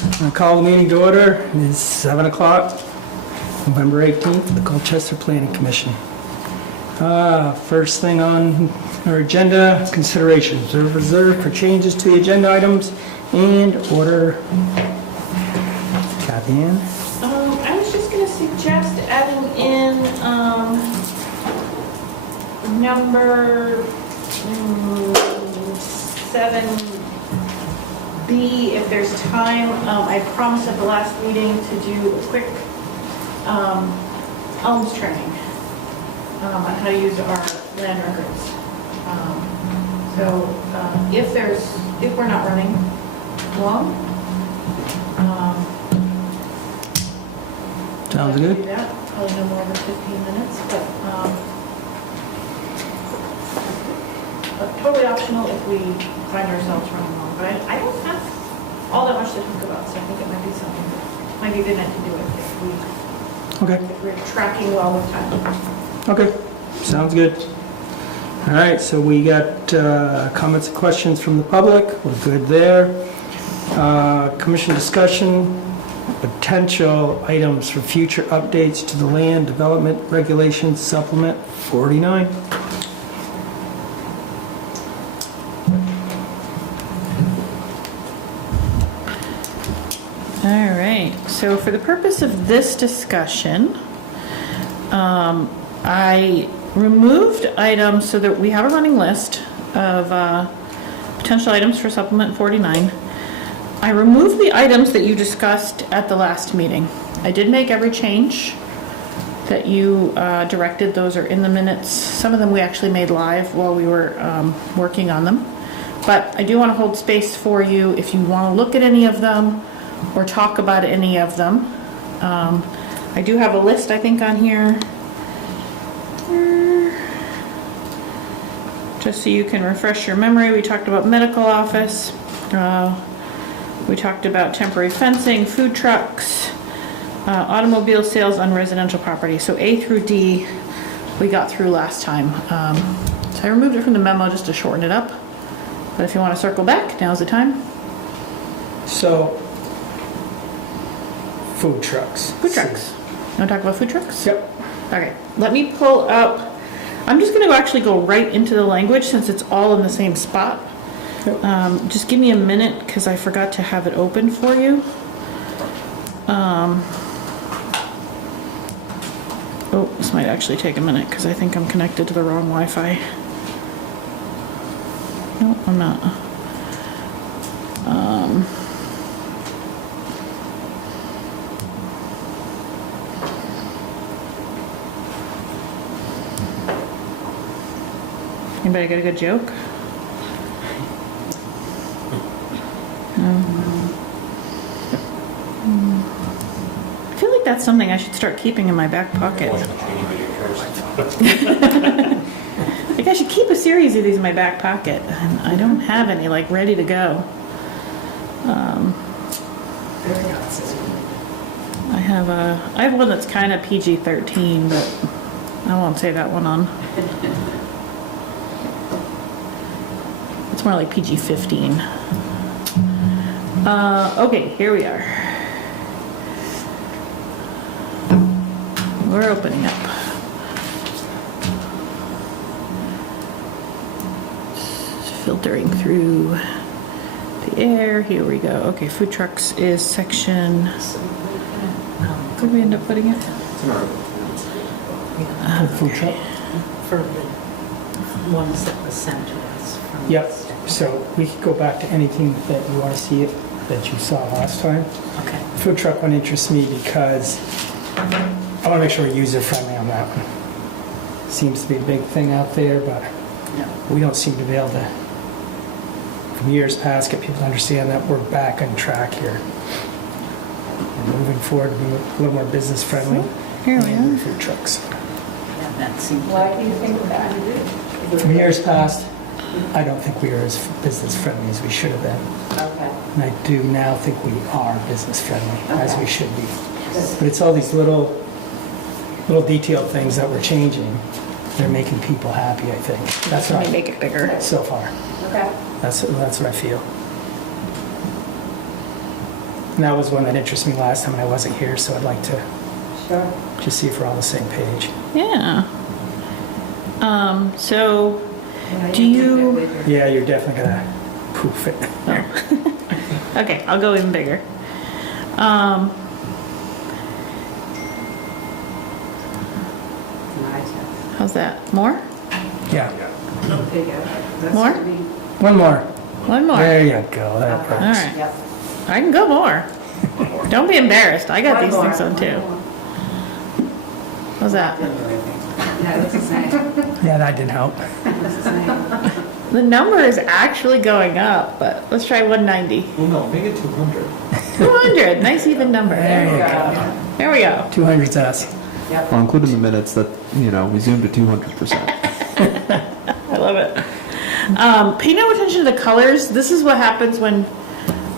I call the meeting to order. It is 7 o'clock, November 18th, the Colchester Planning Commission. First thing on our agenda, considerations. Reserve for changes to the agenda items and order. Kathy Ann? I was just going to suggest adding in number 7B if there's time. I promised at the last meeting to do a quick alms training on how to use our land records. If we're not running long, Sounds I'd like to good. do that. Probably no more than 15 minutes, but totally optional if we find ourselves running long. But I don't have all that much to talk about, so I think it might be something that might be good enough to do it if we're tracking well with time. Okay, sounds good. All right, so we got comments and questions from the public. We're good there. Commission discussion, potential items for future updates to the Land Development Regulations Supplement 49. All right, so for the purpose of this discussion, I removed items so that we have a running list of potential items for supplement 49. I removed the items that you discussed at the last meeting. I did make every change that you directed. Those are in the minutes. Some of them we actually made live while we were working on them. But I do want to hold space for you if you want to look at any of them or talk about any of them. I do have a list, I think, on here. Just so you can refresh your memory, we talked about medical office. We talked about temporary fencing, food trucks, automobile sales on residential property. So A through D we got through last time. So I removed it from the memo just to shorten it up. But if you want to circle back, now's the time. So, food trucks. Food trucks. You want to talk about food trucks? Yep. Okay, let me pull up. I'm just going to actually go right into the language since it's all in the same spot. Yep. Just give me a minute because I forgot to have it open for you. Oh, this might actually take a minute because I think I'm connected to the wrong Wi-Fi. No, I'm not. Anybody got a good joke? I feel like that's something I should start keeping in my back pocket. Like I should keep a series of these in my back pocket, and I don't have any like ready to go. I have one that's kind of PG-13, but I won't say that one on. It's more like PG-15. Okay, here we are. We're opening up. Just filtering through the air. Here we go. Okay, food trucks is section. Where did we end up putting it? Food truck? For the ones that was sent to us from. Yep. So we could go back to anything that you want to see it that you saw last time. Okay. Food truck one interests me because I want to make sure we're user friendly on that one. Seems to be a big thing out there, but we don't seem to be able to, from years past, get people to understand that we're back on track here. We're moving forward, being a little more business friendly. Here we are. Food trucks. Yeah, that seems. Why do you think that? From years past, I don't think we were as business friendly as we should have been. Okay. And I do now think we are business friendly, as we should be. Yes. But it's all these little detailed things that we're changing. They're making people happy, I think. That's Let what me make it bigger. so far. Okay. That's what I feel. And that was one that interested me last time and I wasn't here, so I'd like to Sure. just see if we're all on the same page. Yeah. So, do you, Yeah, you're definitely gonna poof it. okay, I'll go even bigger. How's that? More? Yeah, More? one more. One more. There you go, that All works. right. I can go more. Don't be embarrassed. I got these things on too. How's that? Yeah, it looks the same. Yeah, that didn't help. Looks the same. The number is actually going up, but let's try 190. Well, no, make it 200. 200, nice even number. There you go. There we go. 200's us. Yep. I'll include in the minutes that, we zoomed to 200%. I love it. Pay no attention to the colors. This is what happens when,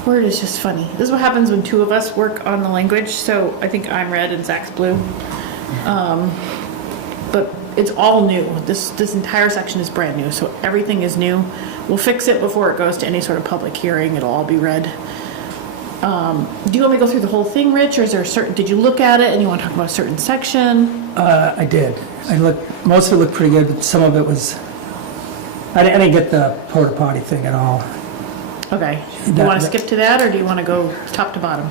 word is just funny. This is what happens when two of us work on the language. So I think I'm red and Zach's blue. But it's all new. This entire section is brand new. So everything is new. We'll fix it before it goes to any sort of public hearing. It'll all be red. Do you want me to go through the whole thing, Rich, or is there a certain, did you look at it and you want to talk about a certain section? I did. Most of it looked pretty good, but some of it was, I didn't get the porta potty thing at all. Okay. Do you want to skip to that, or do you want to go top to bottom?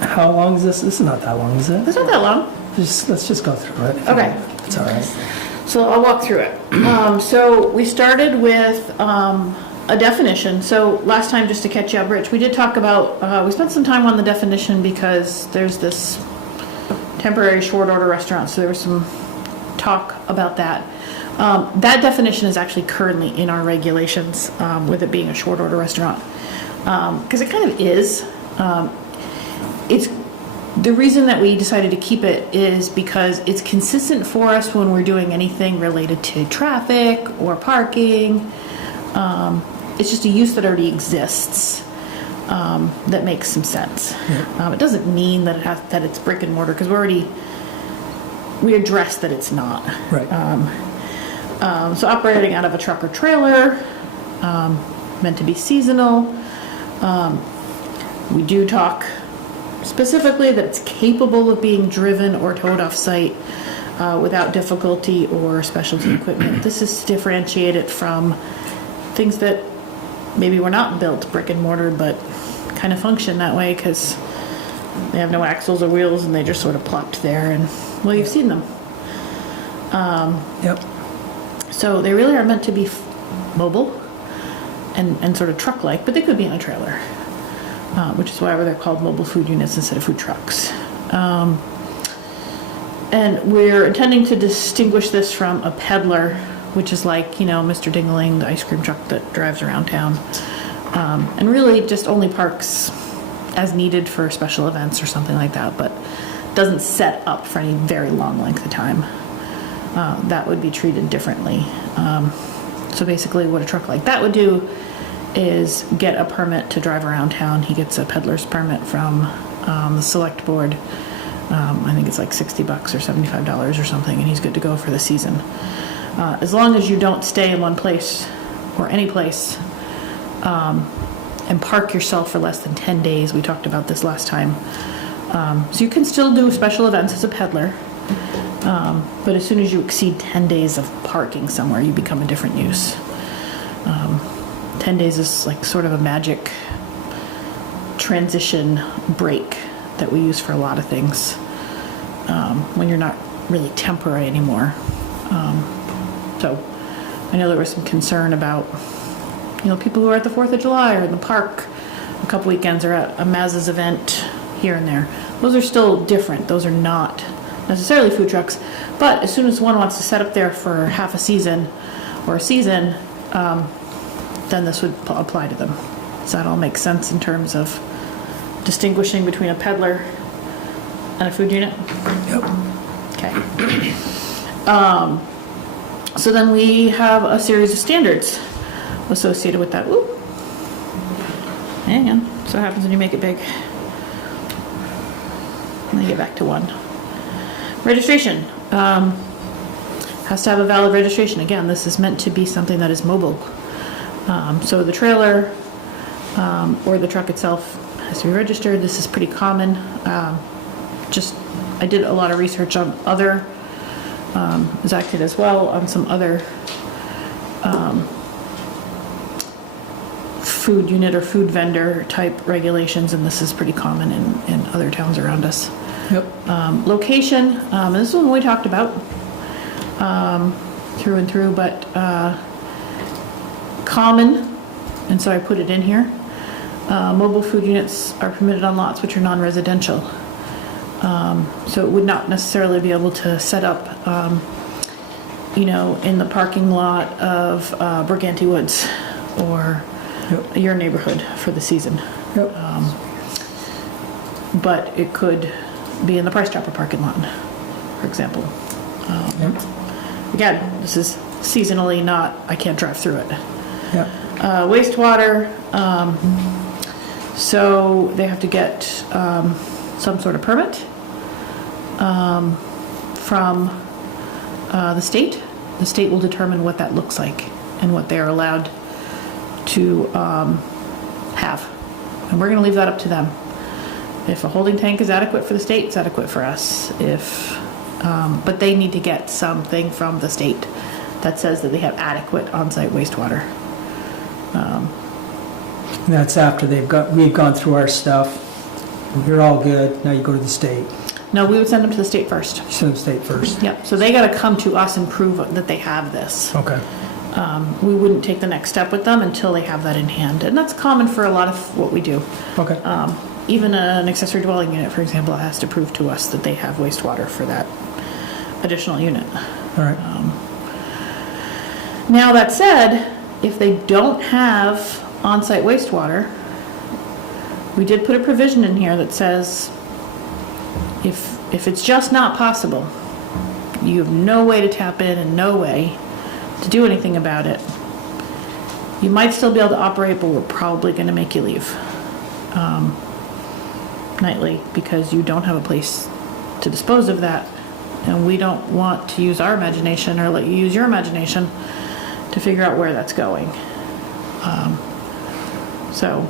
How long is this? This is not that long, is it? It's not that long. Let's just go through it. Okay. It's all right. So I'll walk through it. So we started with a definition. So last time, just to catch you up, Rich, we did talk about, we spent some time on the definition because there's this temporary short order restaurant. So there was some talk about that. That definition is actually currently in our regulations with it being a short order restaurant. Because it kind of is. It's the reason that we decided to keep it is because it's consistent for us when we're doing anything related to traffic or parking. It's just a use that already exists that makes some sense. It doesn't mean that that it's brick and mortar because we addressed that it's not. Right. So operating out of a truck or trailer, meant to be seasonal. We do talk specifically that it's capable of being driven or towed off-site without difficulty or specialty equipment. This is differentiated from things that maybe were not built brick and mortar, but kind of function that way because they have no axles or wheels and they just sort of plopped there. And well, you've seen them. Yep. So they really are meant to be mobile and sort of truck-like, but they could be in a trailer, which is why they're called mobile food units instead of food trucks. And we're intending to distinguish this from a peddler, which is like, Mr. Dingling, the ice cream truck that drives around town, and really just only parks as needed for special events or something like that, but doesn't set up for any very long length of time. That would be treated differently. So basically what a truck like that would do is get a permit to drive around town. He gets a peddler's permit from the select board. I think it's like $60 or $75 or something, and he's good to go for the season. As long as you don't stay in one place or any place and park yourself for less than 10 days. We talked about this last time. So you can still do special events as a peddler, but as soon as you exceed 10 days of parking somewhere, you become a different use. 10 days is like sort of a magic transition break that we use for a lot of things when you're not really temporary anymore. So I know there was some concern about, people who are at the 4th of July or in the park a couple weekends or at a Maz's event here and there. Those are still different. Those are not necessarily food trucks. But as soon as one wants to set up there for half a season or a season, then this would apply to them. Does that all make sense in terms of distinguishing between a peddler and a food unit? Yep. Okay. So then we have a series of standards associated with that. Ooh. Hang on. So what happens when you make it big? Let me get back to 1. Registration. Has to have a valid registration. Again, this is meant to be something that is mobile. So the trailer or the truck itself has to be registered. This is pretty common. I did a lot of research on other, Zach did as well, on some other food unit or food vendor type regulations, and this is pretty common in other towns around us. Yep. Location, this is one we talked about through and through, but common, and so I put it in here. Mobile food units are permitted on lots which are non-residential. So it would not necessarily be able to set up, in the parking lot of Briganti Woods or your neighborhood for the season. Yep. But it could be in the Price Chopper parking lot, for example. Yep. Again, this is seasonally not, I can't drive through it. Yep. Wastewater, so they have to get some sort of permit from the state. The state will determine what that looks like and what they're allowed to have. And we're going to leave that up to them. If a holding tank is adequate for the state, it's adequate for us. But they need to get something from the state that says that they have adequate on-site wastewater. And that's after we've gone through our stuff. You're all good. Now you go to the state. No, we would send them to the state first. Send the state first. Yep, so they gotta come to us and prove that they have this. Okay. We wouldn't take the next step with them until they have that in hand, and that's common for a lot of what we do. Okay. Even an accessory dwelling unit, for example, has to prove to us that they have wastewater for that additional unit. All right. Now, that said, if they don't have on-site wastewater, we did put a provision in here that says if it's just not possible, you have no way to tap in and no way to do anything about it, you might still be able to operate, but we're probably going to make you leave nightly because you don't have a place to dispose of that, and we don't want to use our imagination or let you use your imagination to figure out where that's going. So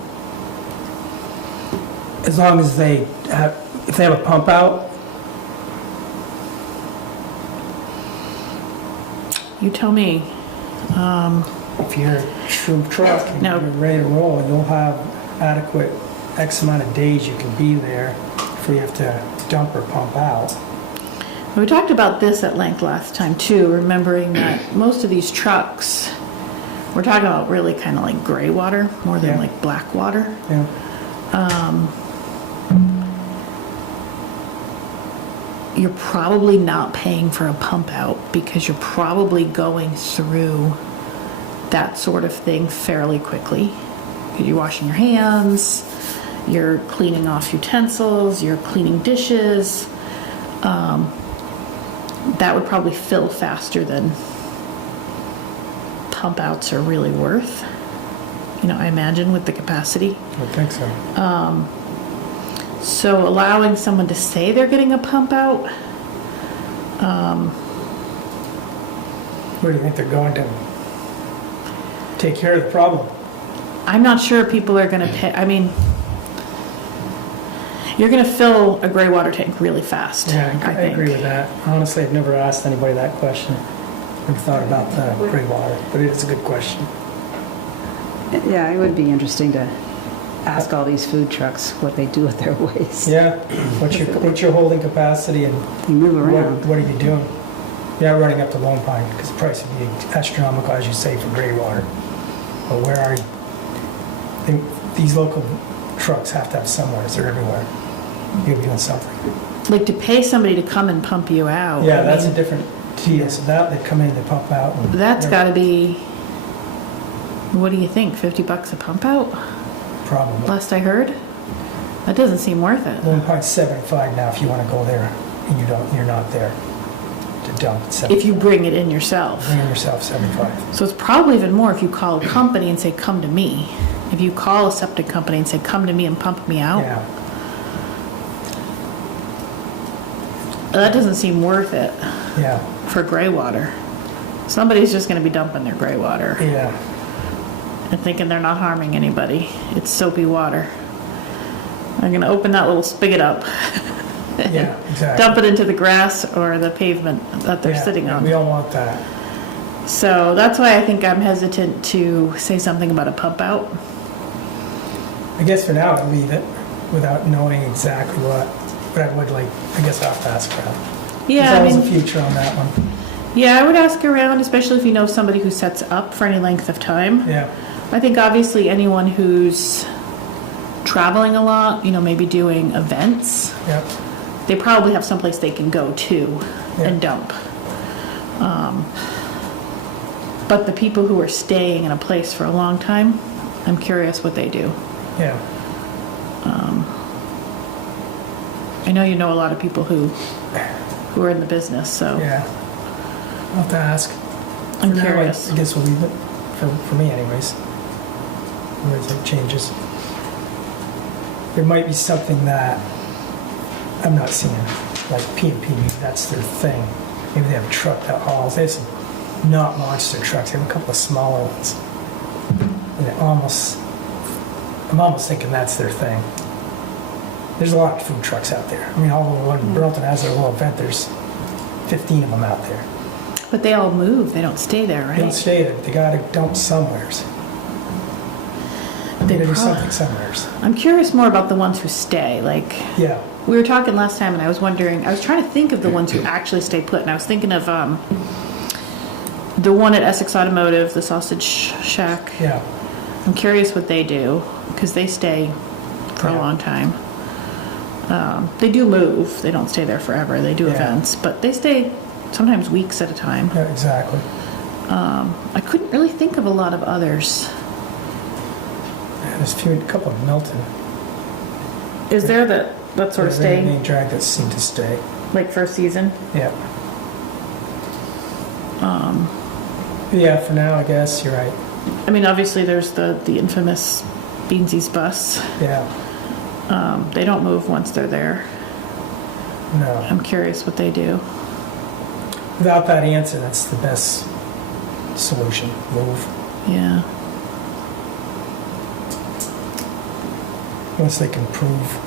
As long as if they have a pump out, you tell me. if you're a true truck and No. you're ready to roll, you'll have adequate X amount of days you can be there before you have to dump or pump out. We talked about this at length last time too, remembering that most of these trucks, we're talking about really kind of like gray water more than Yeah. like black water. Yeah. You're probably not paying for a pump out because you're probably going through that sort of thing fairly quickly. You're washing your hands, you're cleaning off utensils, you're cleaning dishes. That would probably fill faster than pump outs are really worth. I imagine with the capacity. I would think so. So allowing someone to say they're getting a pump out, Where do you think they're going to take care of the problem? I'm not sure people are going to pay. I mean, you're going to fill a gray water tank really fast. Yeah, I think. agree with that. Honestly, I've never asked anybody that question. Never thought about the gray water, but it is a good question. Yeah, it would be interesting to ask all these food trucks what they do with their waste. Yeah, what's your holding capacity and You move around. what are you doing? You're not running up to Lone Pine because the price would be astronomical, as you say, for gray water. But where are you? These local trucks have to have somewhere. They're everywhere. You're doing something. Like to pay somebody to come and pump you out. Yeah, I that's a mean, different deal. So that they come in, they pump out. And That's got to be, what do you think, $50 a pump out? Probably. Last I heard? That doesn't seem worth it. Lone Pine's 75 now if you want to go there and you're not there to dump. It's If you bring it in yourself. bring yourself 75. So it's probably even more if you call a company and say, come to me. If you call a septic company and say, come to me and pump me out, Yeah. that doesn't seem worth it Yeah. for gray water. Somebody's just going to be dumping their gray water Yeah. and thinking they're not harming anybody. It's soapy water. I'm gonna open that little spigot up. Yeah, exactly. Dump it into the grass or the pavement that they're Yeah, sitting on. We don't want that. So that's why I think I'm hesitant to say something about a pump out. I guess for now, I'd leave it without knowing exactly what, but I would like, I guess I'll have to ask around. Yeah, I There's always mean, a future on that one. yeah, I would ask around, especially if you know somebody who sets up for any length of time. Yeah, I think obviously anyone who's traveling a lot, maybe doing events, yep, they probably have someplace they can go to and Yeah. dump. But the people who are staying in a place for a long time, I'm curious what they do. yeah. I know you know a lot of people who are in the business, so Yeah. I'll have to ask. I'm For now, curious. I guess we'll leave it, for me anyways. Unless it changes. There might be something that I'm not seeing, like P&P, maybe that's their thing. Maybe they have a truck that hauls, they have some not monster trucks, they have a couple of smaller ones. And I'm almost thinking that's their thing. There's a lot of food trucks out there. I mean, although when Burlington has their little event, there's 15 of them out there. But they all move, they don't stay there, They don't right? stay there, but they gotta dump somewheres. They gotta do something somewheres. I'm curious more about the ones who stay, like, Yeah, we were talking last time and I was wondering, I was trying to think of the ones who actually stay put, and I was thinking of the one at Essex Automotive, the sausage shack. yeah, I'm curious what they do, because they stay for a Yeah. long time. They do move, they don't stay there forever, they do Yeah. events, but they stay sometimes weeks at a time. yeah, exactly. I couldn't really think of a lot of others. Yeah, there's a couple of Milton. Is there that sort of They're the stay, main drag that seem to stay. like for a season? Yeah. Yeah, for now, I guess, you're right. I mean, obviously there's the infamous Beansy's bus. Yeah, They don't move once they're there. no. I'm curious what they do. Without that answer, that's the best solution, move. Yeah. Unless they can prove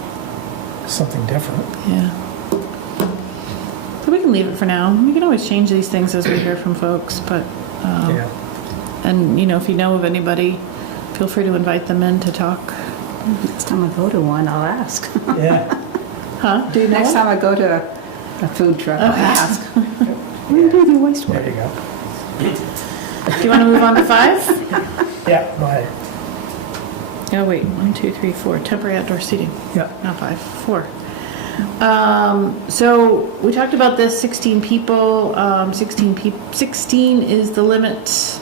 something different. Yeah. So we can leave it for now. We can always change these things as we hear from folks, but, Yeah, and if you know of anybody, feel free to invite them in to talk. Next time I go to one, I'll ask. yeah. Huh? Do you know? Next time I go to a food truck, I'll ask. We do the There wastewater. you go. Do you want to move on to 5? Yeah, go ahead. Oh, wait, 1, 2, 3, 4, temporary outdoor seating. Yeah, Not 5, 4. So we talked about this, 16 people, 16 is the limit,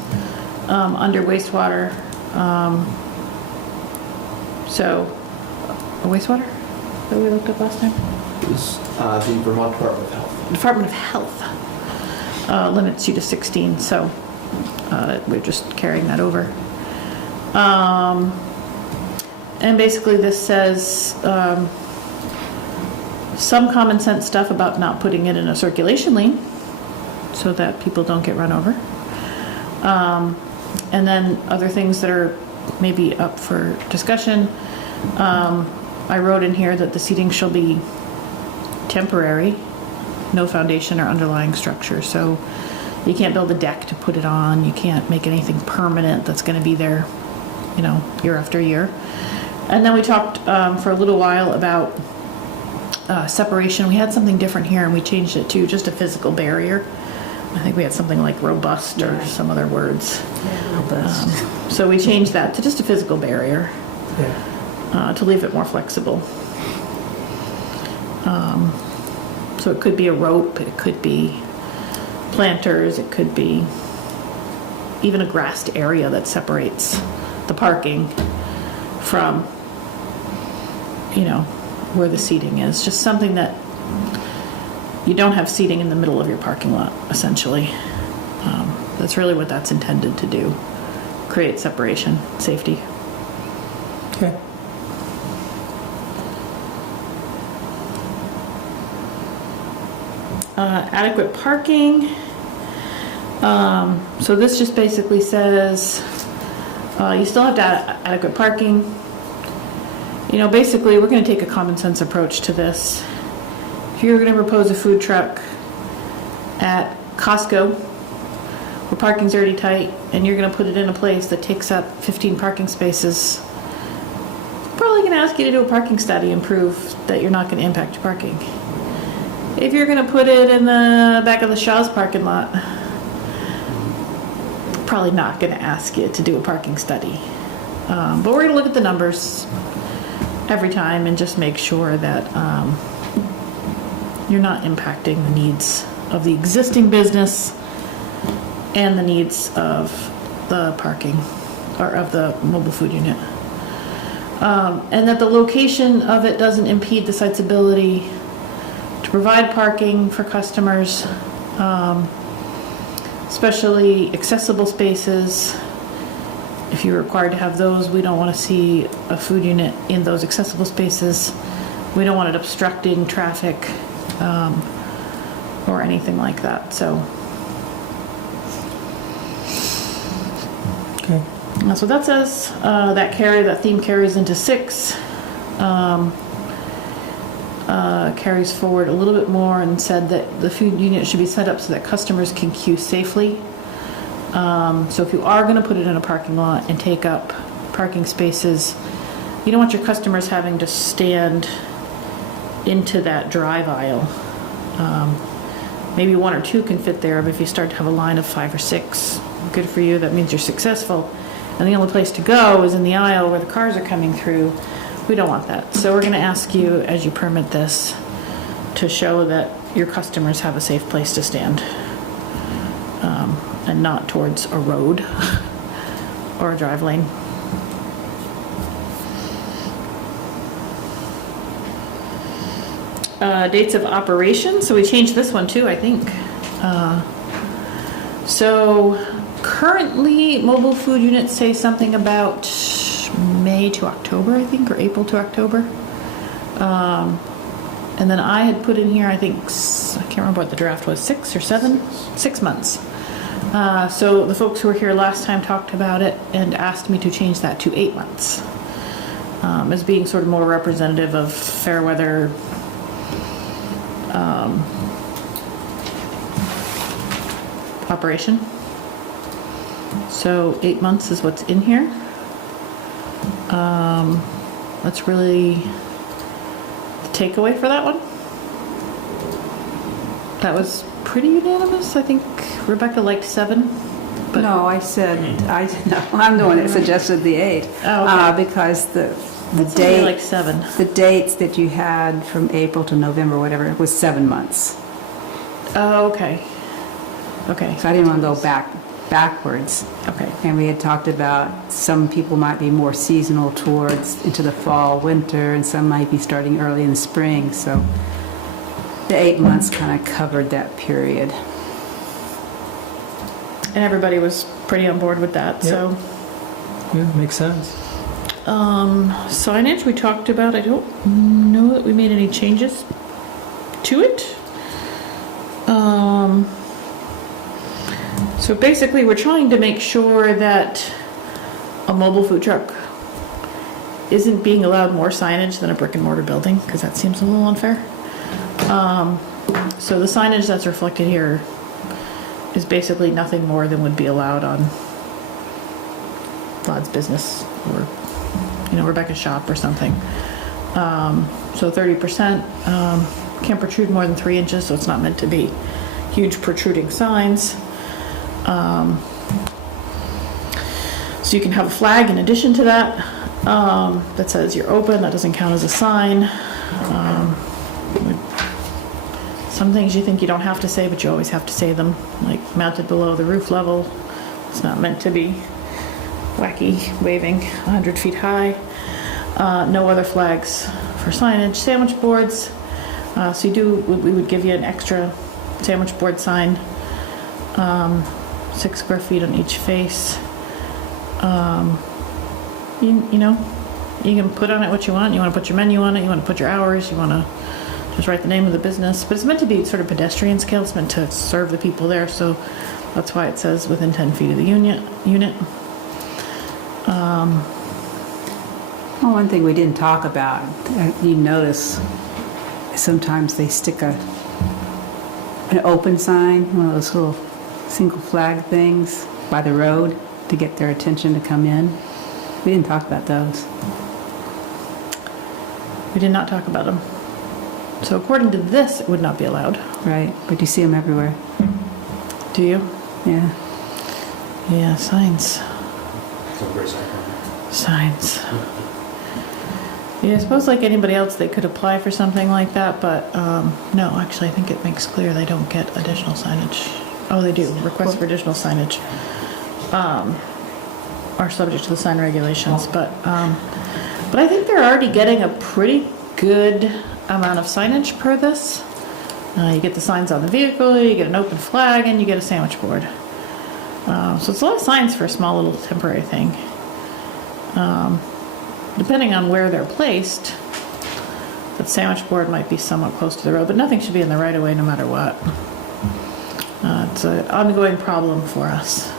under wastewater. So, wastewater that we looked up last time? It was the Vermont Department of Health. Department of Health, limits you to 16, so, we're just carrying that over. And basically this says, some common sense stuff about not putting it in a circulation lane so that people don't get run over. And then other things that are maybe up for discussion. I wrote in here that the seating shall be temporary, no foundation or underlying structure. So you can't build a deck to put it on. You can't make anything permanent that's going to be there, year after year. And then we talked for a little while about separation. We had something different here and we changed it to just a physical barrier. I think we had something like robust or some other words. So we changed that to just a physical barrier yeah, to leave it more flexible. So it could be a rope, it could be planters, it could be even a grassed area that separates the parking from, where the seating is. Just something that you don't have seating in the middle of your parking lot, essentially. That's really what that's intended to do. Create separation, safety. okay. Adequate parking. So this just basically says, you still have to adequate parking. Basically, we're gonna take a common sense approach to this. If you're gonna propose a food truck at Costco, where parking's already tight, and you're gonna put it in a place that takes up 15 parking spaces, probably gonna ask you to do a parking study and prove that you're not gonna impact your parking. If you're gonna put it in the back of the Shaw's parking lot, probably not gonna ask you to do a parking study. But we're gonna look at the numbers every time and just make sure that you're not impacting the needs of the existing business and the needs of the parking, or of the mobile food unit. And that the location of it doesn't impede the site's ability to provide parking for customers, especially accessible spaces. If you're required to have those, we don't want to see a food unit in those accessible spaces. We don't want it obstructing traffic or anything like that. So Okay. that's what that says. That theme carries into 6. Carries forward a little bit more and said that the food unit should be set up so that customers can queue safely. So if you are going to put it in a parking lot and take up parking spaces, you don't want your customers having to stand into that drive aisle. Maybe 1 or 2 can fit there, but if you start to have a line of 5 or 6, good for you, that means you're successful. And the only place to go is in the aisle where the cars are coming through. We don't want that. So we're going to ask you, as you permit this, to show that your customers have a safe place to stand, and not towards a road or a drive lane. Dates of operation. So we changed this one too, I think. So currently, mobile food units say something about May to October, I think, or April to October. And then I had put in here, I think, I can't remember what the draft was, 6 or 7? 6 months. So the folks who were here last time talked about it and asked me to change that to 8 months, as being sort of more representative of fair weather operation. So 8 months is what's in here. That's really the takeaway for that one. That was pretty unanimous. I think Rebecca liked 7. But No, I'm the one that suggested the 8. Oh, okay. Because the Somebody date, liked 7. the dates that you had from April to November, whatever, was 7 months. Oh, okay. Okay. So I didn't want to go backwards. Okay. And we had talked about some people might be more seasonal towards into the fall, winter, and some might be starting early in the spring. So the 8 months kind of covered that period. And everybody was pretty on board with that. So Yeah, makes sense. signage we talked about. I don't know that we made any changes to it. So basically, we're trying to make sure that a mobile food truck isn't being allowed more signage than a brick and mortar building, because that seems a little unfair. So the signage that's reflected here is basically nothing more than would be allowed on Vlad's business or, Rebecca's shop or something. So 30%, can't protrude more than 3 inches, so it's not meant to be huge protruding signs. So you can have a flag in addition to that, that says you're open. That doesn't count as a sign. Some things you think you don't have to say, but you always have to say them, like mounted below the roof level. It's not meant to be wacky, waving 100 feet high. No other flags for signage. Sandwich boards. So we would give you an extra sandwich board sign, 6 square feet on each face. You can put on it what you want. You want to put your menu on it. You want to put your hours. You want to just write the name of the business. But it's meant to be sort of pedestrian scale. It's meant to serve the people there. So that's why it says within 10 feet of the unit. Well, one thing we didn't talk about, you notice sometimes they stick an open sign, one of those little single flag things by the road to get their attention to come in. We didn't talk about those. We did not talk about them. So according to this, it would not be allowed. Right, but you see them everywhere. Do you? Yeah. Yeah, signs. Signs. Yeah, I suppose like anybody else, they could apply for something like that, but no, actually, I think it makes clear they don't get additional signage. Oh, they do, request for additional signage are subject to the sign regulations, but I think they're already getting a pretty good amount of signage per this. You get the signs on the vehicle, you get an open flag, and you get a sandwich board. So it's a lot of signs for a small little temporary thing. Depending on where they're placed, that sandwich board might be somewhat close to the road, but nothing should be in the right of way no matter what. It's an ongoing problem for us.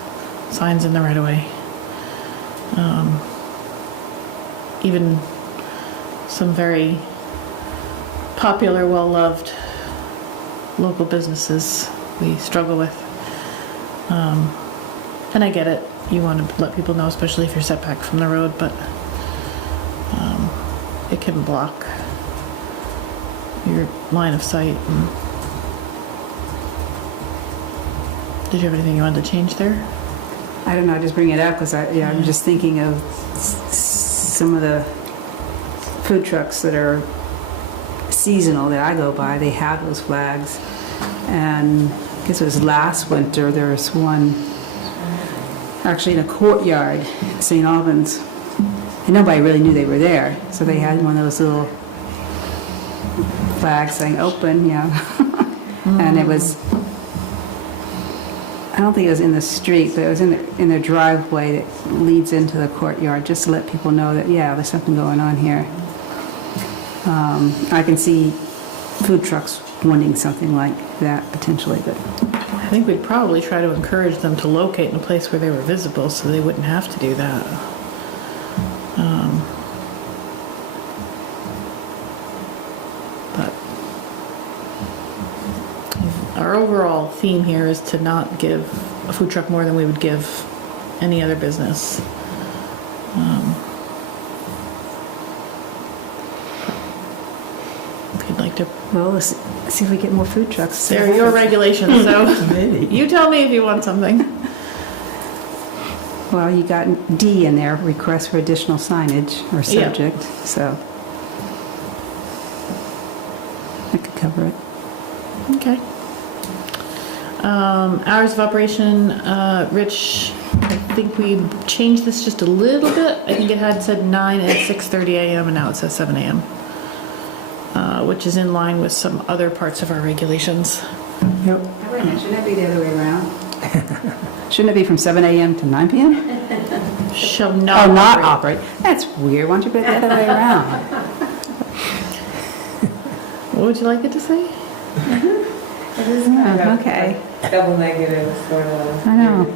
Signs in the right of way. Even some very popular, well-loved local businesses we struggle with. And I get it. You want to let people know, especially if you're set back from the road, but it can block your line of sight. Did you have anything you wanted to change there? I don't know, I just bring it up because I'm just thinking of some of the food trucks that are seasonal that I go by. They have those flags. And I guess it was last winter, there was one actually in a courtyard at St. Albans. And nobody really knew they were there. So they had one of those little flags saying open, And it was, I don't think it was in the street, but it was in the driveway that leads into the courtyard, just to let people know that, there's something going on here. I can see food trucks wanting something like that potentially, but I think we'd probably try to encourage them to locate in a place where they were visible so they wouldn't have to do that. But our overall theme here is to not give a food truck more than we would give any other business. If you'd like to, well, let's see if we get more food trucks. they're your regulations, so Maybe. you tell me if you want something. Well, you got D in there, request for additional signage or Yeah. subject, so that could cover it. Okay. Hours of operation, Rich, I think we changed this just a little bit. I think it had said 9 and 6:30 a.m. and now it says 7 a.m. Which is in line with some other parts of our regulations. Yep. Wait a minute, shouldn't that be the other way around? Shouldn't it be from 7 a.m. to 9 p.m.? Shall not Oh, not operate. operate. That's weird. Why don't you put it the other way around? What would you like it to say? It is kind of Okay. like double negative sort of. I know.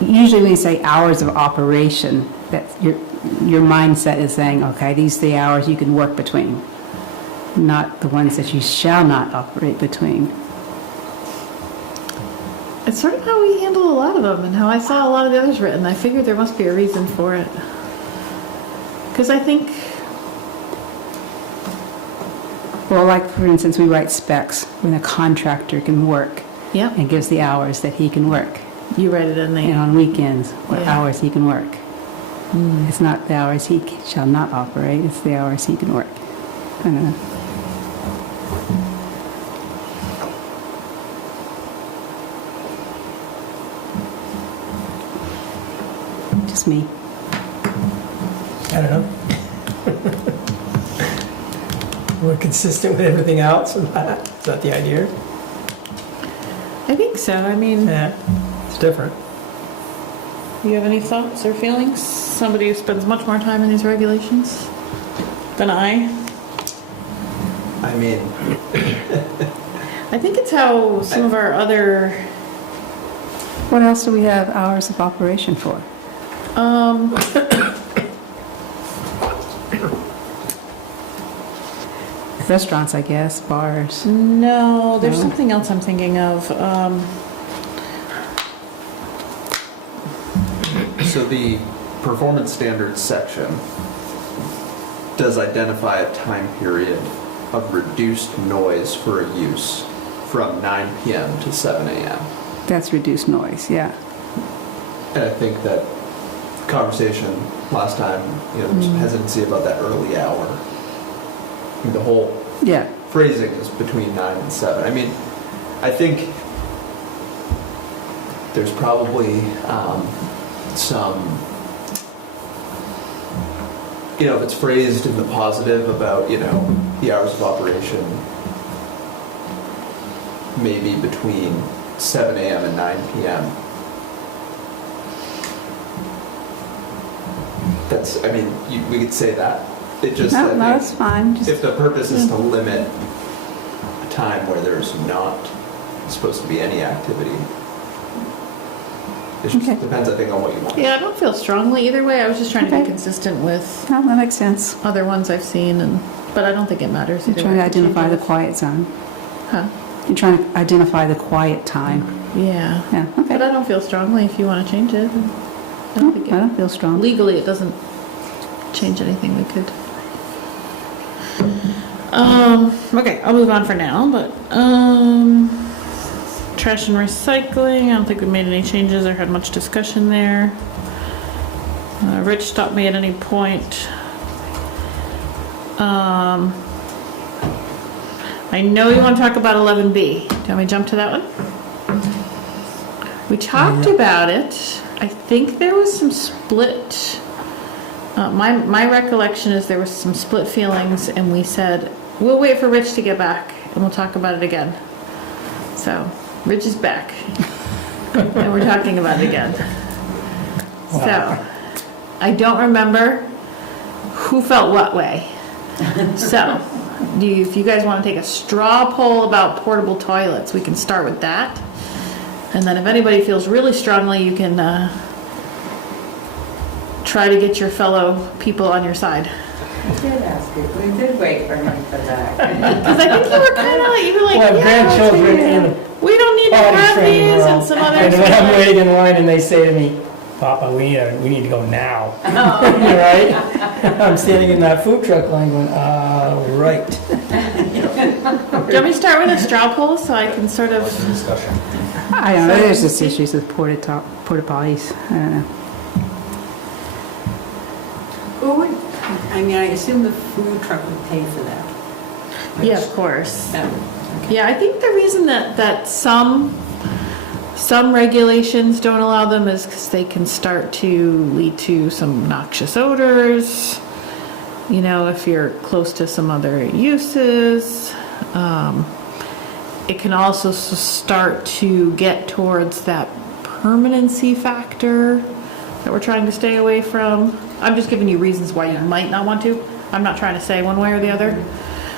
Usually when you say hours of operation, that's your mindset is saying, okay, these are the hours you can work between, not the ones that you shall not operate between. It's sort of how we handle a lot of them and how I saw a lot of the others written. I figured there must be a reason for it. Because I think, Well, like for instance, we write specs when a contractor can work yeah, and gives the hours that he can work. you read it in And there. on weekends, what Yeah. hours he can work. It's not the hours he shall not operate, it's the hours he can work. I don't know. Just me. I don't know. We're consistent with everything else. Is that the idea? I think so. I mean, Yeah, it's different. you have any thoughts or feelings? Somebody who spends much more time in these regulations than I. I mean, I think it's how some of our other, What else do we have hours of operation for? Restaurants, I guess, bars. No, there's No? something else I'm thinking of. so the performance standards section does identify a time period of reduced noise for a use from 9 p.m. to 7 a.m. That's reduced noise, yeah. And I think that conversation last time, there was some hesitancy about that early hour. I mean, the whole Yeah, phrasing is between 9 and 7. I mean, I think there's probably some, if it's phrased in the positive about, the hours of operation, maybe between 7 a.m. and 9 p.m. We could say that. It just, no, I think, that's fine. Just- if the purpose is to limit a time where there's not supposed to be any activity, it just Okay. depends, I think, on what you want. Yeah, I don't feel strongly either way. I was just trying to be Okay. consistent with No, that makes sense. other ones I've seen, but I don't think it matters You're either trying to way. identify the quiet zone. Huh? You're trying to identify the quiet time. Yeah. Yeah, okay. But I don't feel strongly if you want to change it. I don't think I it, don't feel strong. legally it doesn't change anything we could. Okay, I'll move on for now, but, trash and recycling, I don't think we made any changes or had much discussion there. Rich stopped me at any point. I know you want to talk about 11B. Do you want me to jump to that one? We talked about it. I think there was some split. My recollection is there was some split feelings, and we said we'll wait for Rich to get back, and we'll talk about it again. So Rich is back, and we're talking about it again. So I don't remember who felt what way. So if you guys want to take a straw poll about portable toilets, we can start with that. And then if anybody feels really strongly, you can try to get your fellow people on your side. I did ask you, we did wait for him for that. Because I think you were kind of like, you were like, Well, I have yeah, grandchildren and a we don't need to potty have training these girl. and some others. And when were I'm like- waiting in line and they say to me, Papa, we need to go now. Right? I'm standing in that food truck line going, right. Do you want me to start with a straw poll so I can sort of, Discussion. I don't know, there's just issues with porta potties. I don't know. Who would, I mean, I assume the food truck would pay for that. yeah, of course. That- Yeah, I think the reason that some regulations don't allow them is because they can start to lead to some noxious odors. If you're close to some other uses. It can also start to get towards that permanency factor that we're trying to stay away from. I'm just giving you reasons why you might not want to. I'm not trying to say one way or the other.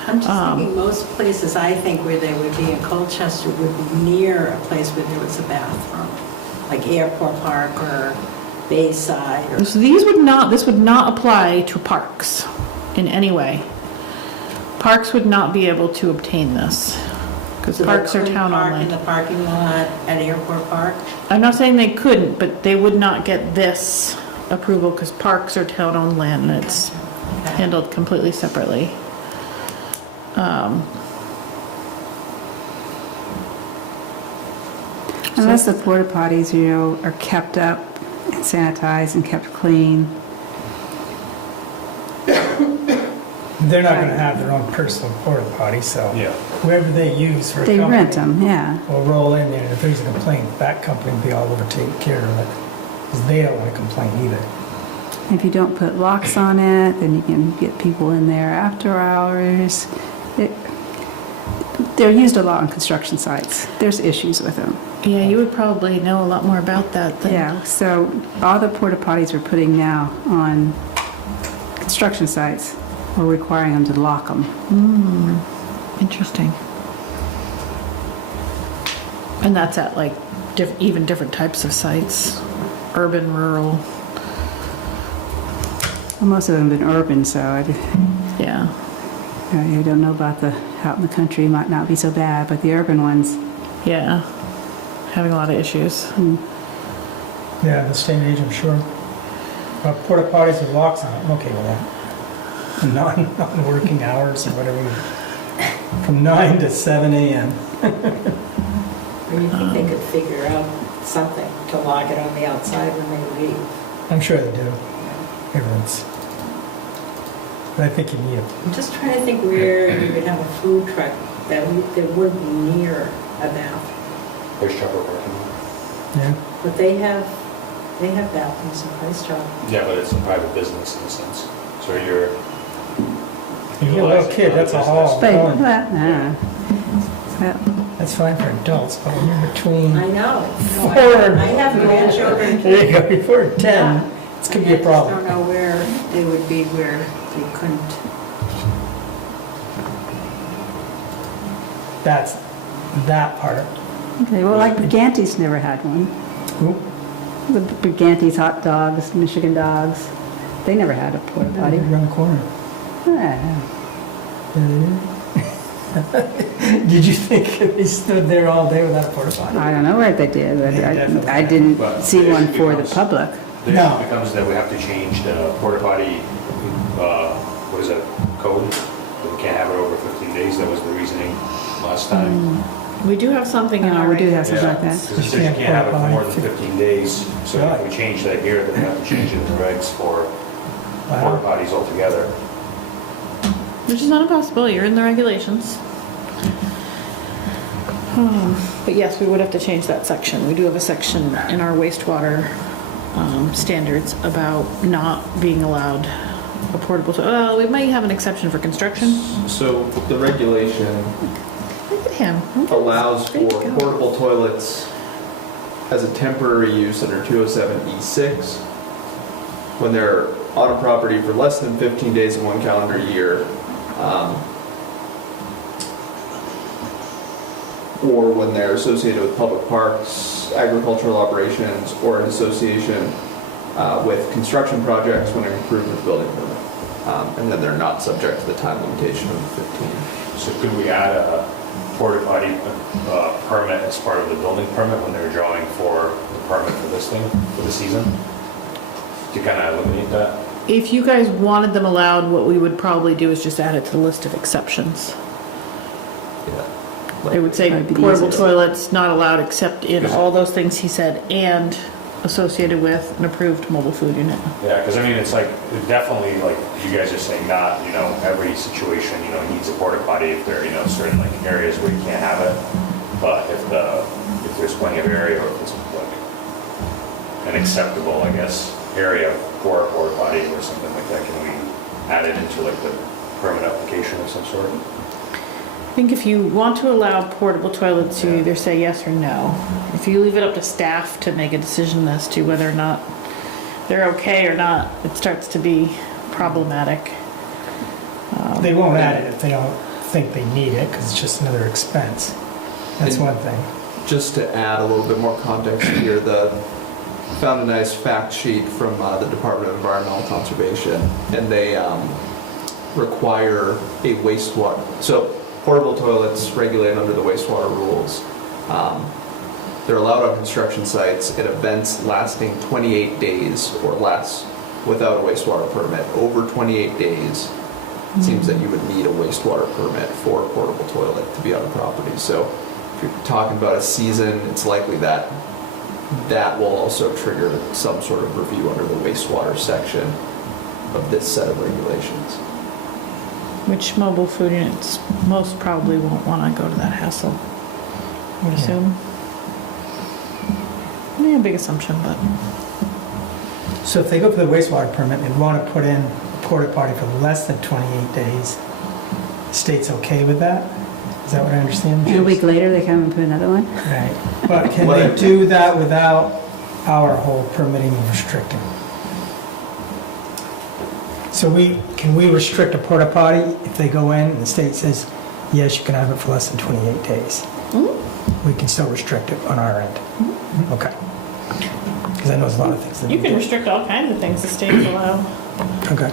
I'm just thinking most places I think where they would be in Colchester would be near a place where there was a bathroom, like Airport Park or Bayside or. So this would not apply to parks in any way. Parks would not be able to obtain this because So they parks are couldn't town park in owned. the parking lot at Airport Park? I'm not saying they couldn't, but they would not get this approval because parks are town owned land and it's handled completely separately. Unless the porta potties, are kept up and sanitized and kept clean. They're not going to have their own personal porta potty, so whoever they use for a They company rent them, yeah. will roll in there. And if there's a complaint, that company will be all over taking care of it. Because they don't want to complain either. If you don't put locks on it, then you can get people in there after hours. They're used a lot on construction sites. There's issues with them. Yeah, you would probably know a lot more about that than. Yeah, so all the porta potties we're putting now on construction sites, we're requiring them to lock them. Interesting. And that's at like even different types of sites, urban, rural. Well, most of them have been urban, so Yeah. I don't know about the, out in the country might not be so bad, but the urban ones, Yeah. Having a lot of issues. Yeah, the state age, I'm sure. Porta potties with locks on it, I'm okay with that. Non-working hours or whatever. From 9 to 7 a.m. Or you think they could figure out something to log it on the outside when they leave? I'm sure they do. Everyone's. But I think you need it. I'm just trying to think where you would have a food truck that would be near a bath. Price Chopper parking lot. Yeah. But they have bathrooms in Price Chopper. Yeah, but it's a private business in a sense. So you're, If you're a little kid, that's a hall. but, Going. well, That's fine for adults, but when you're between I know. No, Four. I have grandchildren. there you go, before 10, it's gonna be a I problem. just don't know where they would be where they couldn't. That's that part. okay, well, like Briganti's never had one. Ooh, The Briganti's hot dogs, Michigan dogs, they never had a porta potty. around the corner. Yeah. Did you think they stood there all day without a porta potty? I don't know what they did, but They definitely I had. didn't But see the one issue for the becomes- public. the No. issue becomes that we have to change the porta potty, what is it, code? That we can't have it over 15 days. That was the reasoning last time. We do have something in our We do have regulations. something like that. Because it says you can't have it for more than 15 days. So if we change that here, then we have to change it in the regs for porta Wow. potties altogether. Which is not impossible, you're in the regulations. But yes, we would have to change that section. We do have a section in our wastewater standards about not being allowed a portable, well, we might have an exception for construction. So the regulation Look at him. allows for Ready to go. portable toilets as a temporary use under 207E6 when they're on a property for less than 15 days in one calendar year, or when they're associated with public parks, agricultural operations, or in association with construction projects when an improvement building permit. And then they're not subject to the time limitation of 15. So could we add a porta potty permit as part of the building permit when they're drawing for the permit for this thing, for the season? To kind of eliminate that? If you guys wanted them allowed, what we would probably do is just add it to the list of exceptions. Yeah. It would say That'd be portable easiest. toilets not allowed except in all those things he said, and associated with an approved mobile food unit. Yeah, because I mean, it's like, it definitely, like, you guys are saying not, every situation, needs a porta potty if there, certain like areas where you can't have it. But if there's plenty of area, or if it's like an acceptable, I guess, area for a porta potty or something like that, can we add it into like the permit application of some sort? I think if you want to allow portable toilets, you either say yes or no. If you leave it up to staff to make a decision as to whether or not they're okay or not, it starts to be problematic. They won't add it if they don't think they need it, because it's just another expense. That's And- one thing. Just to add a little bit more context here, found a nice fact sheet from the Department of Environmental Conservation, and they require a wastewater. So portable toilets regulated under the wastewater rules. They're allowed on construction sites at events lasting 28 days or less without a wastewater permit. Over 28 days, it seems that you would need a wastewater permit for a portable toilet to be on a property. So if you're talking about a season, it's likely that that will also trigger some sort of review under the wastewater section of this set of regulations. Which mobile food units most probably won't want to go to that hassle, I would assume. Yeah, big assumption, but So if they go for the wastewater permit and want to put in a porta potty for less than 28 days, the state's okay with that? Is that what I understand? And a week later, they come and put another one? Right. But can they do that without our whole permitting and restricting? So can we restrict a porta potty if they go in and the state says, yes, you can have it for less than 28 days? We can still restrict it on our end? Okay. Because I know there's a lot of things that you we can do. restrict all kinds of things the states allow. Okay.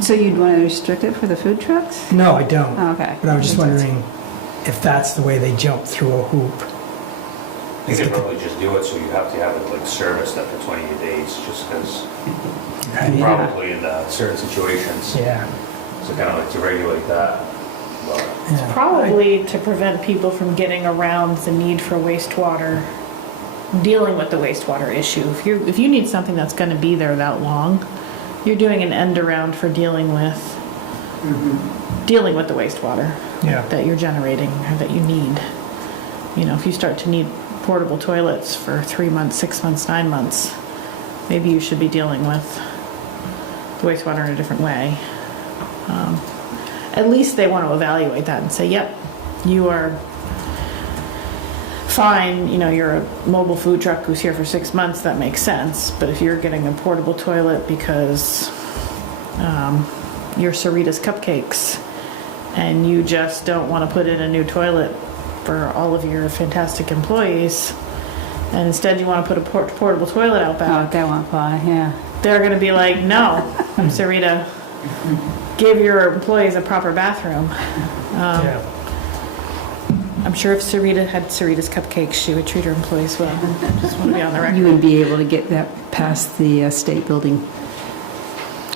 So you'd want to restrict it for the food trucks? No, I don't. Oh, okay. But I was just wondering if that's the way they jump through a hoop. You could probably just do it, so you have to have it like serviced after 28 days, just because Right? probably in certain situations. Yeah. So kind of like to regulate that. But Yeah. Probably to prevent people from getting around the need for wastewater, dealing with the wastewater issue. If you need something that's gonna be there that long, you're doing an end around for dealing with the wastewater Yeah. that you're generating or that you need. You know, if you start to need portable toilets for 3 months, 6 months, 9 months, maybe you should be dealing with the wastewater in a different way. At least they want to evaluate that and say, yep, you are fine, you know, you're a mobile food truck who's here for 6 months, that makes sense. But if you're getting a portable toilet because you're Sarita's Cupcakes and you just don't want to put in a new toilet for all of your fantastic employees, and instead you want to put a portable toilet out Oh, back, that won't fly, yeah. they're going to be like, no, Sarita, give your employees a proper bathroom. Yeah. I'm sure if Sarita had Sarita's Cupcakes, she would treat her employees well. Just want to be on the record. You wouldn't be able to get that past the state building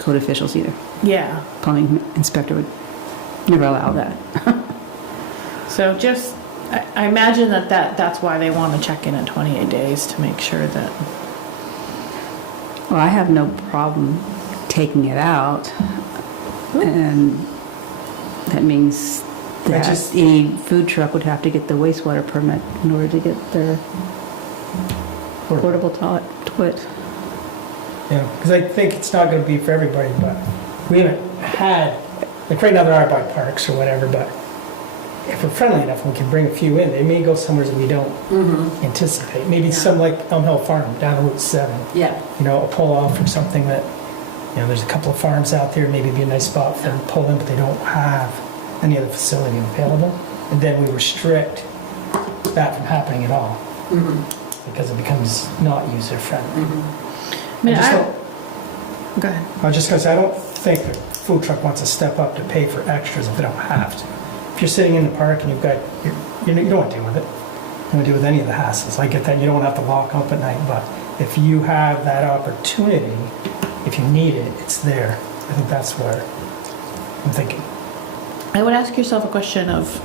code officials either. Yeah. Plumbing inspector would never allow that. So just, I imagine that's why they want to check in at 28 days to make sure that, Well, I have no problem taking it out. And that means that just- any food truck would have to get the wastewater permit in order to get their portable toilet. Yeah, because I think it's not going to be for everybody, but we haven't had, like right now there are bike parks or whatever, but if we're friendly enough and we can bring a few in, they may go somewhere that we don't anticipate. Maybe some like Elm Hill Farm down Route 7, Yeah, you know, a pull off or something that, you know, there's a couple of farms out there, maybe it'd be a nice spot for them to pull in, but they don't have any other facility available. And then we restrict that from happening at all because it becomes not user friendly. I mean, I just I, don't- go ahead. I was just gonna say, I don't think the food truck wants to step up to pay for extras if they don't have to. If you're sitting in the park and you've got, you don't want to deal with it. You don't want to deal with any of the hassles. I get that, you don't want to have to lock up at night, but if you have that opportunity, if you need it, it's there. I think that's where I'm thinking. I would ask yourself a question of,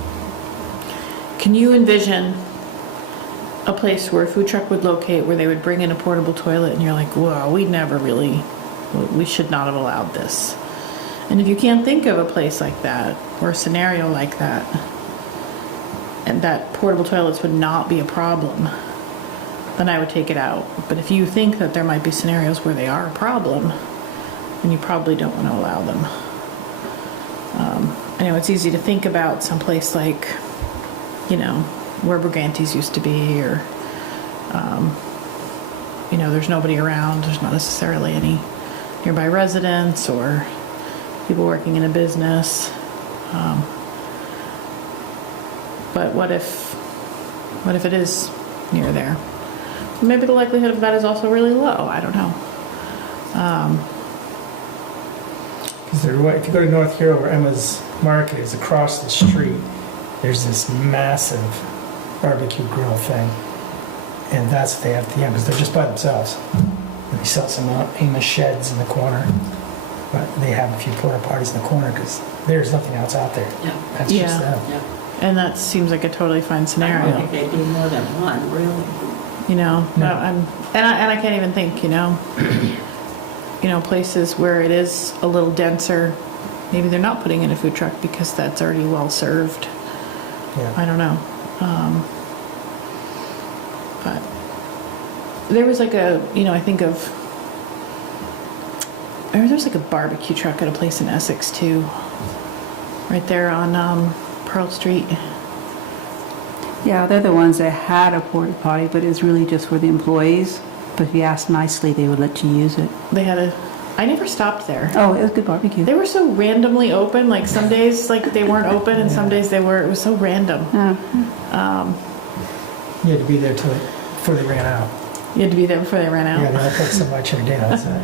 can you envision a place where a food truck would locate, where they would bring in a portable toilet and you're like, whoa, we should not have allowed this. And if you can't think of a place like that, or a scenario like that, and that portable toilets would not be a problem, then I would take it out. But if you think that there might be scenarios where they are a problem, then you probably don't want to allow them. I know it's easy to think about someplace like, you know, where Briganti's used to be, or, you know, there's nobody around, there's not necessarily any nearby residents or people working in a business. But what if it is near there? Maybe the likelihood of that is also really low, I don't know. Because if you go to North Hero where Emma's Market is across the street, there's this massive barbecue grill thing. And that's what they have at the end, because they're just by themselves. And they sell some Amos sheds in the corner, but they have a few porta potties in the corner because there's nothing else out there. yeah, That's just Yeah. them. yeah. And that seems like a totally fine I don't scenario, think they'd be more than one, really. you know? No. And I can't even think, you know, places where it is a little denser, maybe they're not putting in a food truck because that's already well served. Yeah. I don't know. But there was like I think of, there's like a barbecue truck at a place in Essex too, right there on Pearl Street. Yeah, they're the ones that had a porta potty, but it's really just for the employees. But if you ask nicely, they would let you use it. They had I never stopped there. Oh, it was good barbecue. They were so randomly open, like some days like they weren't open and some days they were. It was so random. You had to be there before they ran out. You had to be there before they ran out. Yeah, they only put so much in a day, that's it.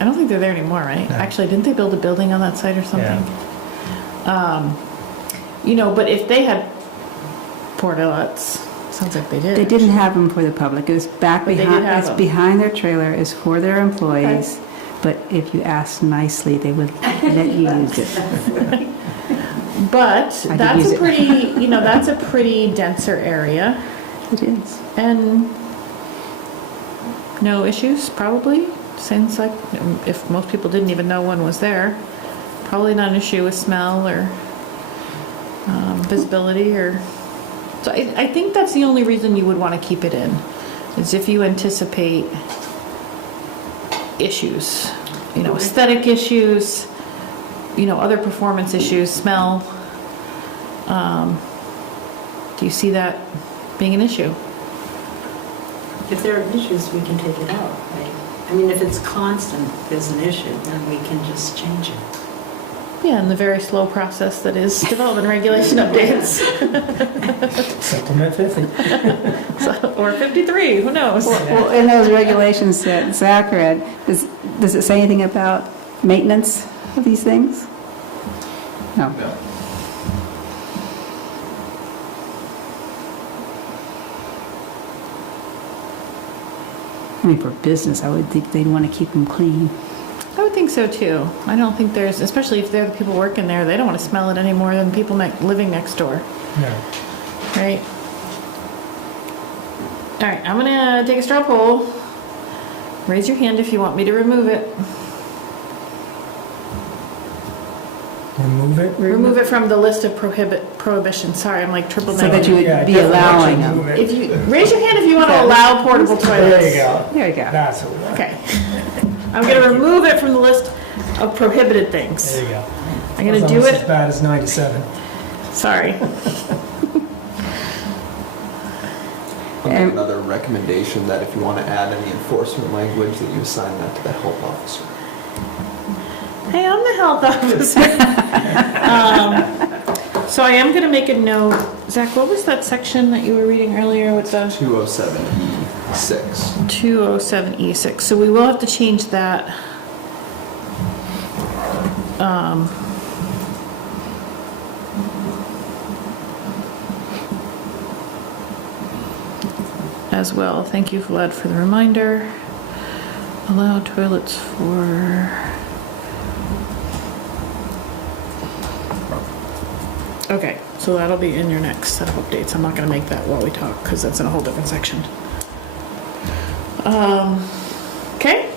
I don't think they're there anymore, right? No. Actually, didn't they build a building on that site or something? You know, but if they had portalettes, sounds like they did. They didn't have them for the public. It was back But they did behind, have it's them. behind their trailer, it's for their employees. But if you asked nicely, they would let you use it. But I could that's use a it. pretty, you know, that's a pretty denser area It is. and no issues, probably. Seems like if most people didn't even know one was there, probably not an issue with smell or visibility or. So I think that's the only reason you would want to keep it in, is if you anticipate issues, you know, aesthetic issues, you know, other performance issues, smell. Do you see that being an issue? If there are issues, we can take it out, right? I mean, if it's constant, there's an issue, then we can just change it. Yeah, and the very slow process that is development regulation updates. Supplement 50. Or 53, who knows? Well, in those regulations that Zach read, does it say anything about maintenance of these things? No. No. I mean, for business, I would think they'd want to keep them clean. I would think so too. I don't think there's, especially if they're the people working there, they don't want to smell it any more than people living next door, No. right? All right, I'm gonna take a straw poll. Raise your hand if you want me to remove it. Remove it? Remove it from the list of prohibitions. Sorry, I'm like triple So that negative. you would Yeah, be definitely allowing remove them. it. If you, raise your hand if you want to allow portable toilets. There you go. There you go. That's what we want. Okay. I'm gonna remove it from the list of prohibited things. There you go. I'm gonna It's do almost as it, bad as 97. sorry. I'll make another recommendation that if you want to add any enforcement language, that you assign that to the health officer. Hey, I'm the health officer. So I am gonna make a note. Zach, what was that section that you were reading earlier with the 207E6. 207E6? So we will have to change that. As well. Thank you, Vlad, for the reminder. Allow toilets for... Okay, so that'll be in your next set of updates. I'm not gonna make that while we talk, because that's in a whole different section. Okay?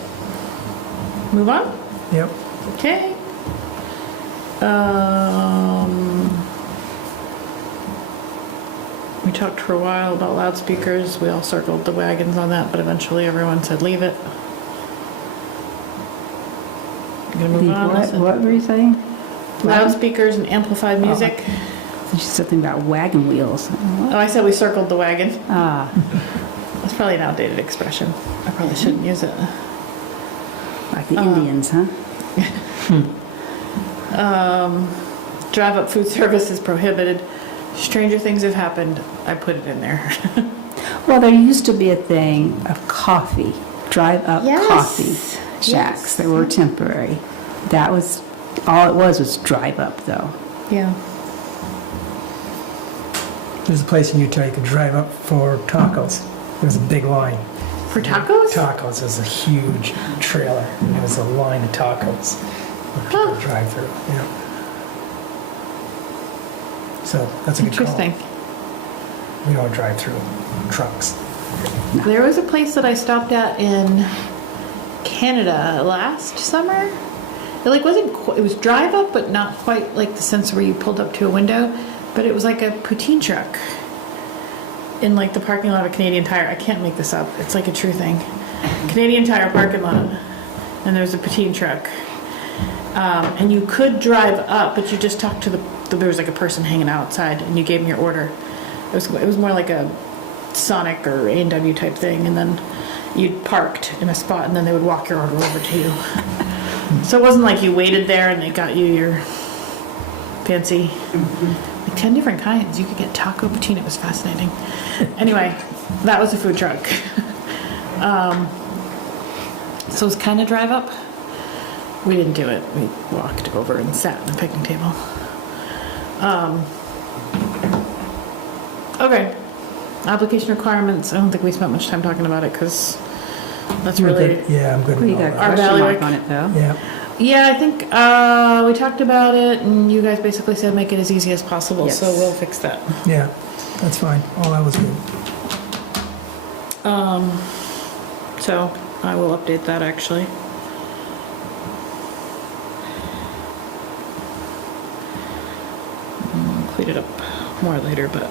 Move on? Yep. Okay. We talked for a while about loudspeakers. We all circled the wagons on that, but eventually everyone said leave it. You gonna move on? Melissa? What were you saying? Loudspeakers and amplified music. There's something about wagon wheels. Oh, I said we circled the wagon. Ah, That's probably an outdated expression. I probably shouldn't use it. like the Indians, huh? Drive-up food service is prohibited. Stranger things have happened. I put it in there. Well, there used to be a thing of coffee, drive-up Yes. coffee shacks Yes. that were temporary. That was, all it was drive-up though. Yeah. There's a place in Utah you could drive up for tacos. There was a big line. For tacos? Tacos was a huge trailer. And there was a line of tacos where people would drive through. Yeah. So that's a good call. Interesting. We don't drive through trucks. There was a place that I stopped at in Canada last summer. It like wasn't it was drive up, but not quite like the sense where you pulled up to a window, but it was like a poutine truck in like the parking lot of Canadian Tire. I can't make this up. It's like a true thing. Canadian Tire parking lot, and there's a poutine truck, and you could drive up, but you just talked to there was like a person hanging outside, and you gave them your order. It was more like a Sonic or A&W type thing, and then you parked in a spot, and then they would walk your order over to you. So it wasn't like you waited there and they got you your fancy, like 10 different kinds. You could get taco poutine. It was fascinating. Anyway, that was a food truck. So it was kind of drive up. We didn't do it. We walked over and sat at the picnic table. Okay. Application requirements. I don't think we spent much time talking about it because that's We're related. good. Yeah, I'm good We with all got a that. Our question mark bailiwick. on it, though. Yeah, Yeah, I think we talked about it and you guys basically said make it as easy as possible, so Yes. we'll fix that. yeah, that's fine. All that was good. So I will update that actually. I'll clean it up more later, but.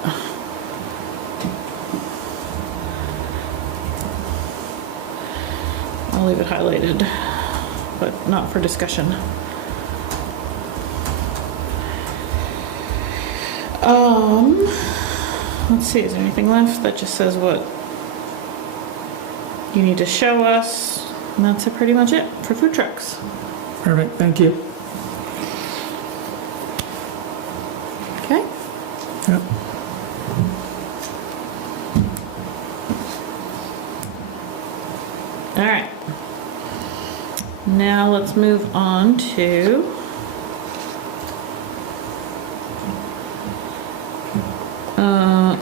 I'll leave it highlighted, but not for discussion. Let's see, is there anything left that just says what you need to show us? And that's pretty much it for food trucks. Perfect, thank you. Okay? Yep. All right. Now let's move on to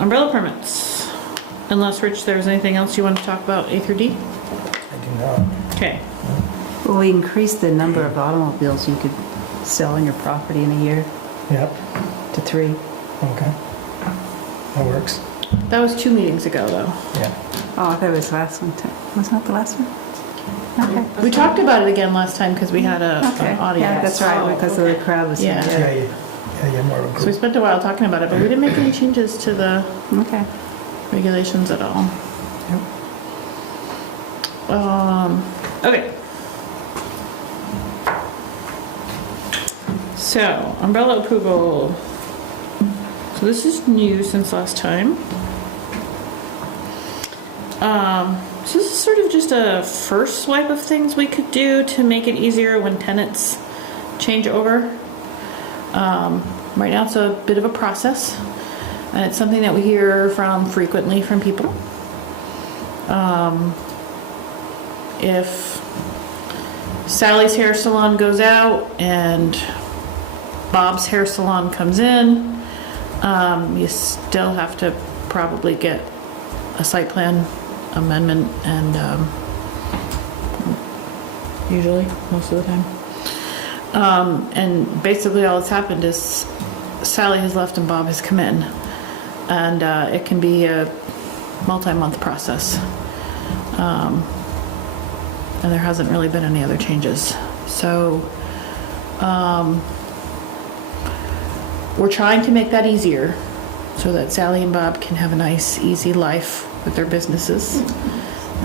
umbrella permits. Unless, Rich, there's anything else you want to talk about A through D? I do not. Okay. Well, we increased the number of automobiles you could sell on your property in a year Yep, to 3. okay. That works. That was 2 meetings ago, though. Yeah. Oh, I thought it was the last one, too. Wasn't that the last one? Okay. We talked about it again last time because we had Okay. an audience. Yeah, that's right, because of the crowd was here. Yeah. Yeah, more of a So we group. spent a while talking about it, but we didn't make any changes to the Okay. regulations at all. Yep. Okay. So, umbrella approval. So this is new since last time. So this is sort of just a first swipe of things we could do to make it easier when tenants change over. Right now it's a bit of a process, and it's something that we hear from frequently from people. If Sally's hair salon goes out and Bob's hair salon comes in, you still have to probably get a site plan amendment and usually, most of the time. And basically all that's happened is Sally has left and Bob has come in. And it can be a multi-month process. And there hasn't really been any other changes. So we're trying to make that easier so that Sally and Bob can have a nice, easy life with their businesses.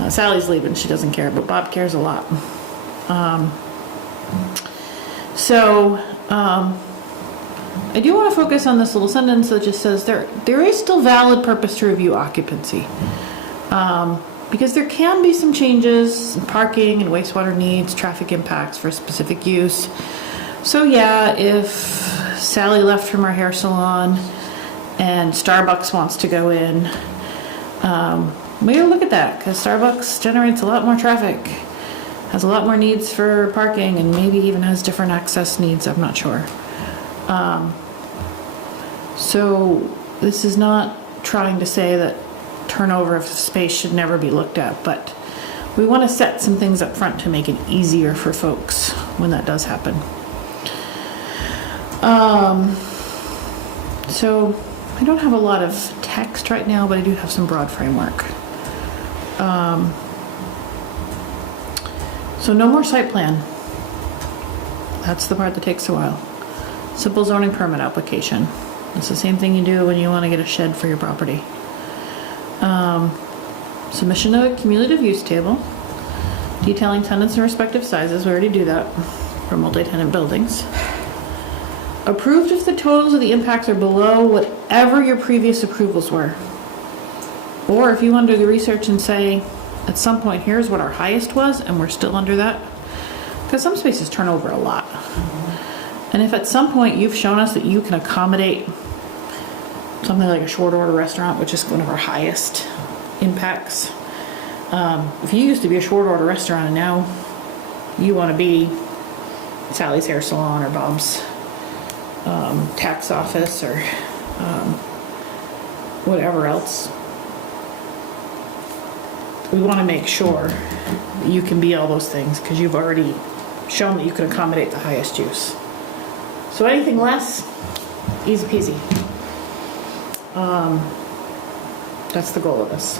Sally's leaving, she doesn't care, but Bob cares a lot. I do want to focus on this little sentence that just says there is still valid purpose to review occupancy. Because there can be some changes in parking and wastewater needs, traffic impacts for specific use. So yeah, if Sally left from our hair salon and Starbucks wants to go in, we gotta look at that because Starbucks generates a lot more traffic, has a lot more needs for parking, and maybe even has different access needs, I'm not sure. So this is not trying to say that turnover of space should never be looked at, but we want to set some things up front to make it easier for folks when that does happen. So I don't have a lot of text right now, but I do have some broad framework. So no more site plan. That's the part that takes a while. Simple zoning permit application. It's the same thing you do when you want to get a shed for your property. Submission of a cumulative use table detailing tenants in respective sizes. We already do that for multi-tenant buildings. Approved if the totals of the impacts are below whatever your previous approvals were. Or if you want to do the research and say, at some point, here's what our highest was, and we're still under that. Because some spaces turn over a lot. And if at some point you've shown us that you can accommodate something like a short order restaurant, which is one of our highest impacts. If you used to be a short order restaurant and now you want to be Sally's Hair Salon or Bob's tax office or whatever else. We want to make sure that you can be all those things because you've already shown that you can accommodate the highest use. So anything less, easy peasy. That's the goal of this.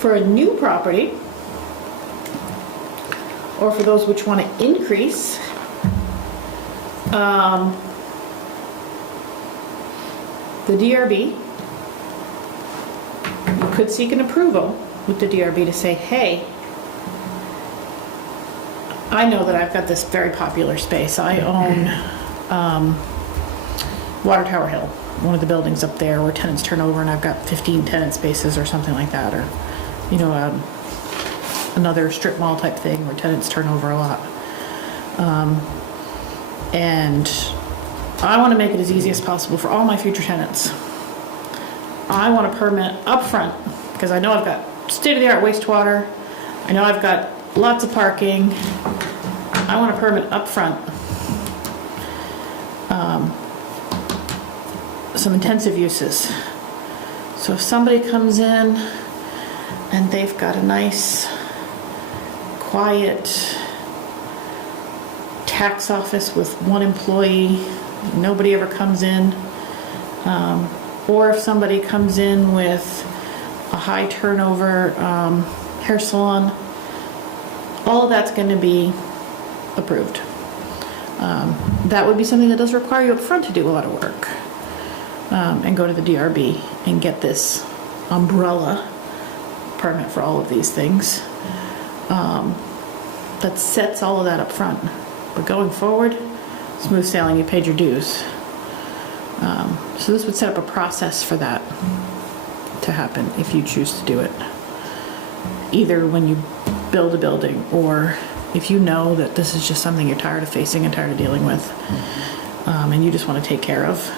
For a new property, or for those which want to increase, the DRB, you could seek an approval with the DRB to say, hey, I know that I've got this very popular space. I own Water Tower Hill, one of the buildings up there where tenants turn over, and I've got 15 tenant spaces or something like that, or, you know, another strip mall type thing where tenants turn over a lot. And I want to make it as easy as possible for all my future tenants. I want a permit up front because I know I've got state-of-the-art wastewater. I know I've got lots of parking. I want a permit up front. Some intensive uses. So if somebody comes in and they've got a nice, quiet tax office with one employee, nobody ever comes in, or if somebody comes in with a high turnover hair salon, all of that's going to be approved. That would be something that does require you up front to do a lot of work, and go to the DRB and get this umbrella permit for all of these things. That sets all of that up front. But going forward, smooth sailing, you paid your dues. So this would set up a process for that to happen if you choose to do it. Either when you build a building, or if you know that this is just something you're tired of facing and tired of dealing with, and you just want to take care of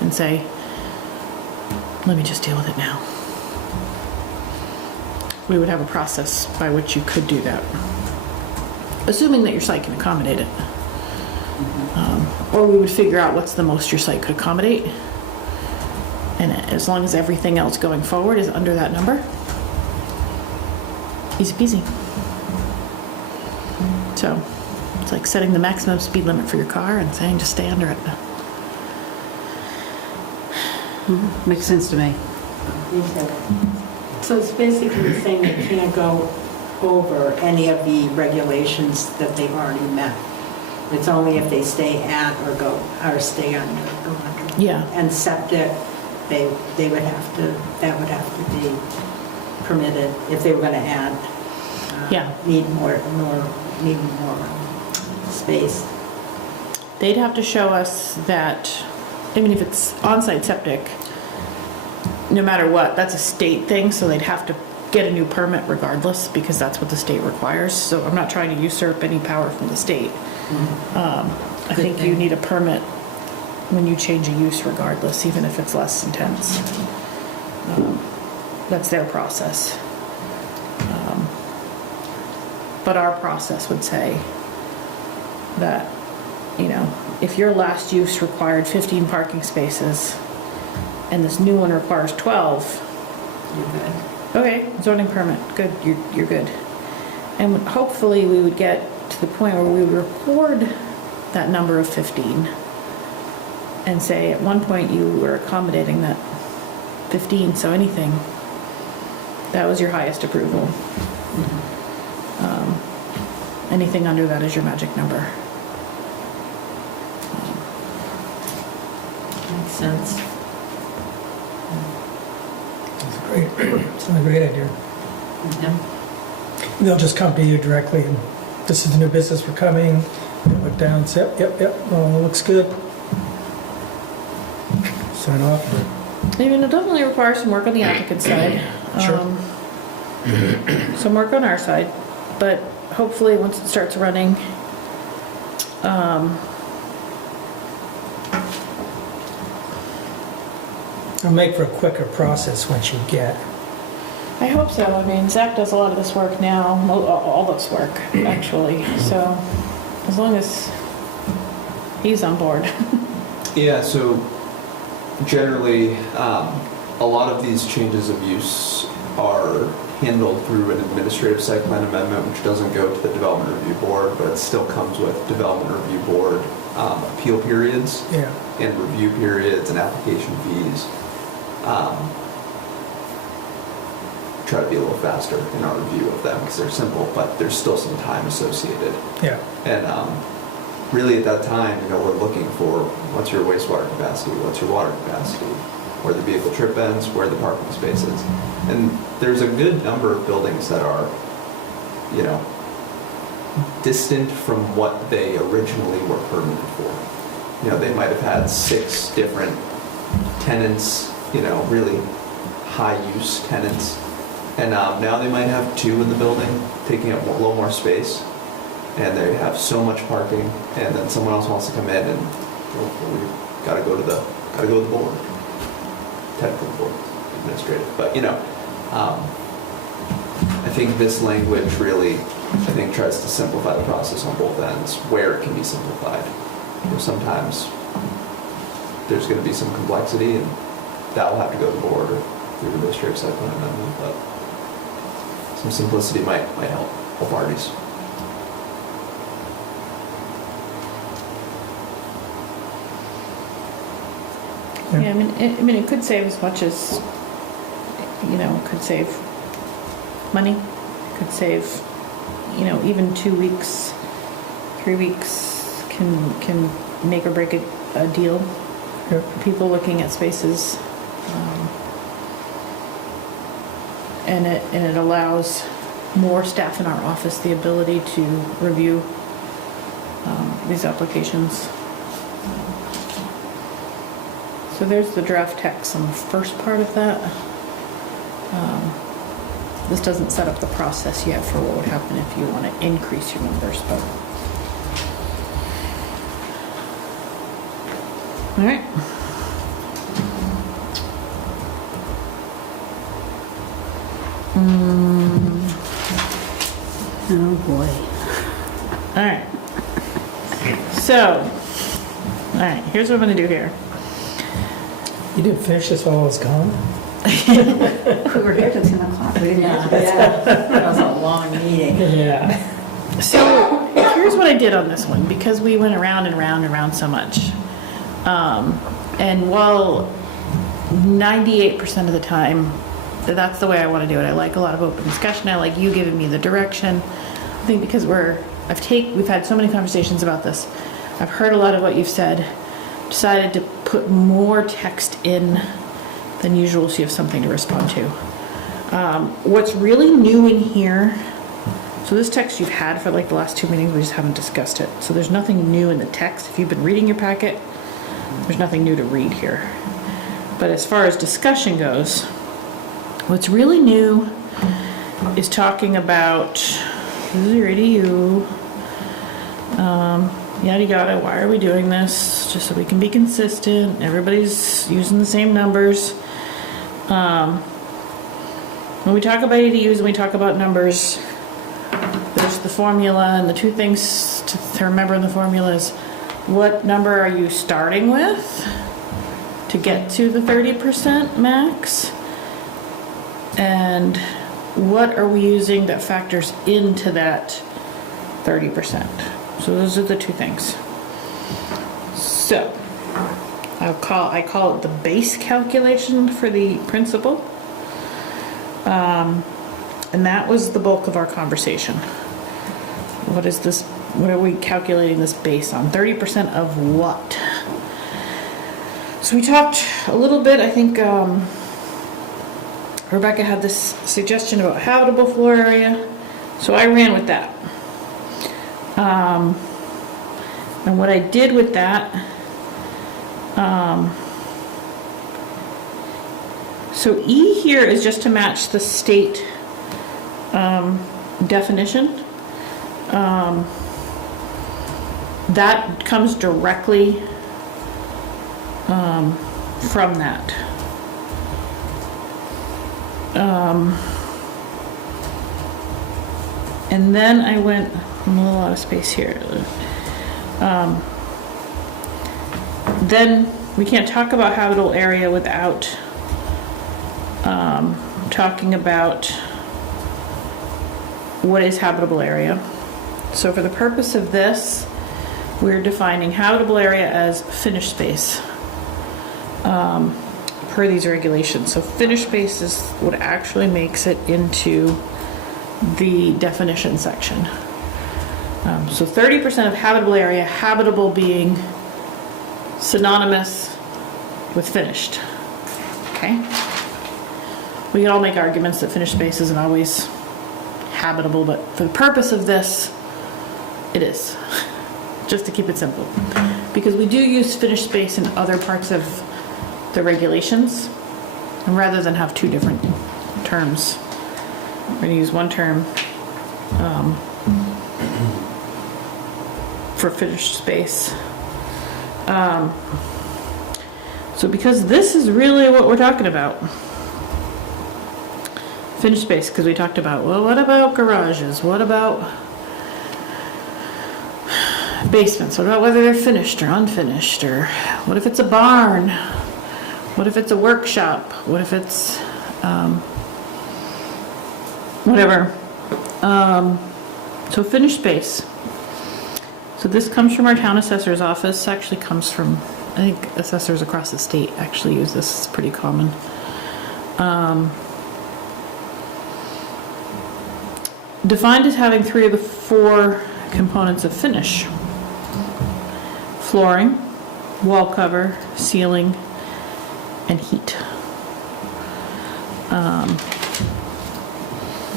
and say, let me just deal with it now. We would have a process by which you could do that, assuming that your site can accommodate it. Or we would figure out what's the most your site could accommodate, and as long as everything else going forward is under that number, easy peasy. So it's like setting the maximum speed limit for your car and saying just stay under it. Makes sense to me. So it's basically saying they can't go over any of the regulations that they've already met. It's only if they stay at or go, or stay under, go under. Yeah. And septic, they would have to, that would have to be permitted if they were gonna add. Yeah. Need more space. They'd have to show us that, I mean, if it's on-site septic, no matter what, that's a state thing, so they'd have to get a new permit regardless, because that's what the state requires. So I'm not trying to usurp any power from the state. I think you need a permit when you change a use regardless, even if it's less intense. That's their process. But our process would say that, you know, if your last use required 15 parking spaces and this new one requires 12, You're good. okay, zoning permit, good, you're good. And hopefully we would get to the point where we would record that number of 15 and say at one point you were accommodating that 15, so anything, that was your highest approval. Anything under that is your magic number. Makes sense. It's great. It's a great idea. Yeah. They'll just come to you directly and this is the new business we're coming. They look down and say, yep, looks good. Sign off. I mean, it definitely requires some work on the applicant side. Sure. Some work on our side, but hopefully once it starts running, It'll make for a quicker process once you get I hope so. I mean, Zach does a lot of this work now, all this work, actually. So as long as he's on board. Yeah, so generally, a lot of these changes of use are handled through an administrative site plan amendment, which doesn't go to the development review board, but it still comes with development review board appeal periods Yeah. and review periods and application fees. Try to be a little faster in our review of them because they're simple, but there's still some time associated. Yeah. And really at that time, we're looking for what's your wastewater capacity, what's your water capacity, where the vehicle trip ends, where the parking spaces. And there's a good number of buildings that are, distant from what they originally were permitted for. They might have had 6 different tenants, really high-use tenants. And now they might have 2 in the building, taking up a little more space. And they have so much parking, and then someone else wants to come in, and we've got to go to the board, technical board, administrative. But I think this language really, tries to simplify the process on both ends, where it can be simplified. Sometimes there's going to be some complexity, and that will have to go to the board or through the administrative site plan amendment. But some simplicity might help all parties. Yeah, I mean, it could save as much as, it could save money, it could save, even 2 weeks, 3 weeks can make or break a deal Yep. for people looking at spaces. And it allows more staff in our office the ability to review these applications. So there's the draft text on the first part of that. This doesn't set up the process yet for what would happen if you want to increase your numbers, but. All right. Oh, boy. All right. So, all right, here's what I'm gonna do here. You didn't finish this while I was gone? We were here till 10 o'clock. We didn't Yeah, that was a long meeting. Yeah. So here's what I did on this one, because we went around and around and around so much. And while 98% of the time, that's the way I want to do it. I like a lot of open discussion. I like you giving me the direction. I think because we've had so many conversations about this. I've heard a lot of what you've said. Decided to put more text in than usual so you have something to respond to. What's really new in here, so this text you've had for like the last 2 meetings, we just haven't discussed it. So there's nothing new in the text. If you've been reading your packet, there's nothing new to read here. But as far as discussion goes, what's really new is talking about, this is your EDU, yada yada, why are we doing this? Just so we can be consistent, everybody's using the same numbers. When we talk about EDUs and we talk about numbers, there's the formula, and the 2 things to remember in the formula is what number are you starting with to get to the 30% max, and what are we using that factors into that 30%. So those are the 2 things. So I call it the base calculation for the principal. And that was the bulk of our conversation. What is this? What are we calculating this based on? 30% of what? So we talked a little bit, I think Rebecca had this suggestion about habitable floor area. So I ran with that. And what I did with that, so E here is just to match the state definition. That comes directly from that. And then I went, I'm a little out of space here. Then we can't talk about habitable area without talking about what is habitable area. So for the purpose of this, we're defining habitable area as finished space per these regulations. So finished space is what actually makes it into the definition section. So 30% of habitable area, habitable being synonymous with finished. Okay? We can all make arguments that finished space isn't always habitable, but for the purpose of this, it is. Just to keep it simple. Because we do use finished space in other parts of the regulations, and rather than have two different terms, we're going to use one term for finished space. So because this is really what we're talking about, finished space, because we talked about, well, what about garages? What about basements? What about whether they're finished or unfinished? Or what if it's a barn? What if it's a workshop? What if it's whatever? So finished space. So this comes from our town assessor's office. Actually comes from, I think assessors across the state actually use this. It's pretty common. Defined as having 3 of the 4 components of finish: flooring, wall cover, ceiling, and heat.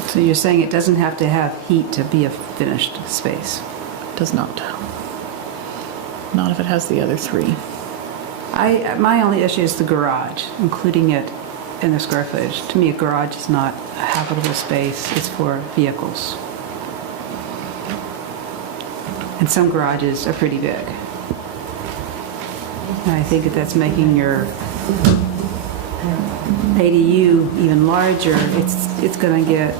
So you're saying it doesn't have to have heat to be a finished space? Does not. Not if it has the other 3. My only issue is the garage, including it in the square footage. To me, a garage is not a habitable space, it's for vehicles. And some garages are pretty big. And I think if that's making your ADU even larger, it's gonna get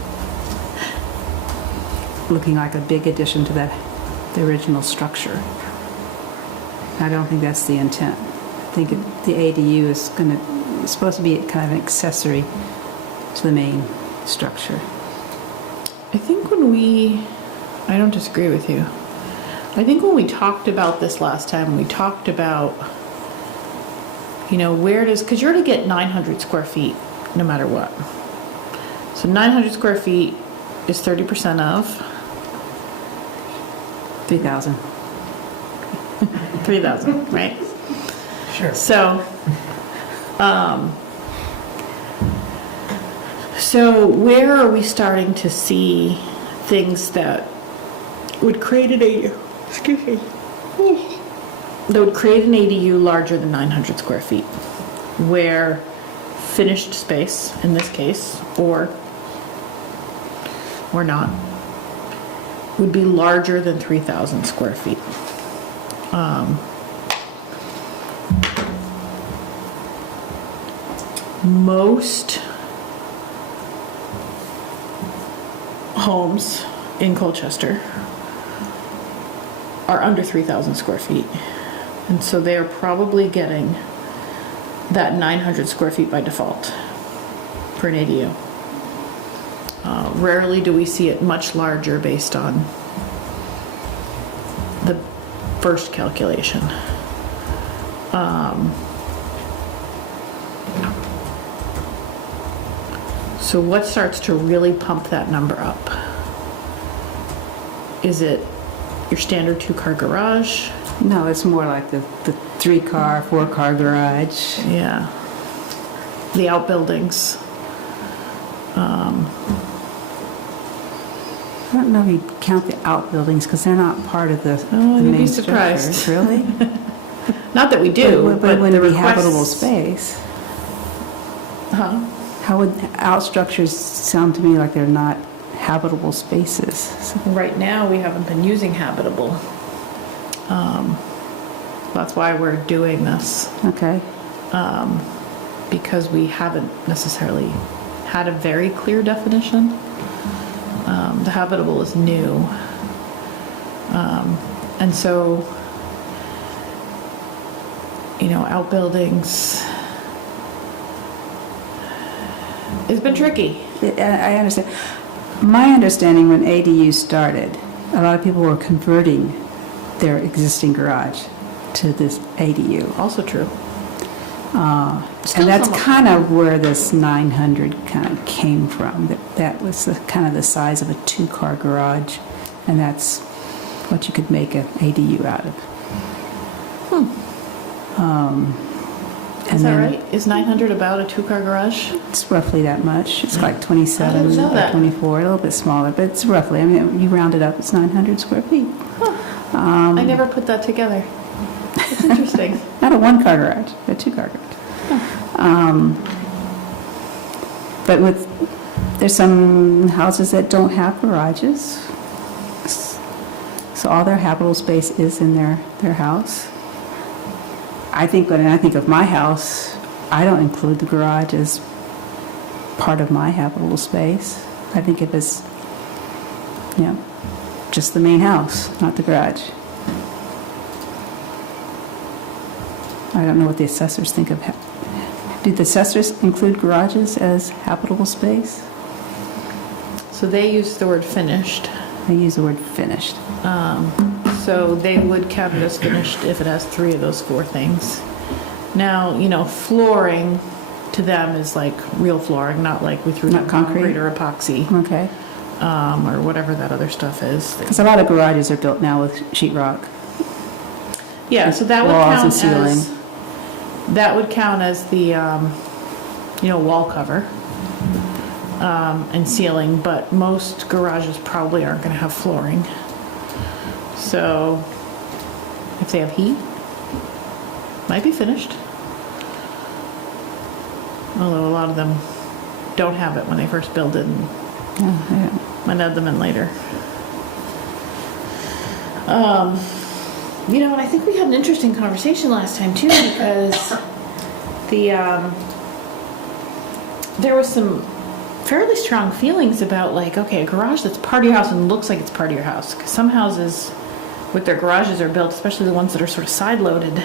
looking like a big addition to the original structure. I don't think that's the intent. I think the ADU is supposed to be kind of an accessory to the main structure. I think I don't disagree with you. I think when we talked about this last time, we talked about, because you're to get 900 square feet no matter what. So 900 square feet is 30% of 3,000. 3,000, right? Sure. So where are we starting to see things that would create an ADU? Excuse me. That would create an ADU larger than 900 square feet, where finished space, in this case, or not, would be larger than 3,000 square feet. Most homes in Colchester are under 3,000 square feet. And so they are probably getting that 900 square feet by default for an ADU. Rarely do we see it much larger based on the first calculation. So what starts to really pump that number up? Is it your standard 2-car garage? No, it's more like the 3-car, 4-car garage. Yeah. The outbuildings. I don't know if you count the outbuildings because they're not part of the Oh, you'd main be surprised. structure. Really? Not that we do, But it wouldn't the be habitable requests- space. Huh? How would outstructures sound to me like they're not habitable spaces? So- Right now, we haven't been using habitable. That's why we're doing this, Okay. because we haven't necessarily had a very clear definition. The habitable is new. And so, outbuildings, it's been tricky. I understand. My understanding when ADU started, a lot of people were converting their existing garage to this ADU. Also true. Still And that's somewhat. kind of where this 900 kind of came from. That was kind of the size of a two-car garage, and that's what you could make an ADU out of. Is And that then right? Is 900 about a two-car garage? It's roughly that much. It's like I 27 didn't know or that. 24, a little bit smaller, but it's roughly, I mean, you round it up, it's 900 square feet. I never put that together. It's interesting. Not a one-car garage, a two-car garage. But there's some houses that don't have garages. So all their habitable space is in their house. I think when I think of my house, I don't include the garage as part of my habitable space. I think of it as, just the main house, not the garage. I don't know what the assessors think of. Do the assessors include garages as habitable space? So they use the word finished. They use the word finished. So they would count it as finished if it has 3 of those 4 things. Now, flooring to them is like real flooring, not like we threw Not down concrete? or epoxy, Okay. or whatever that other stuff is. Because a lot of garages are built now with sheetrock. Yeah, so that would Walls and count ceiling. as, that would count as the, wall cover, and ceiling, but most garages probably aren't gonna have flooring. So, if they have heat, might be finished. Although a lot of them don't have it when they first build it and might add them in later. And I think we had an interesting conversation last time too, because there was some fairly strong feelings about like, okay, a garage that's part of your house and looks like it's part of your house. Because some houses with their garages are built, especially the ones that are sort of side-loaded,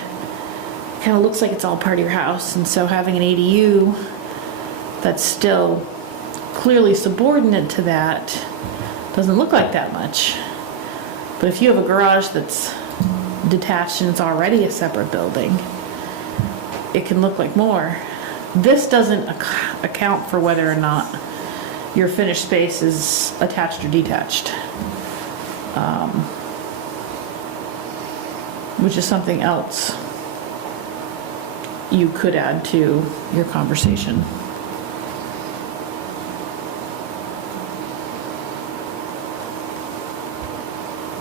kind of looks like it's all part of your house. And so having an ADU that's still clearly subordinate to that doesn't look like that much. But if you have a garage that's detached and it's already a separate building, it can look like more. This doesn't account for whether or not your finished space is attached or detached, which is something else you could add to your conversation.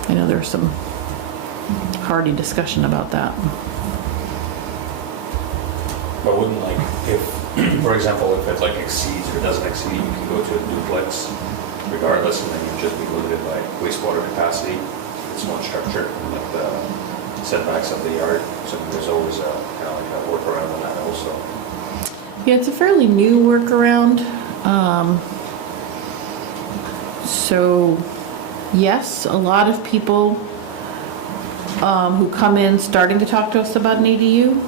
I know there's some hearty discussion about that. But wouldn't if, for example, if it exceeds or doesn't exceed, you can go to a duplex regardless, and then you'd just be limited by wastewater capacity. It's one structure, like the setbacks of the yard. So there's always a workaround on that also. Yeah, it's a fairly new workaround. So, yes, a lot of people who come in starting to talk to us about an ADU,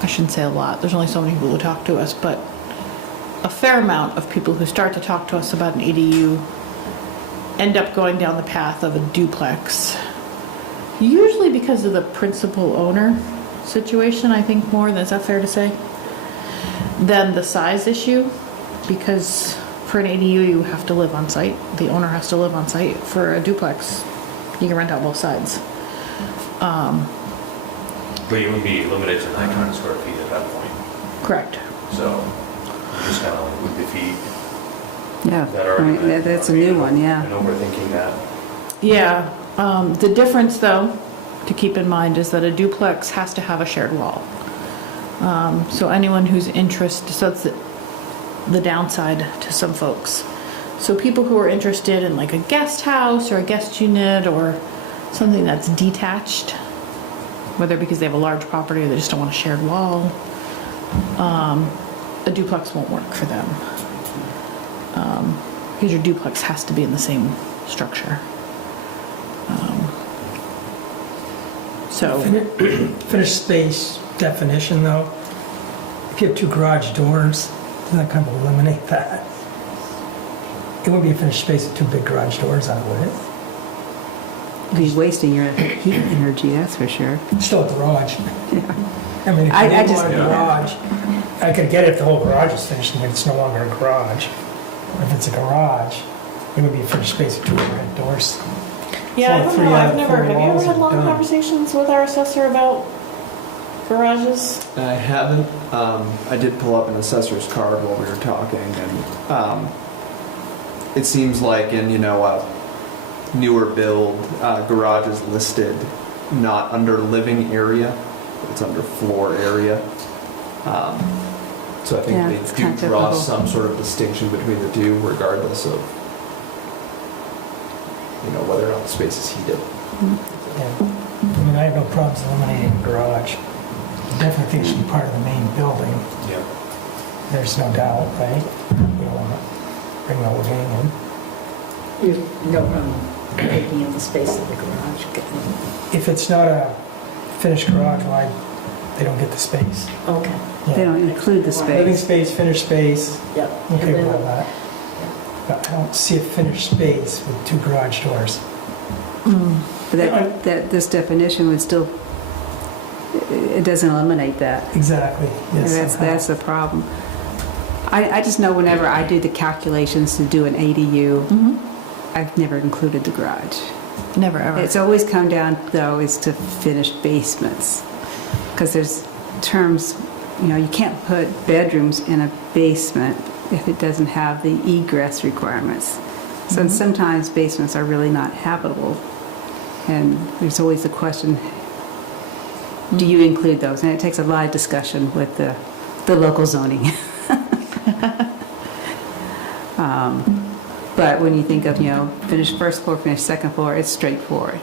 I shouldn't say a lot, there's only so many people who talk to us, but a fair amount of people who start to talk to us about an ADU end up going down the path of a duplex. Usually because of the principal owner situation, I think more, is that fair to say? Than the size issue, because for an ADU you have to live on site, the owner has to live on site. For a duplex, you can rent out both sides. But you would be limited to 900 square feet at that point. Correct. So just kind of would defeat Yeah, that argument. right, that's a new one, yeah. And overthinking that. Yeah, the difference though, to keep in mind, is that a duplex has to have a shared wall. So anyone who's interested, so that's the downside to some folks. So people who are interested in like a guest house or a guest unit or something that's detached, whether because they have a large property or they just don't want a shared wall, a duplex won't work for them. Because your duplex has to be in the same structure. So, Finished space definition, though, if you have 2 garage doors, doesn't that kind of eliminate that? It wouldn't be a finished space with 2 big garage doors on it, would it? You'd be wasting your heat energy, that's for sure. Still a garage. Yeah. I mean, if you I didn't just- want a garage, I could get it if the whole garage is finished and it's no longer a garage. If it's a garage, it would be a finished space with 2 overhead doors. yeah, I So don't 3 know, out I've of never, 4 have you ever walls had are long done. conversations with our assessor about garages? I haven't. I did pull up an assessor's card while we were talking, and it seems like in a newer build, garage is listed not under living area, it's under floor area. So I think Yeah, they it's do kind of draw typical. some sort of distinction between the two, regardless of whether or not the space is heated. Yeah. I mean, I have no problems eliminating the garage. I definitely think it should be part of the main building. Yeah. There's no doubt, right? You don't want to bring the whole gang in. You no problem taking up the space of the garage. If it's not a finished garage, why they don't get the space? Okay, Yeah. They don't include the Living space. space, finished space, yep. okay with all that. But I don't see a finished space with 2 garage doors. But this definition would still, it doesn't eliminate that. Exactly, And yes. that's the problem. I just know whenever I do the calculations to do an ADU, I've never included the garage. Never ever. It's always come down, though, is to finished basements. Because there's terms, you can't put bedrooms in a basement if it doesn't have the egress requirements. So sometimes basements are really not habitable. And there's always the question, do you include those? And it takes a lot of discussion with the local zoning. But when you think of, finished first floor, finished second floor, it's straightforward.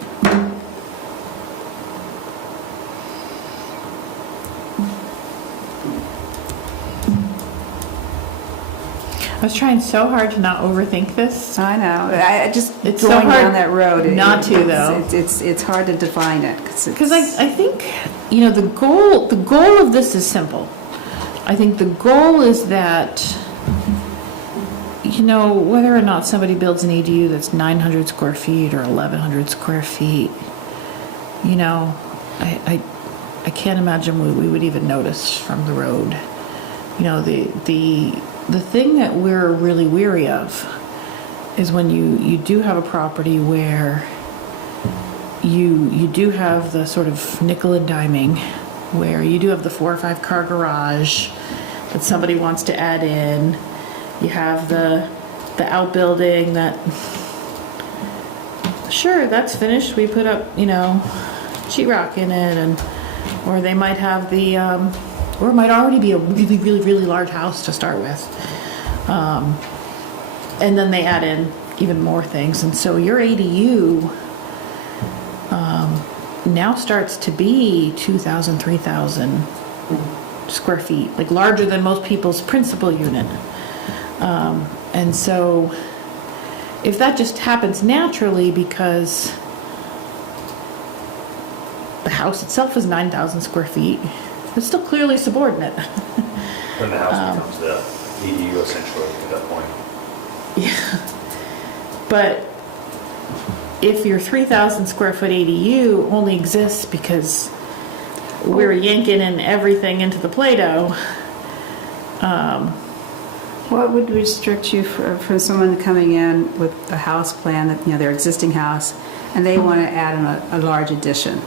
I was trying so hard to not overthink this. I know. I just It's so going hard down that road. not to, though. It's hard to define it Because I think, the goal of this is simple. I think the goal is that, whether or not somebody builds an ADU that's 900 square feet or 1,100 square feet, I can't imagine we would even notice from the road. The thing that we're really weary of is when you do have a property where you do have the sort of nickel and diming, where you do have the 4 or 5 car garage that somebody wants to add in. You have the outbuilding that, sure, that's finished. We put up, sheetrock in it, or they might have or it might already be a really, really, really large house to start with. And then they add in even more things. And so your ADU now starts to be 2,000, 3,000 square feet, like larger than most people's principal unit. And so if that just happens naturally because the house itself is 9,000 square feet, it's still clearly subordinate. Then the house becomes the ADU essentially at that point. Yeah. But if your 3,000 square foot ADU only exists because we're yanking in everything into the Play-Doh, What would restrict you from someone coming in with a house plan that, their existing house, and they want to add in a large addition?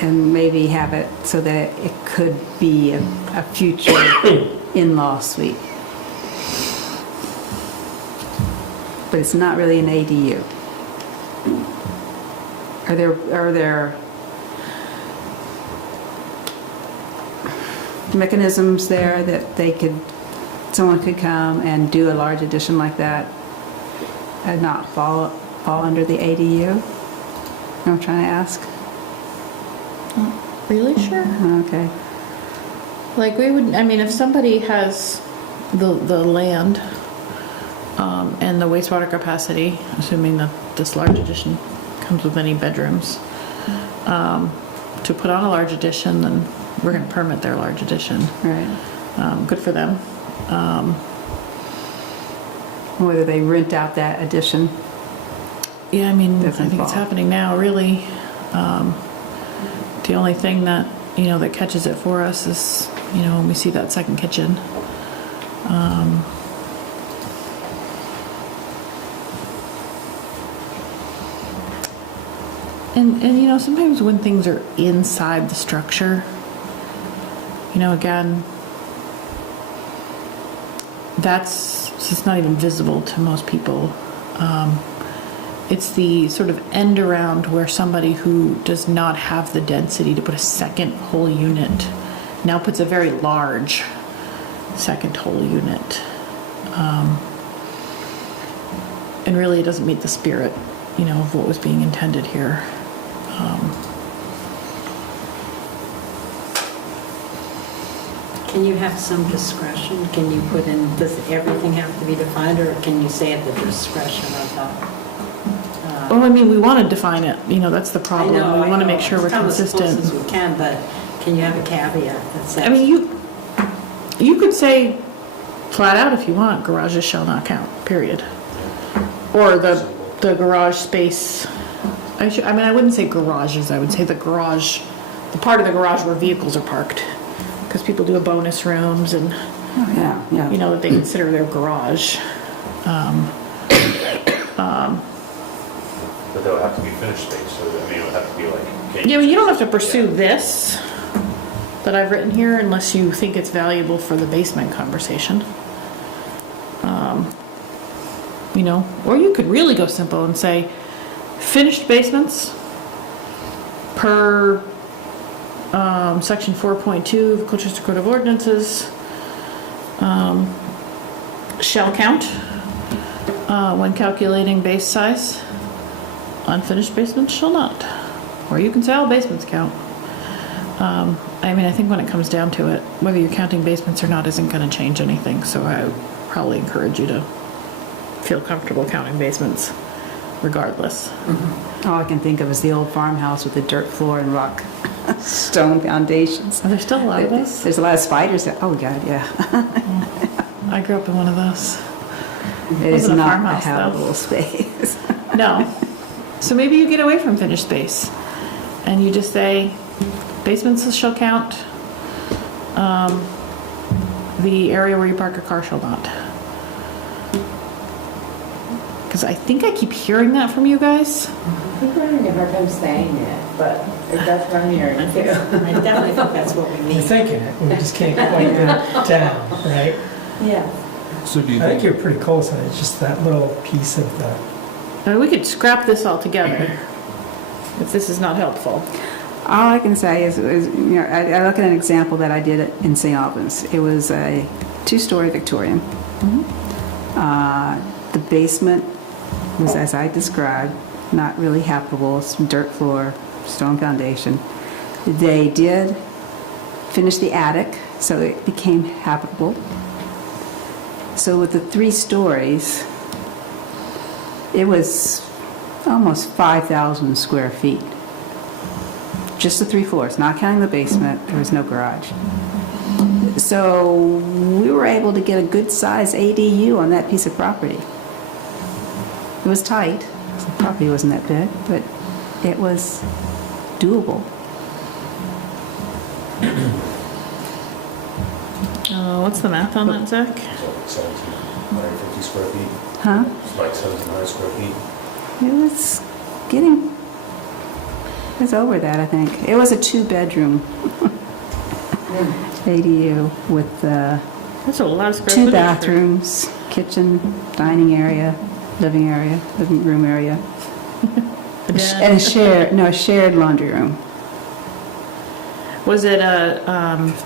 And maybe have it so that it could be a future in-law suite. But it's not really an ADU. Are there mechanisms there that someone could come and do a large addition like that and not fall under the ADU? You know what I'm trying to ask? really sure. Okay. Like we would, I mean, if somebody has the land and the wastewater capacity, assuming that this large addition comes with any bedrooms, to put on a large addition, then we're going to permit their large addition. Right. Good for them. Whether they rent out that addition. Yeah, I mean, I Doesn't think it's fall. happening now, really. The only thing that, that catches it for us is, when we see that second kitchen. And sometimes when things are inside the structure, again, it's not even visible to most people. It's the sort of end around where somebody who does not have the density to put a second whole unit now puts a very large second whole unit. And really it doesn't meet the spirit, of what was being intended here. Can you have some discretion? Can you put in, does everything have to be defined, or can you say at the discretion of the? Oh, I mean, we want to define it, that's the problem. We want to make sure we're Tell us as close consistent. as we can, but can you have a caveat that says? I mean, you could say flat out if you want, garages shall not count, period. Or the garage space, I wouldn't say garages, I would say the part of the garage where vehicles are parked. Because people do a bonus rooms and, Yeah. that they consider their garage. But that would have to be finished space, so it would have to be like. Yeah, but you don't have to pursue this that I've written here unless you think it's valuable for the basement conversation. Or you could really go simple and say, finished basements per section 4.2 of the Colchester Code of Ordinances shall count when calculating base size. Unfinished basements shall not. Or you can say all basements count. I think when it comes down to it, whether you're counting basements or not isn't going to change anything. So I would probably encourage you to feel comfortable counting basements regardless. All I can think of is the old farmhouse with the dirt floor and rock stone foundations. Are there still a lot of those? There's a lot of spiders there. Oh, God, yeah. I grew up in one of those. It is Wasn't a not a farmhouse, though. habitable space. No. So maybe you get away from finished space and you just say basements shall count. The area where you park a car shall not. Because I think I keep hearing that from you guys. I think we're having a hard time saying it, but that's what I'm hearing too. I definitely think that's what we We're need. thinking it, we just can't quite get it down, right? Yeah. So do you I think think, you're pretty close on it, it's just that little piece of the, I mean, we could scrap this all together if this is not helpful. All I can say is I look at an example that I did in St. Albans. It was a 2-story Victorian. The basement was, as I described, not really habitable, some dirt floor, stone foundation. They did finish the attic, so it became habitable. So with the 3 stories, it was almost 5,000 square feet. Just the 3 floors, not counting the basement. There was no garage. So we were able to get a good size ADU on that piece of property. It was tight. The property wasn't that big, but it was doable. What's the math on that, Zach? So 1,750 square feet, Huh? it's like 1,700 square feet. It was getting, it was over that, I think. It was a 2-bedroom ADU with That's a lot of square 2 footage. bathrooms, kitchen, dining area, living room area, and a shared laundry room. Was it a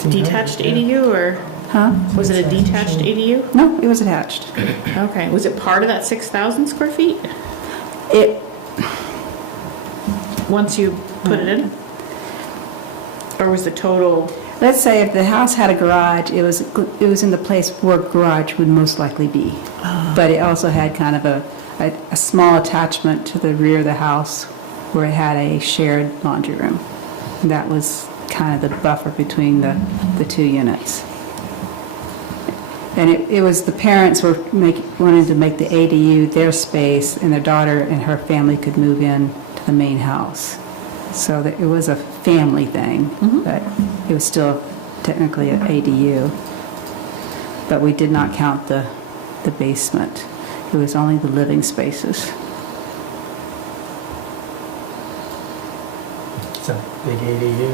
detached ADU or Huh? was it a detached ADU? No, it was attached. Okay. Was it part of that 6,000 square feet It, once you put it in? Or was the total, Let's say if the house had a garage, it was in the place where garage would most likely be. But it also had kind of a small attachment to the rear of the house where it had a shared laundry room. That was kind of the buffer between the two units. And it was the parents were wanting to make the ADU their space, and their daughter and her family could move in to the main house. So that it was a family thing, but it was still technically an ADU. But we did not count the basement. It was only the living spaces. It's a big ADU,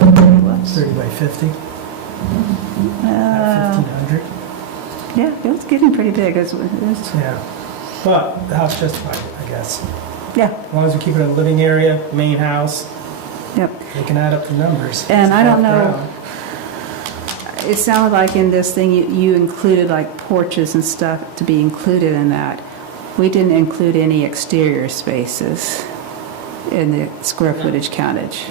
30 by 50, about 1,500. Yeah, it was getting pretty big. Yeah. But the house justified it, I guess. Yeah, As long as we keep it in a living area, main house, yep. they can add up the numbers. And It's I don't half know, ground. it sounded like in this thing you included like porches and stuff to be included in that. We didn't include any exterior spaces in the square footage countage.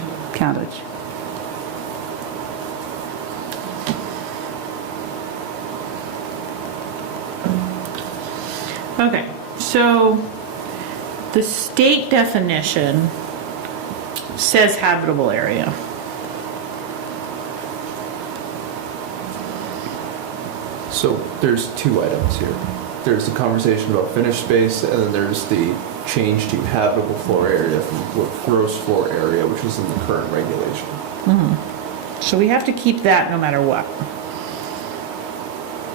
okay, so the state definition says habitable area. So there's two items here. There's the conversation about finished space, and then there's the change to habitable floor area from gross floor area, which is in the current regulation. So we have to keep that no matter what.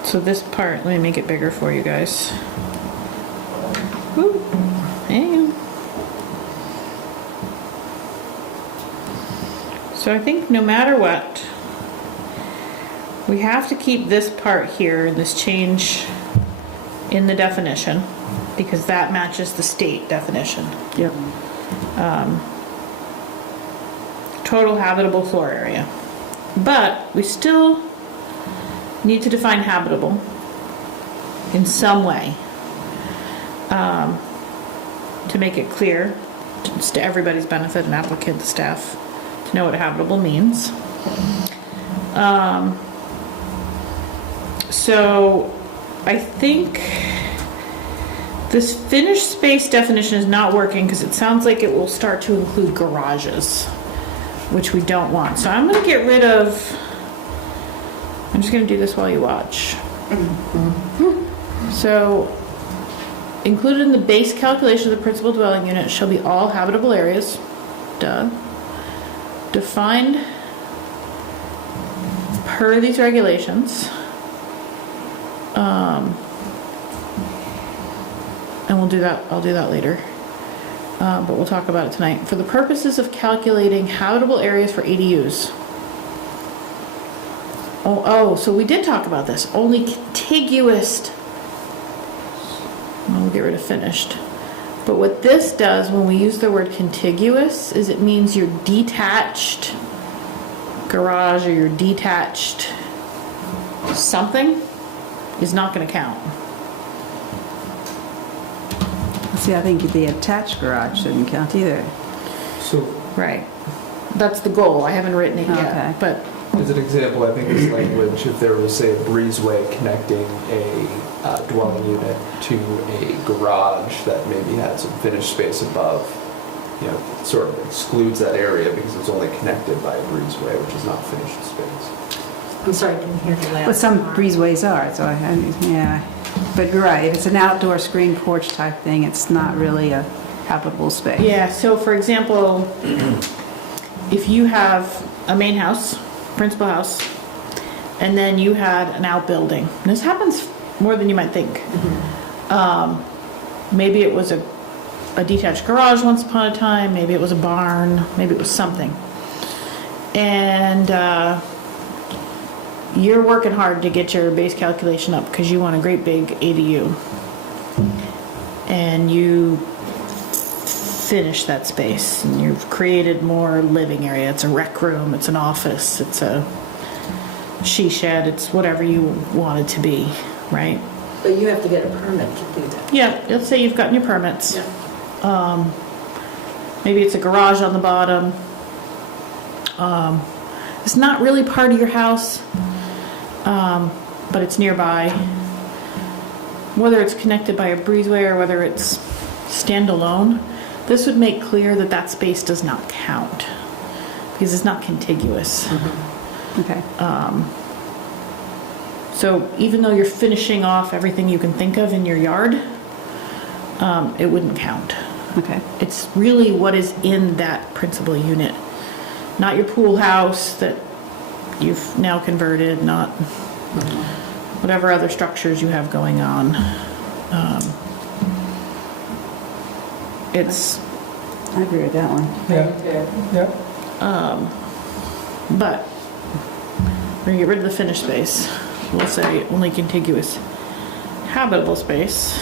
So this part, let me make it bigger for you guys. Woo. Hang on. So I think no matter what, we have to keep this part here, this change in the definition, because that matches the state definition. Yep. Total habitable floor area. But we still need to define habitable in some way to make it clear to everybody's benefit, an applicant, the staff, to know what habitable means. So I think this finished space definition is not working because it sounds like it will start to include garages, which we don't want. So I'm going to get rid of, I'm just going to do this while you watch. So included in the base calculation of the principal dwelling unit shall be all habitable areas. Duh. Defined per these regulations. And we'll do that, I'll do that later. But we'll talk about it tonight. For the purposes of calculating habitable areas for ADUs. Oh, so we did talk about this. Only contiguous, we'll get rid of finished. But what this does when we use the word contiguous is it means your detached garage or your detached something is not going to count. See, I think the attached garage shouldn't count either. So Right. That's the goal. I haven't written it Okay. yet, but as an example, I think this language, if there was, say, a breezeway connecting a dwelling unit to a garage that maybe had some finished space above, sort of excludes that area because it's only connected by a breezeway, which is not finished space. I'm sorry, I didn't hear the last But some part. breezeways are, so yeah. But you're right, if it's an outdoor screen porch type thing, it's not really a habitable space. yeah, so for example, if you have a main house, principal house, and then you had an outbuilding, and this happens more than you might think. Maybe it was a detached garage once upon a time, maybe it was a barn, maybe it was something. And you're working hard to get your base calculation up because you want a great big ADU. And you finish that space and you've created more living area. It's a rec room, it's an office, it's a she shed, it's whatever you want it to be, right? But you have to get a permit to do that. Yeah, let's say you've gotten your permits. Yeah. Maybe it's a garage on the bottom. it's not really part of your house, but it's nearby. Whether it's connected by a breezeway or whether it's standalone, this would make clear that that space does not count because it's not contiguous. Okay. So even though you're finishing off everything you can think of in your yard, it wouldn't count. Okay. It's really what is in that principal unit, not your pool house that you've now converted, not whatever other structures you have going on. It's, I agree with that one. Yeah, yep. but we're gonna get rid of the finished space. We'll say only contiguous habitable space.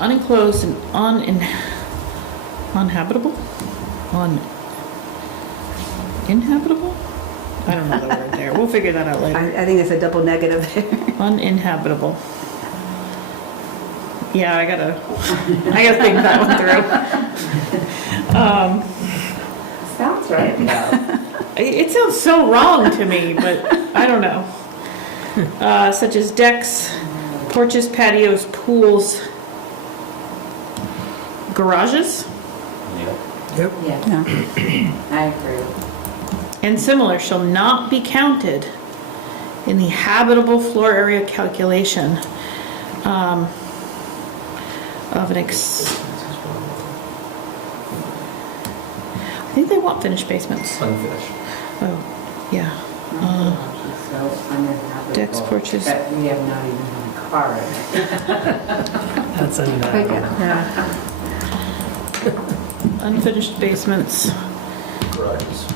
Unenclosed and uninhabitable? Uninhabitable? I don't know the word there. We'll figure that out later. I think it's a double negative there. Uninhabitable. Yeah, I gotta think that one through. Sounds right, though. It sounds so wrong to me, but I don't know. Such as decks, porches, patios, pools, garages, Yep. Yes, Yeah. I agree. and similar shall not be counted in the habitable floor area calculation of an I think they want finished basements. Unfinished. Oh, yeah. So uninhabitable. Decks, porches. That we have not even had a car in it. That's Yeah. Unfinished basements. Garages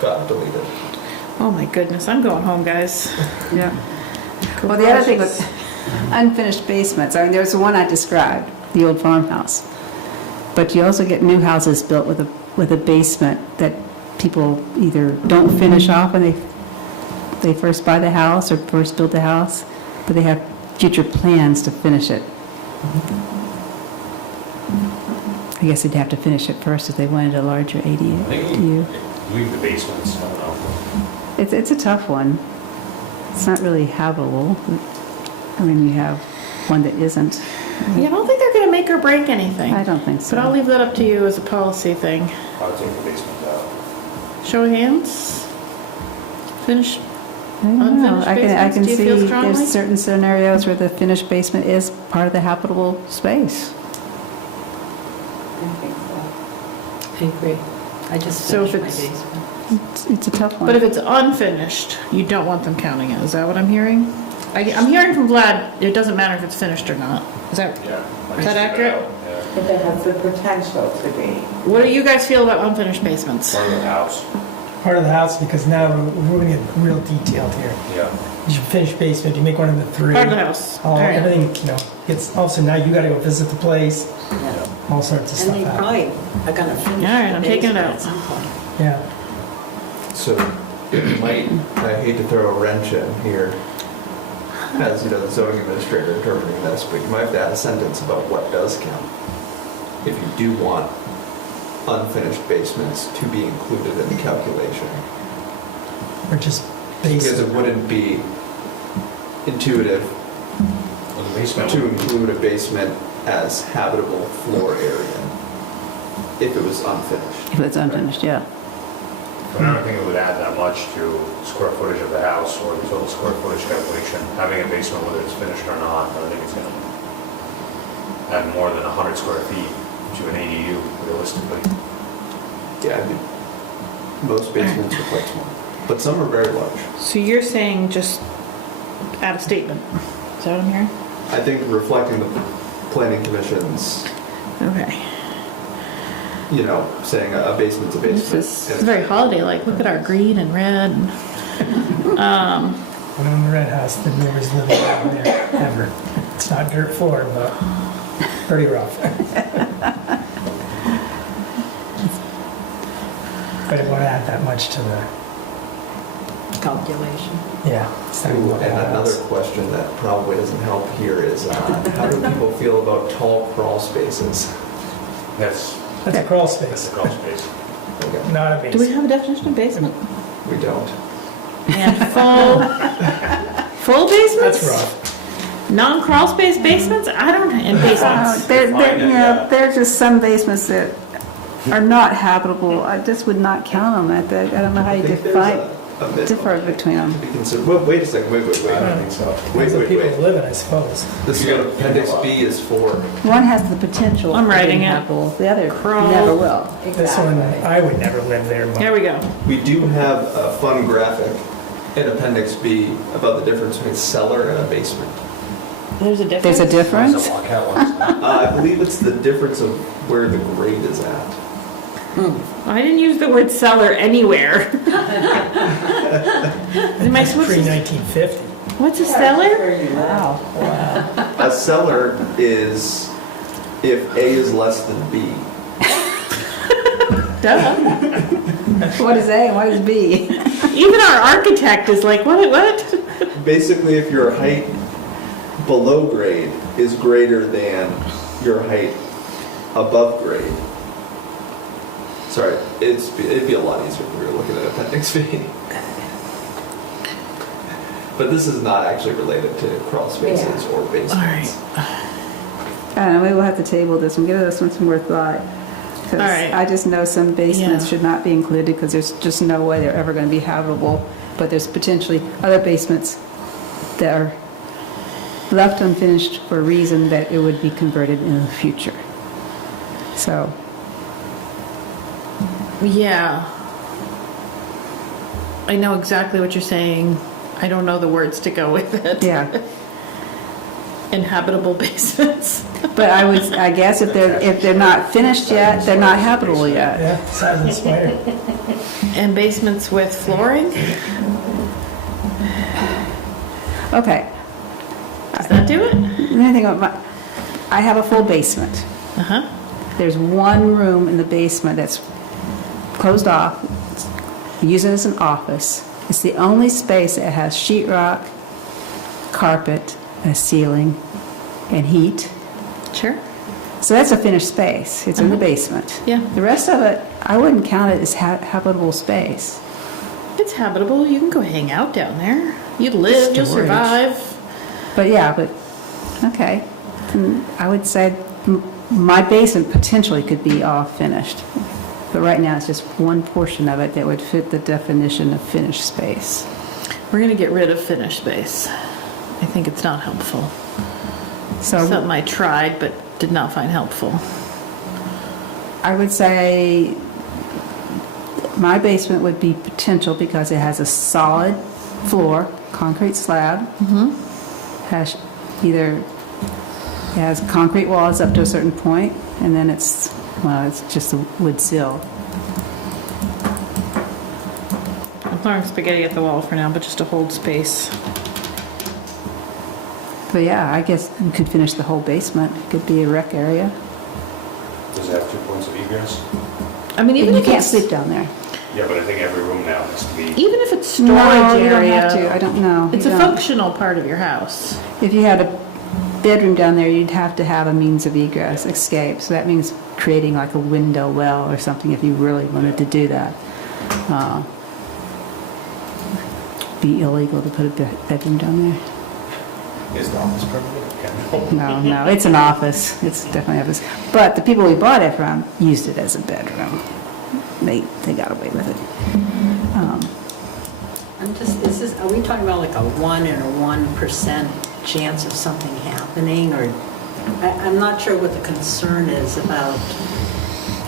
got deleted. Oh my goodness, I'm going home, guys. Yeah. Well, the other thing with unfinished basements, I mean, there's the one I described, the old farmhouse. But you also get new houses built with a basement that people either don't finish off when they first buy the house or first build the house, but they have future plans to finish it. I guess they'd have to finish it first if they wanted a larger I think ADU. leave the basements, I don't know. It's a tough one. It's not really habitable. I mean, you have one that isn't. Yeah, I don't think they're gonna make or break anything. I don't think so. But I'll leave that up to you as a policy thing. I would take the basements out. Show of hands? Finish, I don't know. unfinished I can basements, do you see feel strongly? there's certain scenarios where the finished basement is part of the habitable space. I think so. I agree. I just So if finished my it's- basement. It's a tough one. but if it's unfinished, you don't want them counting it, is that what I'm hearing? I'm hearing from Vlad, it doesn't matter if it's finished or not. Is that, Yeah. Is that accurate? Yeah. But that has the potential to be. what do you guys feel about unfinished basements? Part of the house, Part of the house, because now we're gonna get real detailed here. yeah. You should finish basement, you make one of the three. Part of the house. All, All right. everything, gets, all of a sudden now you gotta go visit the place, all sorts of And they stuff happens. probably are gonna finish All right, the I'm taking it basement out. at some point. Yeah, So it might, I hate to throw a wrench in here, as the zoning administrator interpreting this, but you might have to add a sentence about what does count. If you do want unfinished basements to be included in the calculation. or just Because basic. it wouldn't be intuitive Well, the basement. to include a basement as habitable floor area if it was unfinished. If it's unfinished, yeah. I don't think it would add that much to square footage of the house or the total square footage calculation. Having a basement, whether it's finished or not, I don't think it's gonna add more than 100 square feet to an ADU realistically. Yeah, I mean, most basements are quite small, but some are very large. So you're saying just add a statement? Is that what I'm hearing? I think reflecting the planning commission's, Okay. saying a basement's a basement. This is very holiday-like. Look at our green and red. And, When I'm in the red house, the neighbors live down there, ever. It's not dirt floor, but pretty rough. But it won't add that much to the calculation. Yeah. it's not gonna Ooh, work and out. another question that probably doesn't help here is, how do people feel about tall crawl spaces? That's That's a crawl that's space, the crawl space. Okay, not a Do we basement. have a definition of basement? we don't. And full basements? That's rough. Non-crawl space basements? I don't, and basements. Define it, yeah. There's just some basements that are not habitable. I just would not count them at that. I don't know how you I think there's define, a minimum differ between them. to be considered. Wait a second, wait. I don't think so. Depends on people live in, I suppose. This is what appendix B is for. One has the potential I'm of writing being it. habitable, the other Crawl. never will. This one, I would never live there, There but we go. We do have a fun graphic in appendix B about the difference between cellar and a basement. There's a difference. There's a difference? I believe it's the difference of where the grade is at. I didn't use the word cellar anywhere. Am I supposed to? pre-1950. What's a cellar? Wow. A cellar is if A is less than B. Duh. What is A and what is B? Even our architect is like, what? Basically, if your height below grade is greater than your height above grade. Sorry, it'd be a lot easier if we were looking at appendix B. But this is not actually related to crawl spaces or basements. All right. I don't know, maybe we'll have to table this one, give this one some more thought. Because All right. I just know some basements Yeah. should not be included because there's just no way they're ever going to be habitable. But there's potentially other basements that are left unfinished for a reason that it would be converted in the future. So, Yeah. I know exactly what you're saying. I don't know the words to go with it. yeah. Inhabitable basements. But I guess if they're not finished yet, they're not habitable yet. Yeah, sounds inspired. And basements with flooring? Okay. Does that do it? Let me think about I have a full basement. Uh-huh. There's one room in the basement that's closed off. Use it as an office. It's the only space that has sheetrock, carpet, a ceiling, and heat. Sure. So that's a finished space. It's in the basement. Yeah. The rest of it, I wouldn't count it as habitable space. It's habitable. You can go hang out down there. You'd live, you'll Storage. survive. But yeah, okay. I would say my basement potentially could be all finished. But right now, it's just one portion of it that would fit the definition of finished space. We're going to get rid of finished space. I think it's not helpful. So Something I tried but did not find helpful. I would say my basement would be potential because it has a solid floor, concrete slab. Has either it has concrete walls up to a certain point, and then it's just a wood sill. I'm throwing spaghetti at the wall for now, but just to hold space. But yeah, I guess you could finish the whole basement. It could be a rec area. Does it have 2 points of egress? I mean, even You if can't it's, sleep down there. Yeah, but I think every room now has to be. even if it's storage No, you area, don't have to. I don't know. it's You a don't. functional part of your house. If you had a bedroom down there, you'd have to have a means of egress, escape. So that means creating like a window well or something if you really wanted to do that. Be illegal to put a bedroom down there. Is the office permitted? Okay. No, it's an office. It's definitely office. But the people we bought it from used it as a bedroom. They got away with it. Are we talking about like a 1 in a 1% chance of something happening? Or, I'm not sure what the concern is about.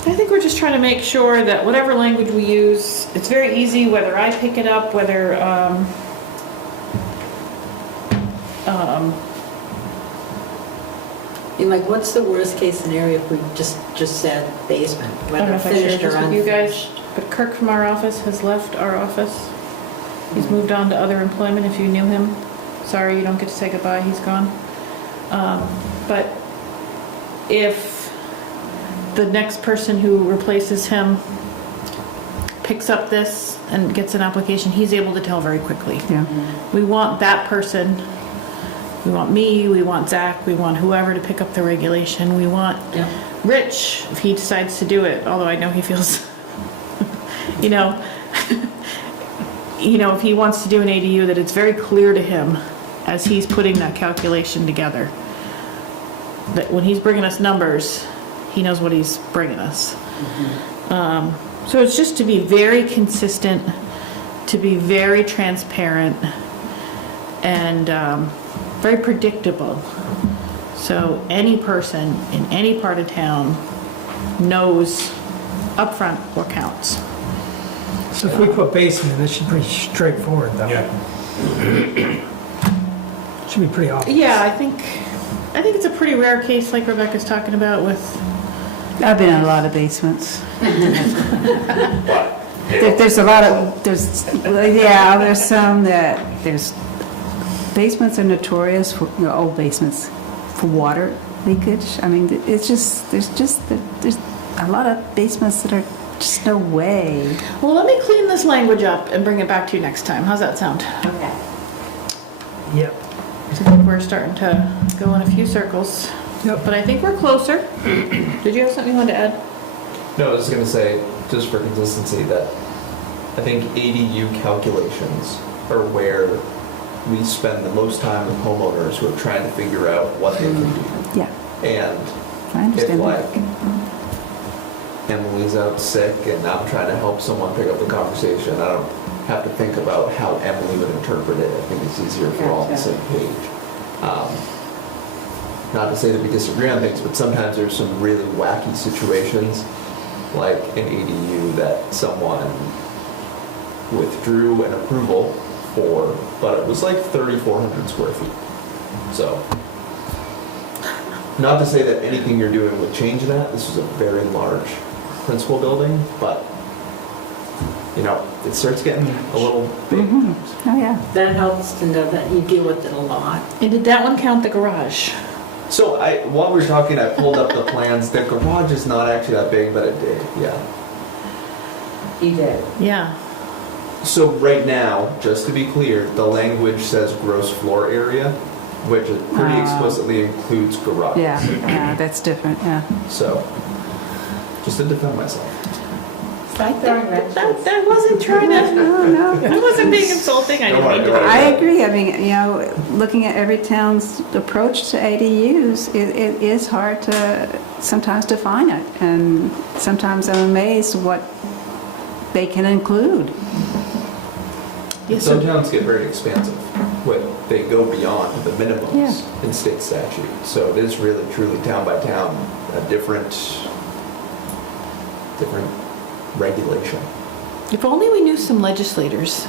I think we're just trying to make sure that whatever language we use, it's very easy, whether I pick it up, whether, I mean, like, what's the worst case scenario if we just said basement, I don't know whether if I shared finished or this with you guys, unfinished? but Kirk from our office has left our office. He's moved on to other employment, if you knew him. Sorry, you don't get to say goodbye, he's gone. But if the next person who replaces him picks up this and gets an application, he's able to tell very quickly. Yeah. We want that person, we want me, we want Zach, we want whoever to pick up the regulation. We want Yeah. Rich, if he decides to do it, although I know he feels, you know, if he wants to do an ADU, that it's very clear to him as he's putting that calculation together, that when he's bringing us numbers, he knows what he's bringing us. So it's just to be very consistent, to be very transparent, and very predictable. So any person in any part of town knows upfront what counts. So if we put basement, this should be pretty straightforward though. Should be pretty obvious. Yeah, I think it's a pretty rare case like Rebecca's talking about with, I've been in a lot of basements. But There's a lot of, there's some that, basements are notorious for, old basements, for water leakage. I mean, there's a lot of basements that are just no way. well, let me clean this language up and bring it back to you next time. How's that sound? Okay. Yep. I think we're starting to go in a few circles, Yep. but I think we're closer. Did you have something you wanted to add? No, I was going to say, just for consistency, that I think ADU calculations are where we spend the most time with homeowners who are trying to figure out what they can do. Yeah, And I if understand like that. Emily's out sick and I'm trying to help someone pick up the conversation, I don't have to think about how Emily would interpret it. I think it's easier if we're all on the Gotcha. same page. Not to say that we disagree on things, but sometimes there's some really wacky situations, like an ADU that someone withdrew an approval for, but it was like 3,400 square feet. So, not to say that anything you're doing would change that. This was a very large principal building, but it starts getting a little big. Oh, yeah. That helps to know that you deal with it a lot. And did that one count the garage? So while we were talking, I pulled up the plans. The garage is not actually that big, but it did, yeah. He did. Yeah. So right now, just to be clear, the language says gross floor area, which pretty explicitly includes garage. Yeah, that's different, yeah. So, just to defend myself. Like throwing wrenches. I wasn't trying to, No. I wasn't being insulting. I didn't mean to be. I agree. I mean, looking at every town's approach to ADUs, it is hard to sometimes define it. And sometimes I'm amazed what they can include. Yes, Some so- towns get very expansive. They go beyond the minimums Yeah. in state statute. So it is really truly town by town, a different regulation. If only we knew some legislators.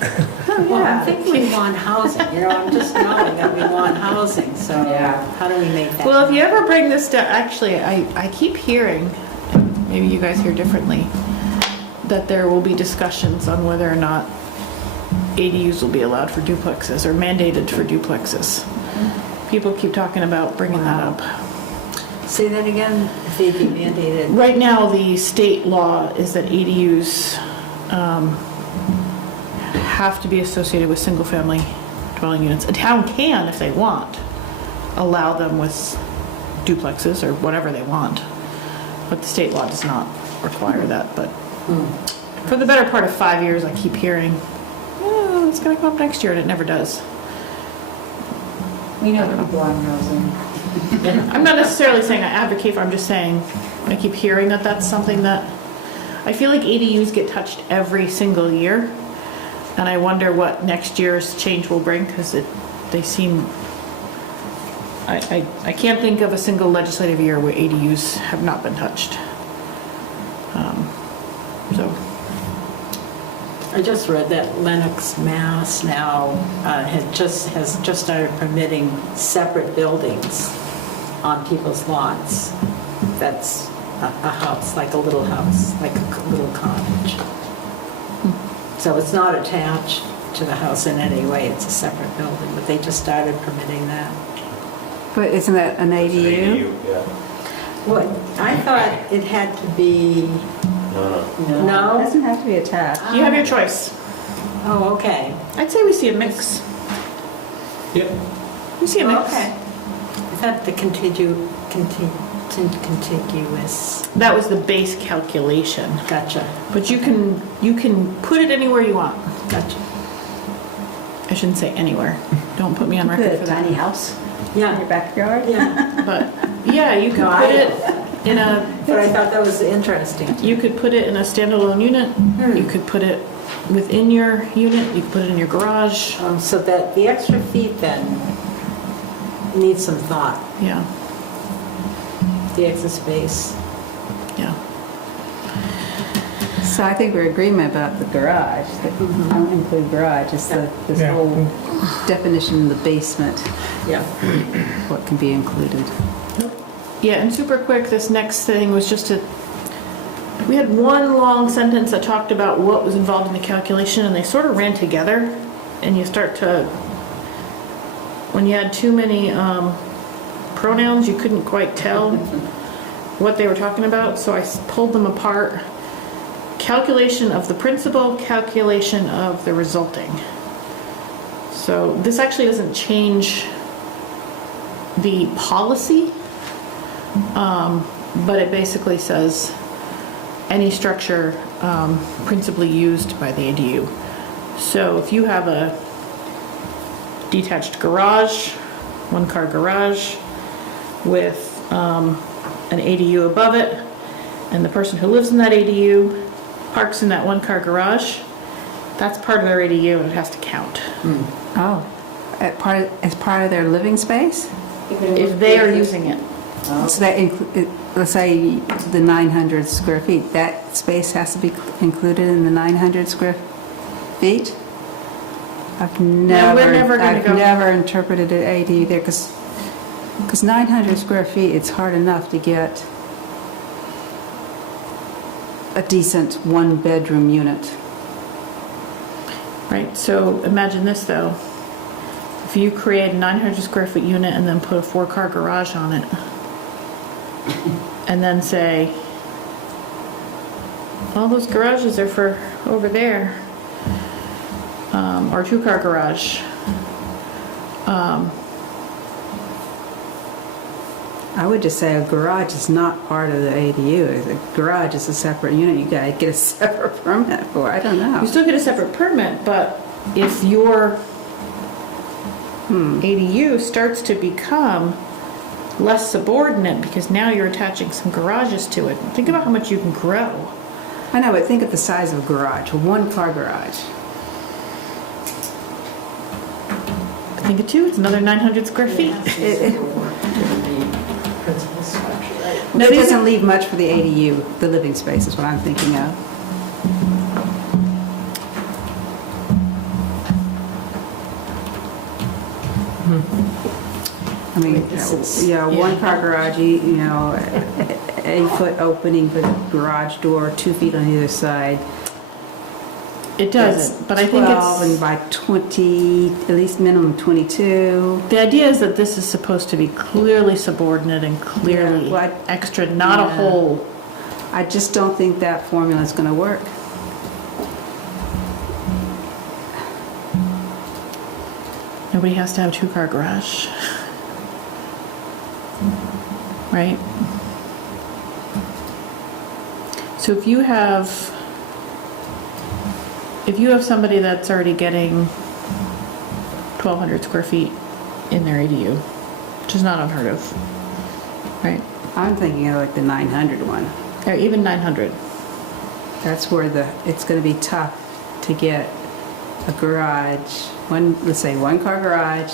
Well, I think we want housing, I'm just knowing that we want housing, so Yeah. how do we make that? Well, if you ever bring this to, actually, I keep hearing, and maybe you guys hear differently, that there will be discussions on whether or not ADUs will be allowed for duplexes or mandated for duplexes. People keep talking about bringing that up. Say that again, if they be mandated. Right now, the state law is that ADUs have to be associated with single-family dwelling units. A town can, if they want, allow them with duplexes or whatever they want, but the state law does not require that. But for the better part of 5 years, I keep hearing, oh, it's going to come up next year, and it never does. We know people on housing. I'm not necessarily saying I advocate for, I'm just saying, I keep hearing that that's something that, I feel like ADUs get touched every single year, and I wonder what next year's change will bring, because they seem, I can't think of a single legislative year where ADUs have not been touched. So, I just read that Lenox, Mass now has just started permitting separate buildings on people's lots. That's a house, like a little house, like a little cottage. So it's not attached to the house in any way, it's a separate building, but they just started permitting that. But isn't that an ADU? Yeah. Well, I thought it had to be No? Doesn't have to be attached. You have your choice. Oh, okay. I'd say we see a mix. Yep. We see a mix. Okay. I thought the contiguous, That was the base calculation. gotcha, But you can put it anywhere you want. gotcha. I shouldn't say anywhere. Don't put me on Put record a for tiny that. house in Yeah, your backyard. yeah. But yeah, you could No, put I- it in a. But I thought that was interesting. You could put it in a standalone unit. You could put it within your unit. You could put it in your garage. So that the extra feet then needs some thought, Yeah, the extra space. yeah. So I think we're in agreement about the garage, that I don't include garage, it's this Yeah. whole definition in the basement, Yeah. what can be included. Yeah, and super quick, this next thing was just we had one long sentence that talked about what was involved in the calculation, and they sort of ran together, and you start to, when you had too many pronouns, you couldn't quite tell what they were talking about, so I pulled them apart. Calculation of the principal, calculation of the resulting. So this actually doesn't change the policy, but it basically says any structure principally used by the ADU. So if you have a detached garage, one-car garage with an ADU above it, and the person who lives in that ADU parks in that one-car garage, that's part of their ADU and it has to count. Oh, as part of their living space? If they are using it. So that let's say the 900 square feet, that space has to be included in the 900 square feet? I've never gonna go- never interpreted an ADU there, because 900 square feet, it's hard enough to get a decent one-bedroom unit. Right, so imagine this though. If you create a 900 square foot unit and then put a 4-car garage on it, and then say, all those garages are for over there, or 2-car garage. I would just say a garage is not part of the ADU. A garage is a separate unit. You gotta get a separate permit for. I don't know. You still get a separate permit, but if your ADU starts to become less subordinate because now you're attaching some garages to it, think about how much you can grow. I know, but think of the size of a garage, a 1-car garage. Think of 2, it's another 900 square feet. Principal structure, right? No, It these doesn't are- leave much for the ADU, the living space is what I'm thinking of. I mean, This is- yeah, yeah. 1-car garage, you know, 8-foot opening for the garage door, 2 feet on either side. It doesn't, but I think 12 and it's, by 20, at least minimum 22. the idea is that this is supposed to be clearly subordinate and clearly Yeah, well, extra, not a yeah. whole. I just don't think that formula is going to work. Nobody has to have a 2-car garage. Right? So if you have somebody that's already getting 1,200 square feet in their ADU, which is not unheard of, right? I'm thinking of like the 900 one. Or even 900. That's where it's going to be tough to get a garage, let's say 1-car garage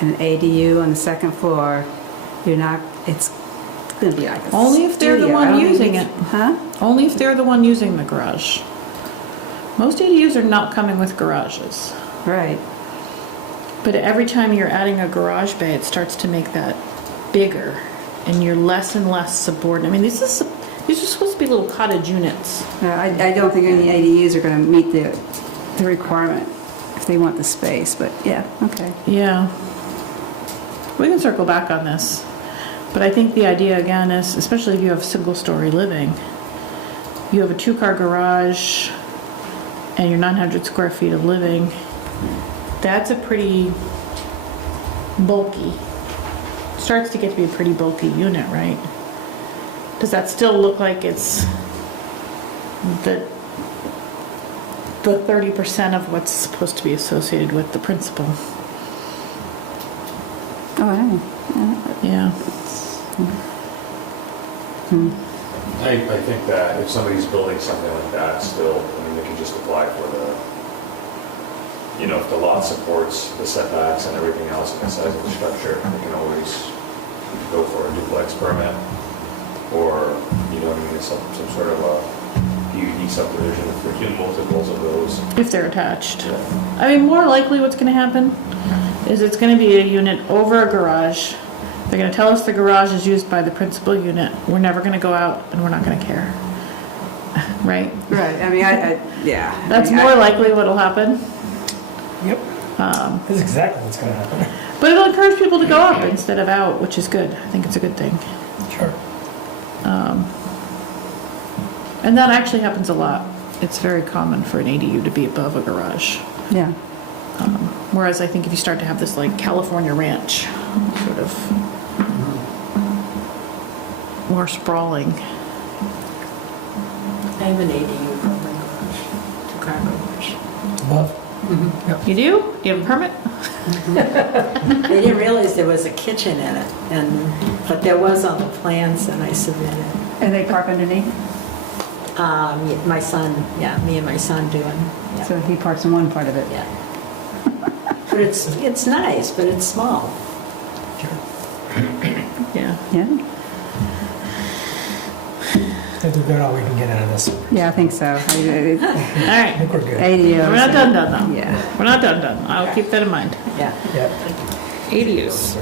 and an ADU on the second floor. It's going to be like a Only if they're the studio. one I don't think using it's- it. Huh? Only if they're the one using the garage. Most ADUs are not coming with garages. Right. But every time you're adding a garage bay, it starts to make that bigger, and you're less and less subordinate. I mean, these are supposed to be little cottage units. I don't think any ADUs are going to meet the requirement if they want the space, but yeah, okay. Yeah. We can circle back on this. But I think the idea again is, especially if you have single-story living, you have a 2-car garage and your 900 square feet of living, that's a pretty bulky, starts to get to be a pretty bulky unit, right? Does that still look like it's the 30% of what's supposed to be associated with the principal? Oh, Yeah. I think that if somebody's building something like that still, I mean, they can just apply for the, you know, if the lot supports the setbacks and everything else and the size of the structure, they can always go for a duplex permit or, you know, what I mean, some sort of a PUD subdivision if there's multiples of those. If they're attached. Yeah. I mean, more likely what's gonna happen is it's gonna be a unit over a garage. They're gonna tell us the garage is used by the principal unit. We're never gonna go out and we're not gonna care. Right? right, I mean, yeah. That's more likely what'll happen. Yep. That's exactly what's gonna happen. But it'll encourage people to go up instead of out, which is good. I think it's a good thing. Sure. And that actually happens a lot. It's very common for an ADU to be above a garage. Yeah, Whereas I think if you start to have this like California ranch, sort of more sprawling. I have an ADU for my garage, 2-car garage. Above? You do? You have a permit? They didn't realize there was a kitchen in it, but there was on the plans that I submitted. and they park underneath, My son, yeah, me and my son doing, yeah. so he parks in one part of it. Yeah. But it's nice, but it's small. Yeah. Yeah, I think we've got all we can get out of this. yeah, I think so. All I right. think we're good. ADUs. We're not done though. Yeah. We're not done. I'll keep that in mind. Yeah. Yep. ADUs.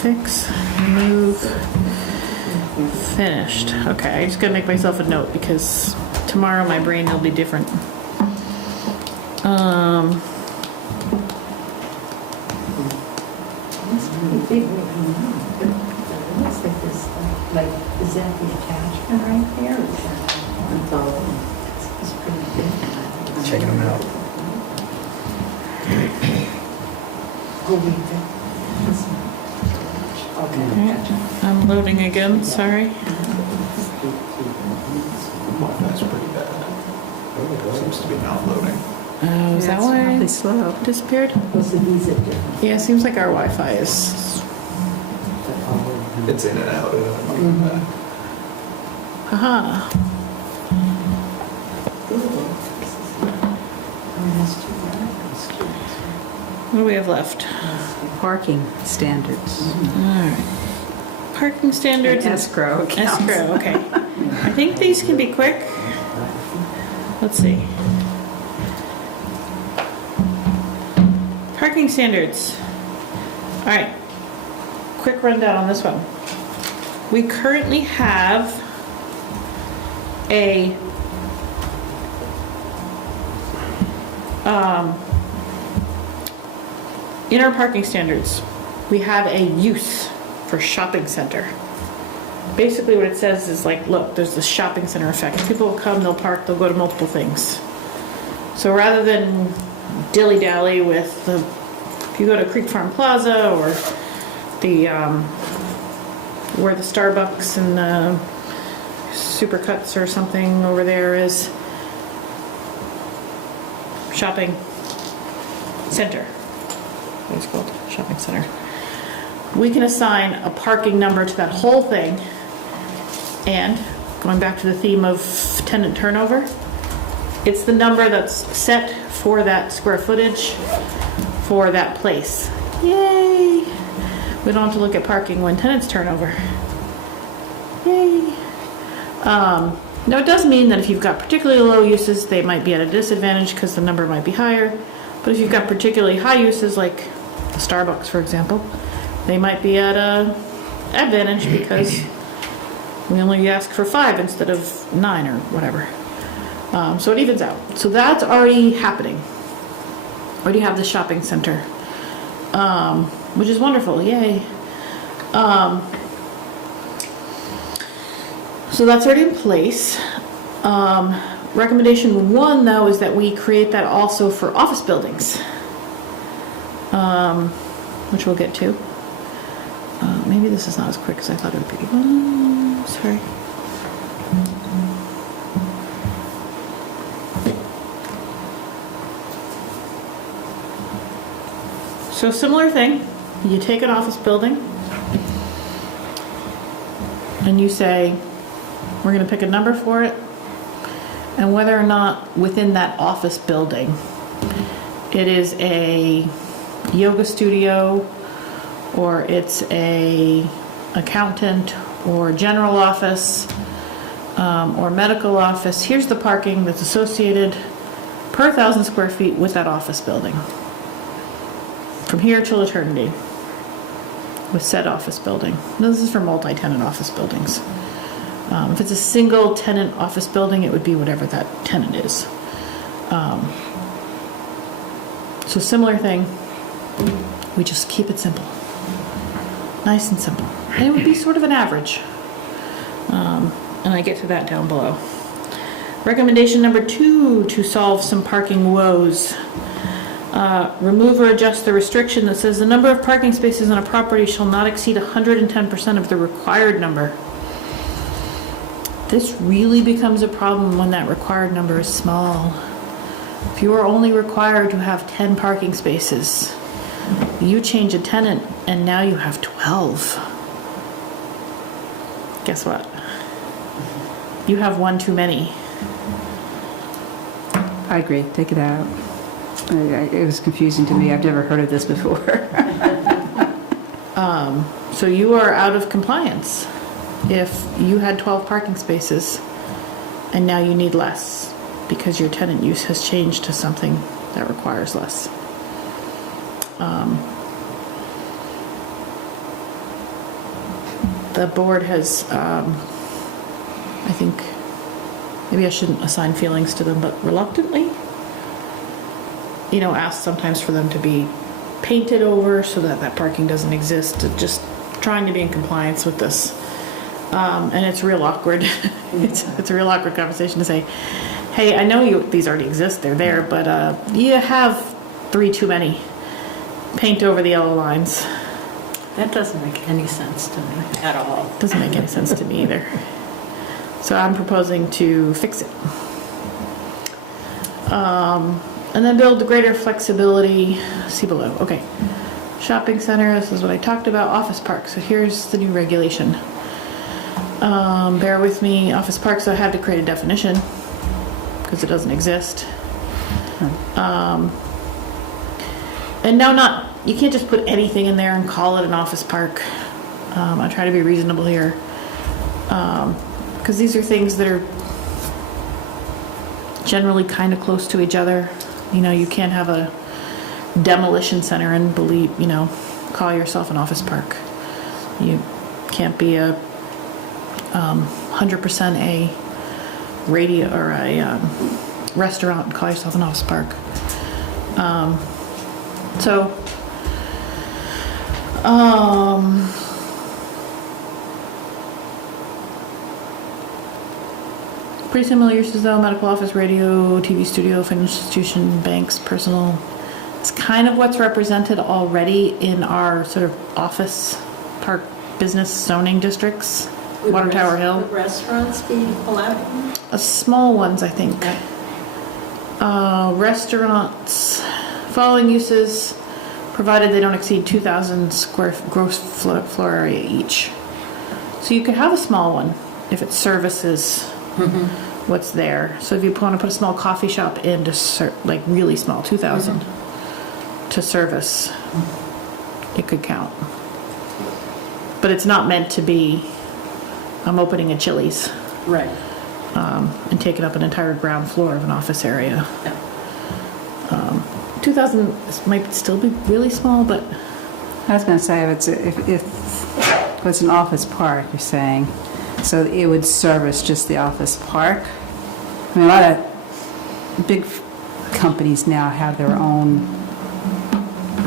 Fix, remove, finished. Okay, I just gotta make myself a note because tomorrow my brain will be different. Like, is that the attachment right there? Or is that? It's pretty big. Checking them out. Oh, wait, that's not. Okay, gotcha. I'm loading again, sorry. Wi-Fi's pretty bad. Seems to be not loading. Oh, is that why Really it slow. disappeared? Those of these are different. Yeah, it seems like our Wi-Fi is. It's in and out. Haha. What do we have left? Parking standards. Alright. Parking standards and Escrow accounts. escrow, okay. I think these can be quick. Let's see. Parking standards. Alright. Quick rundown on this one. We currently have a in our parking standards, we have a use for shopping center. Basically what it says is like, look, there's this shopping center effect. People will come, they'll park, they'll go to multiple things. So rather than dilly-dally with the, if you go to Creek Farm Plaza or the, where the Starbucks and the Supercuts or something over there is, shopping center. What it's called, shopping center. We can assign a parking number to that whole thing. And going back to the theme of tenant turnover, it's the number that's set for that square footage for that place. Yay! We don't have to look at parking when tenants turn over. Yay! Now it does mean that if you've got particularly low uses, they might be at a disadvantage because the number might be higher. But if you've got particularly high uses, like the Starbucks, for example, they might be at a advantage because we only ask for 5 instead of 9 or whatever. So it evens out. So that's already happening. Already have the shopping center, which is wonderful. Yay. So that's already in place. Recommendation 1, though, is that we create that also for office buildings, which we'll get to. Maybe this is not as quick as I thought it would be. Sorry. So similar thing, you take an office building and you say, we're gonna pick a number for it, and whether or not within that office building, it is a yoga studio, or it's a accountant, or general office, or medical office, here's the parking that's associated per 1,000 square feet with that office building. From here till eternity, with said office building. Now, this is for multi-tenant office buildings. If it's a single tenant office building, it would be whatever that tenant is. So similar thing, we just keep it simple. Nice and simple. And it would be sort of an average. And I get to that down below. Recommendation number 2 to solve some parking woes. Remove or adjust the restriction that says the number of parking spaces on a property shall not exceed 110% of the required number. This really becomes a problem when that required number is small. If you are only required to have 10 parking spaces, you change a tenant and now you have 12. Guess what? You have one too many. I agree, take it out. It was confusing to me, I've never heard of this before. So you are out of compliance if you had 12 parking spaces and now you need less because your tenant use has changed to something that requires less. The board has, I think, maybe I shouldn't assign feelings to them, but reluctantly, asked sometimes for them to be painted over so that that parking doesn't exist, just trying to be in compliance with this. And it's real awkward. It's a real awkward conversation to say, hey, I know these already exist, they're there, but you have 3 too many. Paint over the yellow lines. That doesn't make any sense to me at all. Doesn't make any sense to me either. So I'm proposing to fix it. And then build greater flexibility, see below, okay. Shopping center, this is what I talked about, office park, so here's the new regulation. Bear with me, office park, so I have to create a definition, because it doesn't exist. And now you can't just put anything in there and call it an office park. I try to be reasonable here. Because these are things that are generally kind of close to each other. You can't have a demolition center and call yourself an office park. You can't be a 100% a radio or a restaurant and call yourself an office park. Pretty similar uses though, medical office, radio, TV studio, financial institution, banks, personal. It's kind of what's represented already in our sort of office park business zoning districts. Water Tower Hill. Would restaurants be allowed? Small ones, I think. Okay. Restaurants, following uses, provided they don't exceed 2,000 square gross floor area each. So you could have a small one if it services what's there. So if you want to put a small coffee shop in to really small, 2,000 to service, it could count. But it's not meant to be, I'm opening a Chili's. Right. And taking up an entire ground floor of an office area. Yeah. 2,000 might still be really small, but I was going to say, if it's an office park, you're saying, so it would service just the office park? I mean, a lot of big companies now have their own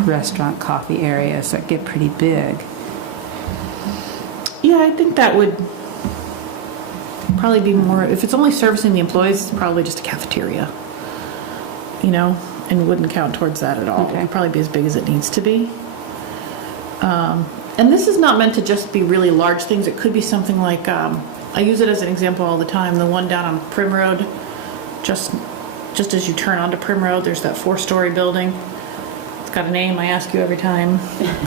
restaurant, coffee areas that get pretty big. yeah, I think that would probably be more, if it's only servicing the employees, it's probably just a cafeteria, you know, and wouldn't count towards that at all. Okay. It'd probably be as big as it needs to be. And this is not meant to just be really large things. It could be something like, I use it as an example all the time, the one down on Prim Road, just as you turn onto Prim Road, there's that 4-story building. It's got a name, I ask you every time.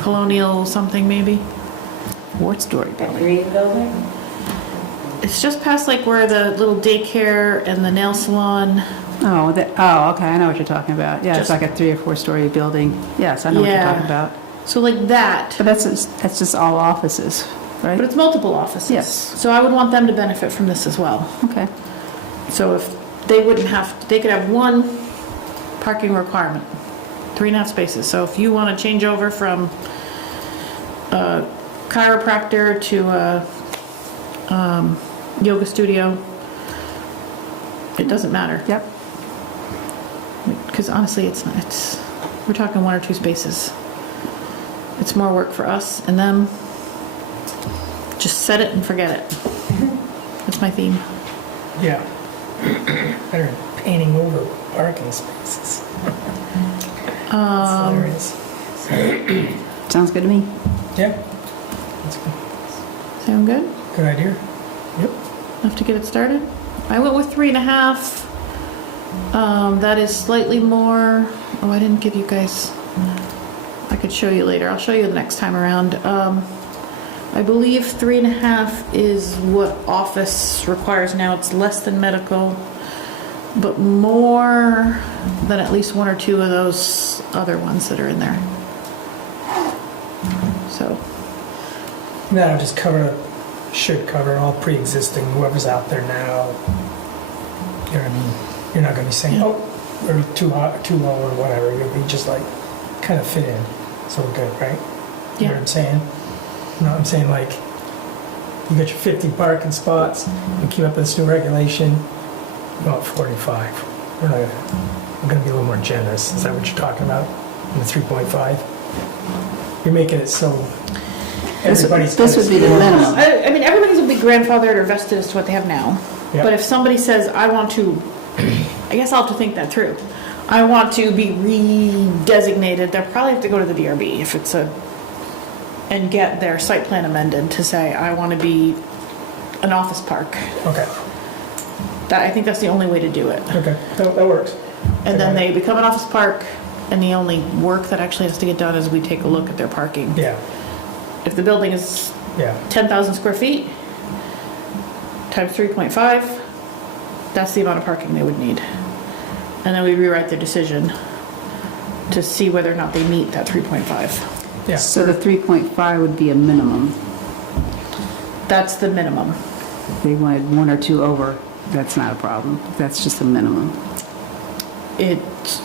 Colonial something maybe? 4-story The building. green building? It's just past like where the little daycare and the nail salon. Oh, okay, I know what you're talking about. Yeah, it's Just- like a 3 or 4-story building. Yes, I know what you're Yeah. talking about. So like that, But that's just all offices, right? but it's multiple offices. Yes. So I would want them to benefit from this as well. Okay. So if they wouldn't have, they could have one parking requirement, 3.5 spaces. So if you want to change over from a chiropractor to a yoga studio, it doesn't matter. Yep. Because honestly, we're talking 1 or 2 spaces. It's more work for us and them. Just set it and forget it. That's my theme. Yeah. Better than painting over parking spaces. That's hilarious. Sounds good to me. Yeah. That's good. Sound good? Good idea. Yep. Enough to get it started? I went with 3.5. That is slightly more. Oh, I didn't give you guys. I could show you later. I'll show you the next time around. I believe 3.5 is what office requires now. It's less than medical, but more than at least 1 or 2 of those other ones that are in there. So, That'll just should cover all pre-existing, whoever's out there now. You know what I mean? You're not gonna be saying, oh, we're too hot, too low, or whatever. You'll be just like, kind of fit in. So we're good, right? You know what I'm saying? No, I'm saying like, you got your 50 parking spots, you keep up with this new regulation, you want 45. We're gonna be a little more generous. Is that what you're talking about? In the 3.5? You're making it so everybody's. This would be the minimum. I mean, everybody's will be grandfathered or vested as to what they have now. Yeah. But if somebody says, I want to, I guess I'll have to think that through. I want to be redesignated, they'll probably have to go to the DRB if it's and get their site plan amended to say, I want to be an office park. Okay, I think that's the only way to do it. okay, that works. And then they become an office park, and the only work that actually has to get done is we take a look at their parking. Yeah, If the building is yeah, 10,000 square feet times 3.5, that's the amount of parking they would need. And then we rewrite their decision to see whether or not they meet that 3.5. yeah. So the 3.5 would be a minimum. That's the minimum. If they wanted 1 or 2 over, that's not a problem. That's just a minimum. It's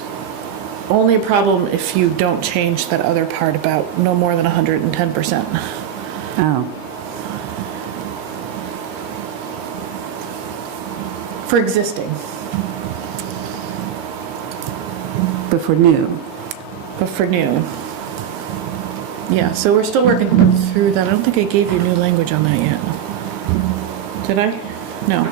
only a problem if you don't change that other part about no more than 110%. Oh, For existing, but for new. but for new. Yeah, so we're still working through that. I don't think I gave you new language on that yet. Did I? No.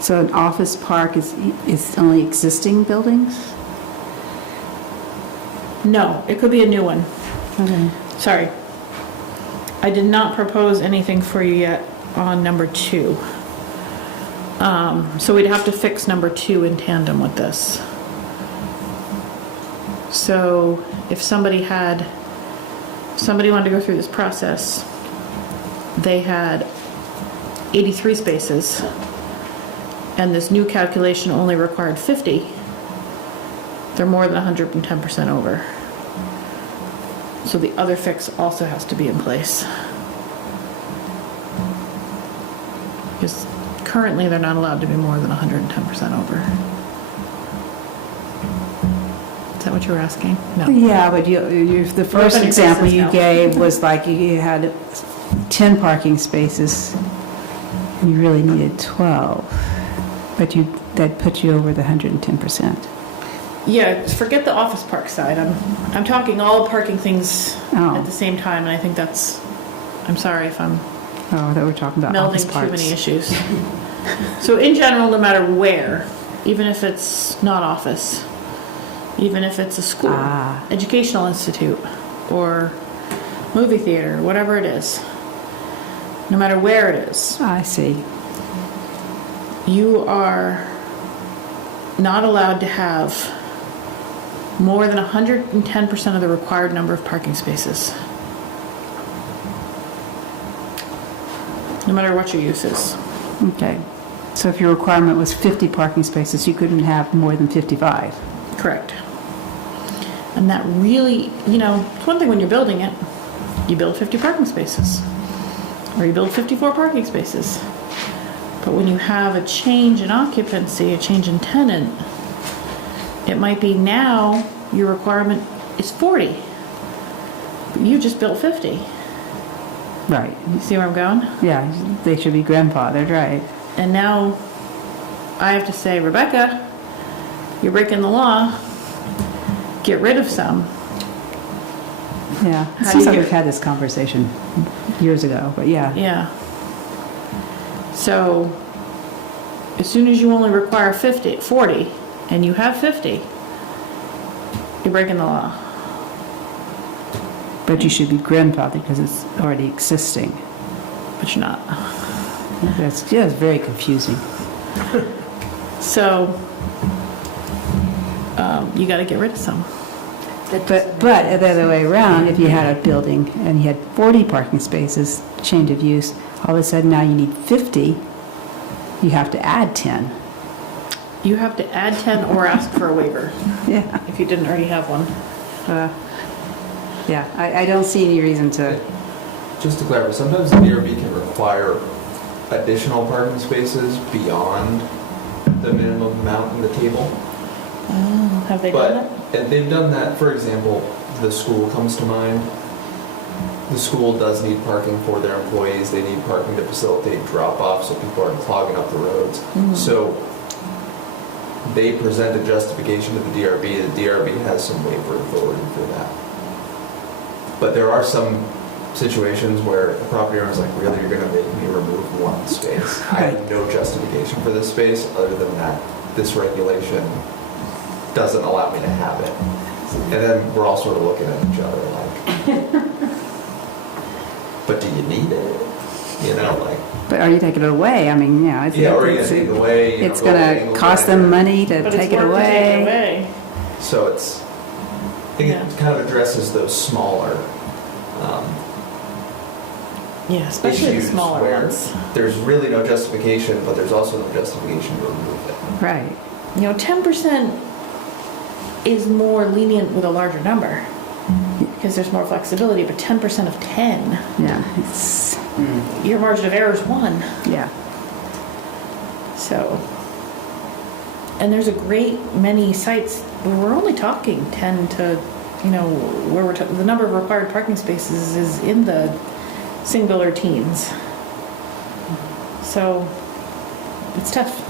So an office park is only existing buildings? No, it could be a new one. Okay. Sorry. I did not propose anything for you yet on number 2. So we'd have to fix number 2 in tandem with this. So if somebody wanted to go through this process, they had 83 spaces, and this new calculation only required 50, they're more than 110% over. So the other fix also has to be in place. Because currently they're not allowed to be more than 110% over. Is that what you were asking? No. Yeah, but the first Open example spaces, you no. gave was like you had 10 parking spaces, and you really needed 12, but that put you over the 110%. Yeah, forget the office park side. I'm talking all parking things Oh. at the same time, and I think that's, I'm sorry if I'm Oh, that we're talking about office melding too parks. many issues. So in general, no matter where, even if it's not office, even if it's a school, Ah. educational institute, or movie theater, whatever it is, no matter where it is, I see. you are not allowed to have more than 110% of the required number of parking spaces. No matter what your use is. Okay. So if your requirement was 50 parking spaces, you couldn't have more than 55. Correct. And that really, it's one thing when you're building it, you build 50 parking spaces, or you build 54 parking spaces. But when you have a change in occupancy, a change in tenant, it might be now your requirement is 40, but you just built 50. Right. You see where I'm going? Yeah, they should be grandfathered, right? And now I have to say, Rebecca, you're breaking the law. Get rid of some. Yeah. How It do seems you like get- we've had this conversation years ago, but yeah. Yeah. So as soon as you only require 40, and you have 50, you're breaking the law. But you should be grandfathered because it's already existing. But you're not. That's very confusing. So you got to get rid of some. But the other way around, if you had a building and you had 40 parking spaces, change of use, all of a sudden now you need 50, you have to add 10. You have to add 10 or ask for a waiver Yeah. if you didn't already have one. Yeah, I don't see any reason to, Just to clarify, sometimes the DRB can require additional parking spaces beyond the minimum amount in the table. Have they done it? And they've done that, for example, the school comes to mind. The school does need parking for their employees. They need parking to facilitate drop-off so people aren't clogging up the roads. So they present a justification to the DRB. The DRB has some waiver authority for that. But there are some situations where the property owner is like, really, you're gonna make me remove one space? I have no justification for this space other than that this regulation doesn't allow me to have it. And then we're all sort of looking at each other like, but do you need it? Like, but are you taking it away? I mean, yeah. or you're gonna take it away. It's go going angle to cost line. them money to But take it's it work to take it away. away. So I think Yeah. it kind of addresses those smaller Yeah, especially the issues smaller where ones. there's really no justification, but there's also no justification to remove it. Right. 10% is more lenient with a larger number because there's more flexibility, but 10% of 10, Yeah. It's, your margin of error is 1. yeah. So, and there's a great many sites where we're only talking 10 to, where the number of required parking spaces is in the singular teens. So, it's tough.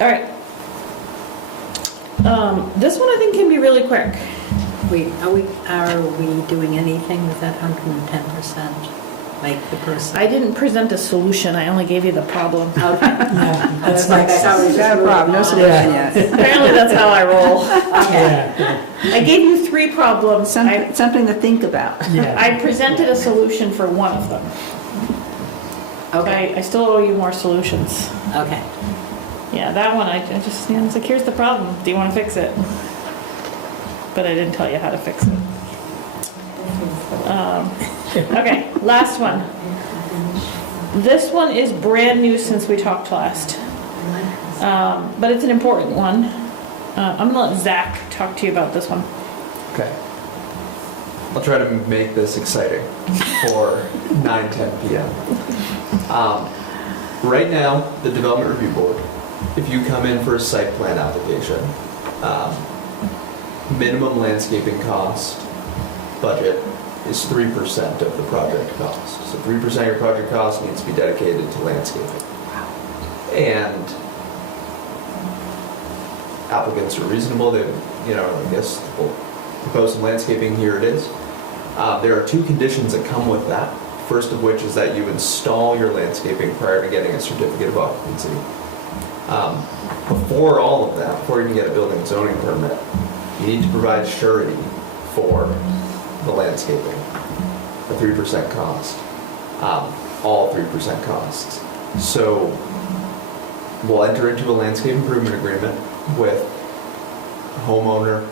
All right. This one I think can be really quick. Are we doing anything with that 110%? Like the person? I didn't present a solution, I only gave you the problem. Okay. That's like, nice. how we Got a problem, no solution yet. Apparently that's how I roll. Yeah, I gave you 3 problems. Something to think about. yeah. I presented a solution for one of them. Okay, I still owe you more solutions. okay. Yeah, that one, I just, it's like, here's the problem. Do you want to fix it? But I didn't tell you how to fix it. Okay, last one. This one is brand new since we talked last. But it's an important one. I'm gonna let Zach talk to you about this one. Okay. I'll try to make this exciting for 9:10 p.m. Right now, the Development Review Board, if you come in for a site plan application, minimum landscaping cost budget is 3% of the project cost. So 3% of your project cost needs to be dedicated to landscaping. And applicants are reasonable, they, I guess, we'll propose some landscaping, here it is. There are 2 conditions that come with that. First of which is that you install your landscaping prior to getting a certificate of occupancy. Before all of that, before you can get a building and zoning permit, you need to provide surety for the landscaping, a 3% cost, all 3% costs. So we'll enter into a landscape improvement agreement with a homeowner,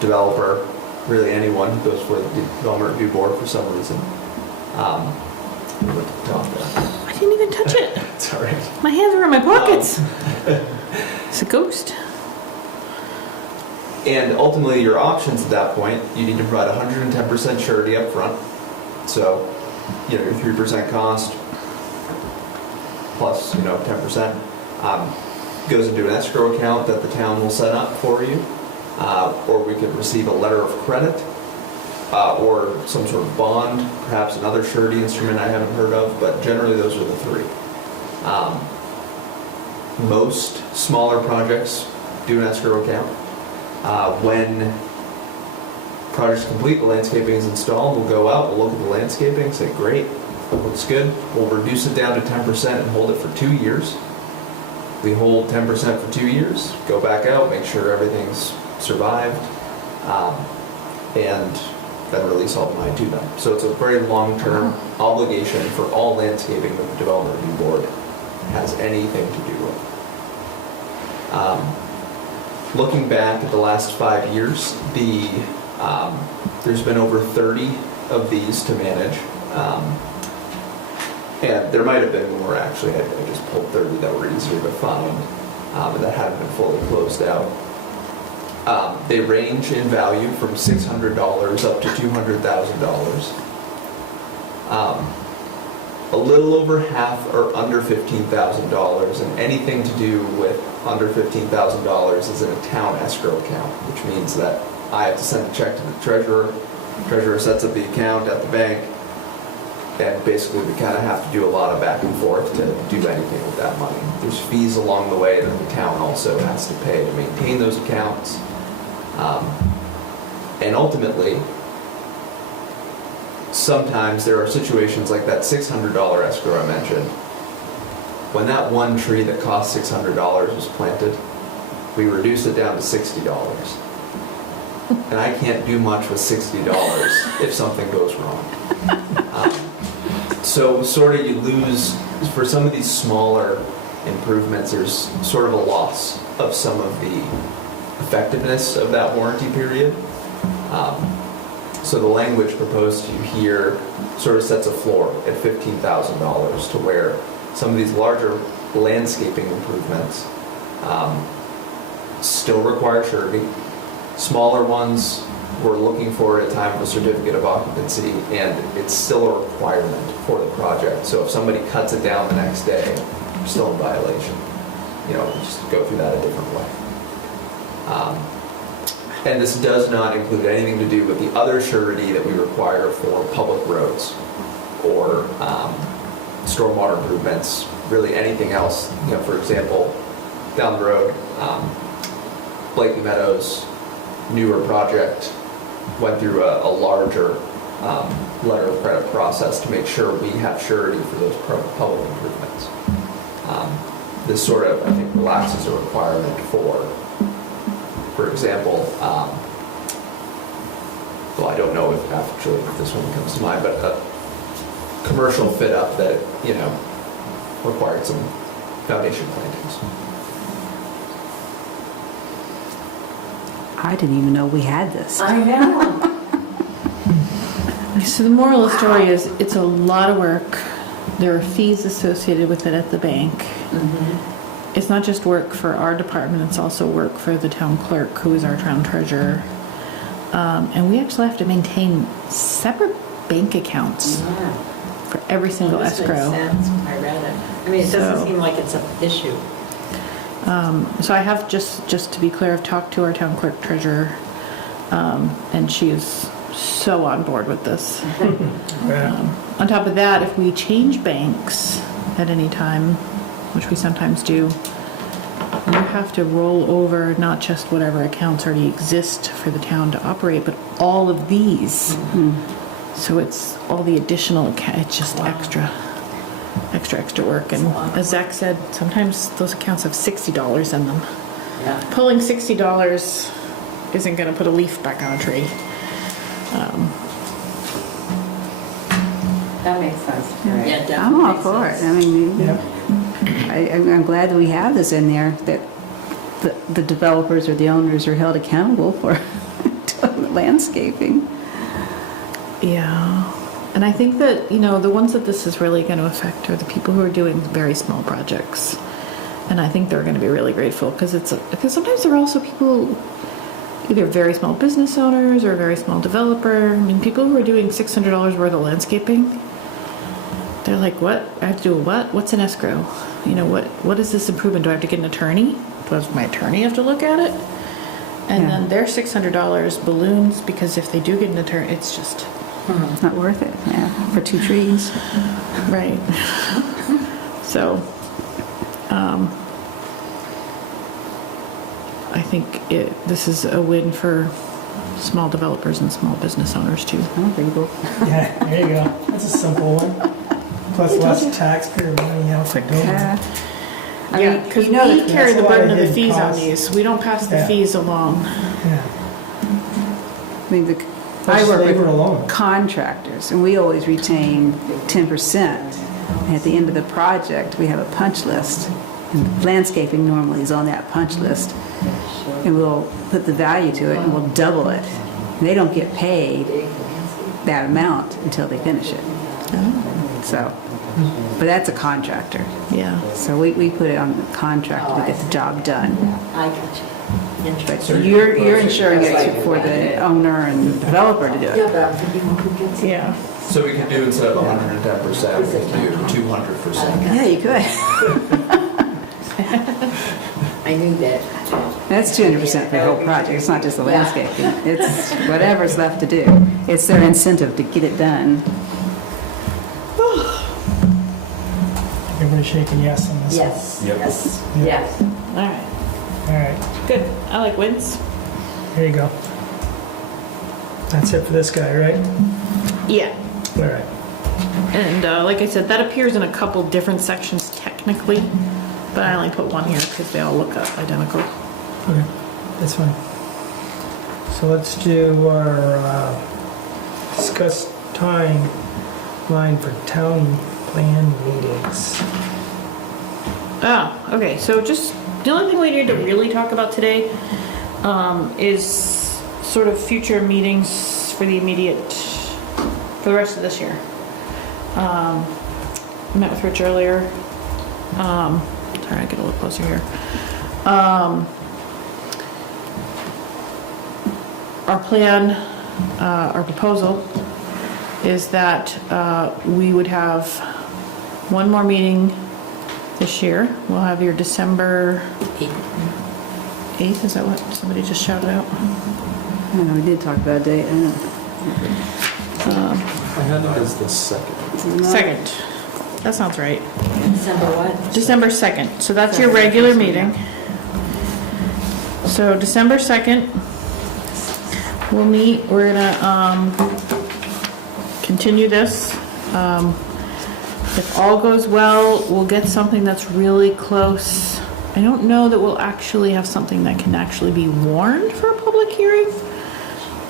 developer, really anyone who goes for the development review board for some reason. I didn't even touch it. It's all right. My hands were in my pockets. It's a ghost. And ultimately, your options at that point, you need to provide 110% surety up front. So, your 3% cost plus, 10% goes into an escrow account that the town will set up for you. Or we could receive a letter of credit, or some sort of bond, perhaps another surety instrument I haven't heard of, but generally those are the 3. Most smaller projects do an escrow account. When project's complete, the landscaping is installed, we'll go out, we'll look at the landscaping, say, great, looks good. We'll reduce it down to 10% and hold it for 2 years. We hold 10% for 2 years, go back out, make sure everything's survived, and then release all the money to them. So it's a very long-term obligation for all landscaping that the Development Review Board has anything to do with. Looking back at the last 5 years, there's been over 30 of these to manage. And there might have been more, actually. I just pulled 30 that were easier to find, and that hadn't been fully closed out. They range in value from $600 up to $200,000. A little over half are under $15,000, and anything to do with under $15,000 is in a town escrow account, which means that I have to send a check to the treasurer. Treasurer sets up the account at the bank, and basically we kind of have to do a lot of back and forth to do anything with that money. There's fees along the way that the town also has to pay to maintain those accounts. And ultimately, sometimes there are situations like that $600 escrow I mentioned. When that one tree that cost $600 was planted, we reduced it down to $60. And I can't do much with $60 if something goes wrong. So sort of you lose, for some of these smaller improvements, there's sort of a loss of some of the effectiveness of that warranty period. So the language proposed to you here sort of sets a floor at $15,000 to where some of these larger landscaping improvements still require surety. Smaller ones we're looking for at a time of a certificate of occupancy, and it's still a requirement for the project. So if somebody cuts it down the next day, they're still in violation. We just go through that a different way. And this does not include anything to do with the other surety that we require for public roads or stormwater improvements, really anything else. For example, down the road, Blakely Meadows, newer project, went through a larger letter of credit process to make sure we have surety for those public improvements. This sort of, I think, relaxes a requirement for example, well, I don't know if actually if this one comes to mind, but a commercial fit up that, required some foundation plantings. I didn't even know we had this. I know. So the moral of the story is it's a lot of work. There are fees associated with it at the bank. Mm-hmm. It's not just work for our department, it's also work for the town clerk, who is our town treasurer. And we actually have to maintain separate bank accounts Yeah. for every single This makes escrow. sense when I read it. I mean, it doesn't So- seem like it's an issue. So I have, just to be clear, I've talked to our town clerk treasurer, and she is so on board with this. On top of that, if we change banks at any time, which we sometimes do, you have to roll over not just whatever accounts already exist for the town to operate, but all of these. So it's all the additional, it's just extra work. And as Zach said, sometimes those accounts have $60 in them. Yeah. Pulling $60 isn't going to put a leaf back on a tree. That makes sense. Right. Yeah, definitely. I'm all makes for it. sense. I mean, Yeah. I'm glad that we have this in there, that the developers or the owners are held accountable for doing the landscaping. Yeah. And I think that, the ones that this is really going to affect are the people who are doing very small projects. And I think they're going to be really grateful because sometimes there are also people, either very small business owners or a very small developer. I mean, people who are doing $600 worth of landscaping, they're like, what? I have to do a what? What's an escrow? What is this improvement? Do I have to get an attorney? Does my attorney have to look at it? And Yeah. then their $600 balloons because if they do get an attorney, it's just... It's not worth it, yeah, for 2 trees. Right. So, I think this is a win for small developers and small business owners too. Oh, Regal. Yeah, there you go. That's a simple one. Plus less taxpayer money out the door. Yeah. I Yeah, mean, because you know we that- carry the that's a lot burden of of the hidden fees on costs. these. We don't pass the Yeah. fees along. Yeah. I mean, I Just work labor with alone. contractors, and we always retain 10%. And at the end of the project, we have a punch list. And landscaping normally is on that punch list. And we'll put the value to it, and we'll double it. They don't get paid that amount until they finish it. So, but that's a contractor. Yeah. So we put it on the contractor to get the job done. I got you. But Interesting. you're ensuring it for the owner and developer to do Yeah, it. but I'm thinking who gets it. Yeah. So we could do instead of 110%, we could do 200%. Yeah, you could. I knew that. That's 200% for the whole project. It's not just the landscaping. It's whatever's left to do. It's their incentive to get it done. Everybody's shaking yes on this. Yes, Yep. yes, Yeah. yes. All right. All right, Good. I like wins. here you go. That's it for this guy, right? Yeah. All right. And like I said, that appears in a couple different sections technically, but I only put one here because they all look identical. Okay, that's fine. So let's do our discuss timeline for town plan meetings. Okay, so just the only thing we need to really talk about today is sort of future meetings for the rest of this year. I met with Rich earlier. Sorry, I get a little closer here. Our plan, our proposal is that we would have one more meeting this year. We'll have your December 8th, is that what somebody just shouted out? I don't know, we did talk about a date. I don't know. I had it as the second. Second. That sounds right. December what? December 2nd. So that's your regular meeting. So December 2nd, we'll meet. We're gonna continue this. If all goes well, we'll get something that's really close. I don't know that we'll actually have something that can actually be warned for a public hearing,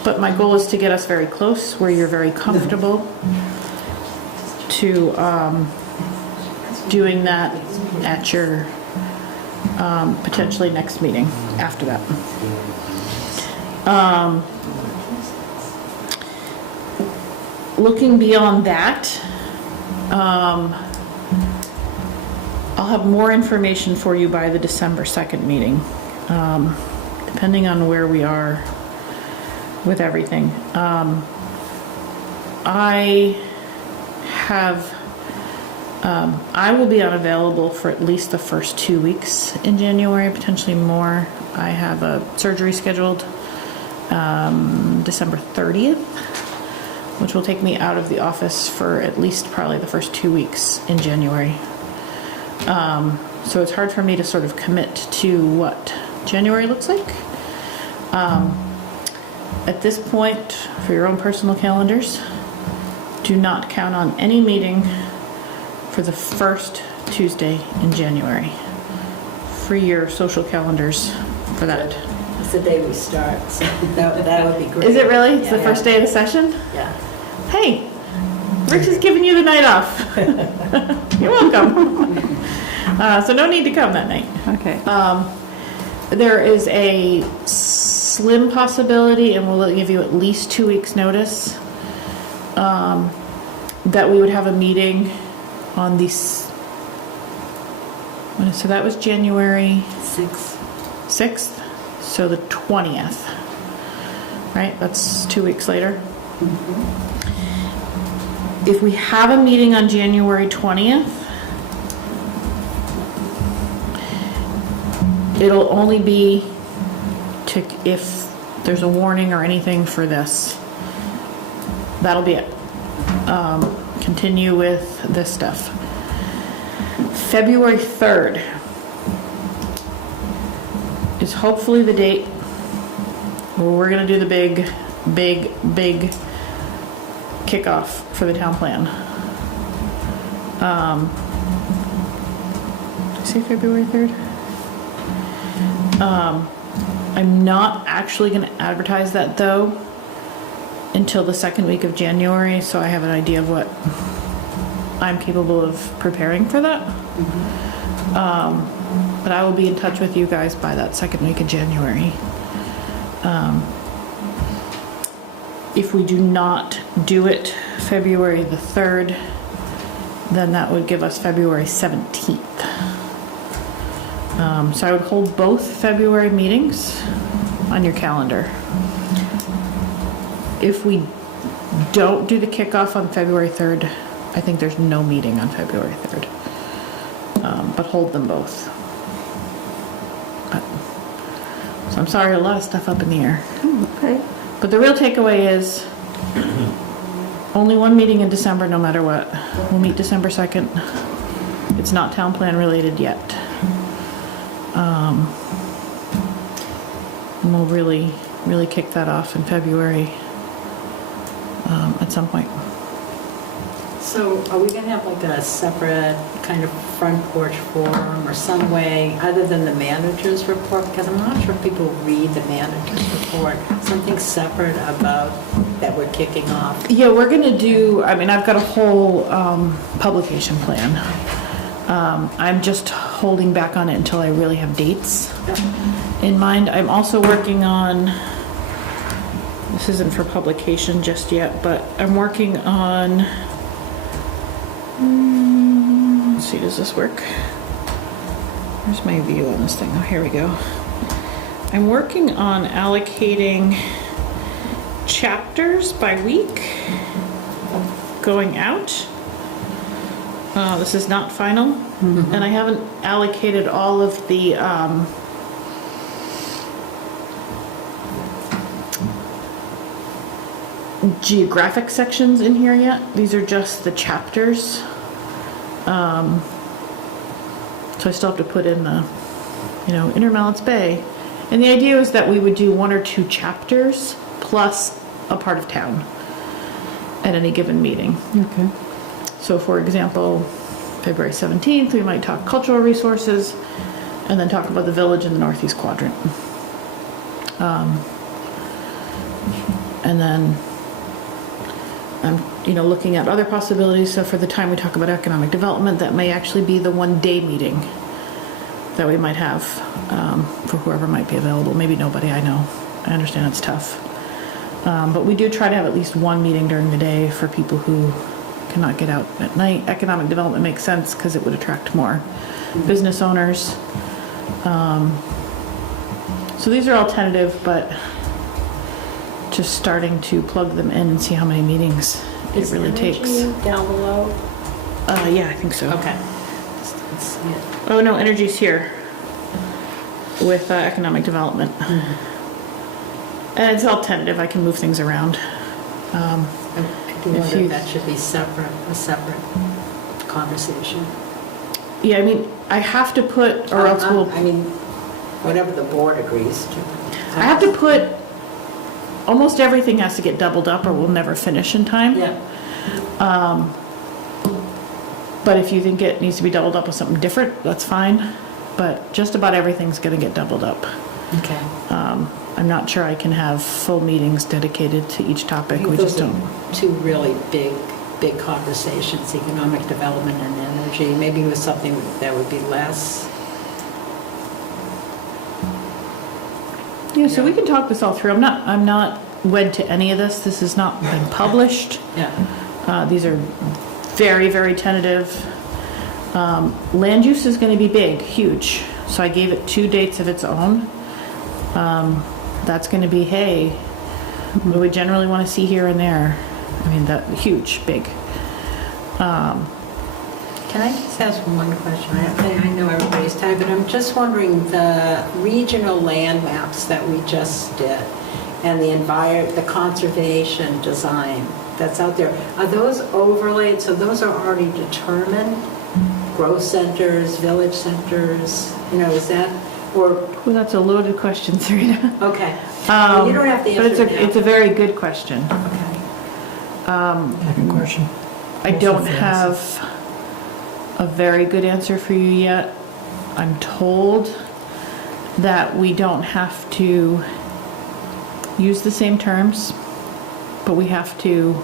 but my goal is to get us very close where you're very comfortable to doing that at your potentially next meeting after that. Looking beyond that, I'll have more information for you by the December 2nd meeting, depending on where we are with everything. I will be unavailable for at least the first 2 weeks in January, potentially more. I have a surgery scheduled December 30th, which will take me out of the office for at least probably the first 2 weeks in January. So it's hard for me to sort of commit to what January looks like. At this point, for your own personal calendars, do not count on any meeting for the first Tuesday in January. Free your social calendars for that. It's the day we start, so that would be great. Is it really? It's the Yeah. first day of the session? Yeah. Hey, Rich is giving you the night off. You're welcome. So no need to come that night. Okay. There is a slim possibility, and we'll give you at least 2 weeks' notice, that we would have a meeting on the, so that was January 6th, so the 20th, right? That's 2 weeks later. If we have a meeting on January 20th, it'll only be to, if there's a warning or anything for this. That'll be it. Continue with this stuff. February 3rd is hopefully the date where we're gonna do the big kickoff for the town plan. Did I say February 3rd? I'm not actually going to advertise that though until the second week of January, so I have an idea of what I'm capable of preparing for that. But I will be in touch with you guys by that second week of January. If we do not do it February the 3rd, then that would give us February 17th. So I would hold both February meetings on your calendar. If we don't do the kickoff on February 3rd, I think there's no meeting on February 3rd. But hold them both. So I'm sorry, a lot of stuff up in the air. Okay. But the real takeaway is only one meeting in December, no matter what. We'll meet December 2nd. It's not town plan related yet. And we'll really kick that off in February at some point. So are we gonna have like a separate kind of front porch forum or some way, other than the manager's report? Because I'm not sure people read the manager's report. Something separate about that we're kicking off. Yeah, we're gonna do, I mean, I've got a whole publication plan. I'm just holding back on it until I really have dates in mind. I'm also working on, this isn't for publication just yet, but I'm working on, let's see, does this work? Where's my view on this thing? Oh, here we go. I'm working on allocating chapters by week going out. This is not final, and I haven't allocated all of the geographic sections in here yet. These are just the chapters. So I still have to put in the, Inner Mallet's Bay. And the idea is that we would do 1 or 2 chapters plus a part of town at any given meeting. Okay. So for example, February 17th, we might talk cultural resources and then talk about the village in the northeast quadrant. And then I'm, looking at other possibilities. So for the time we talk about economic development, that may actually be the 1-day meeting that we might have for whoever might be available. Maybe nobody, I know. I understand it's tough. But we do try to have at least one meeting during the day for people who cannot get out at night. Economic development makes sense because it would attract more business owners. So these are all tentative, but just starting to plug them in and see how many meetings it really takes. Down below? Yeah, I think so. Okay. Let's see it. Oh no, energy's here with economic development. And it's all tentative, I can move things around. I do If wonder you- if that should be a separate conversation. Yeah, I mean, I have to put, or else we'll, I mean, whatever the board agrees to. I have to put, almost everything has to get doubled up or we'll never finish in time. Yeah, But if you think it needs to be doubled up with something different, that's fine. But just about everything's gonna get doubled up. okay. I'm not sure I can have full meetings dedicated to each I topic, think we just those are don't. two really big conversations, economic development and energy. Maybe with something that would be less. Yeah, so we can talk this all through. I'm not wed to any of this. This has not been published. Yeah, These are very, very tentative. Land use is gonna be big, huge. So I gave it 2 dates of its own. That's gonna be, hey, what do we generally wanna see here and there? I mean, that, huge, big. can I just ask one question? I know everybody's tired, but I'm just wondering, the regional land maps that we just did and the conservation design that's out there, are those overlaid, so those are already determined? Growth centers, village centers, is that, or, Well, that's a loaded question, Serena. okay. You don't have to But answer it now. it's a very good question. Okay. Good question. I don't have a very good answer for you yet. I'm told that we don't have to use the same terms, but we have to,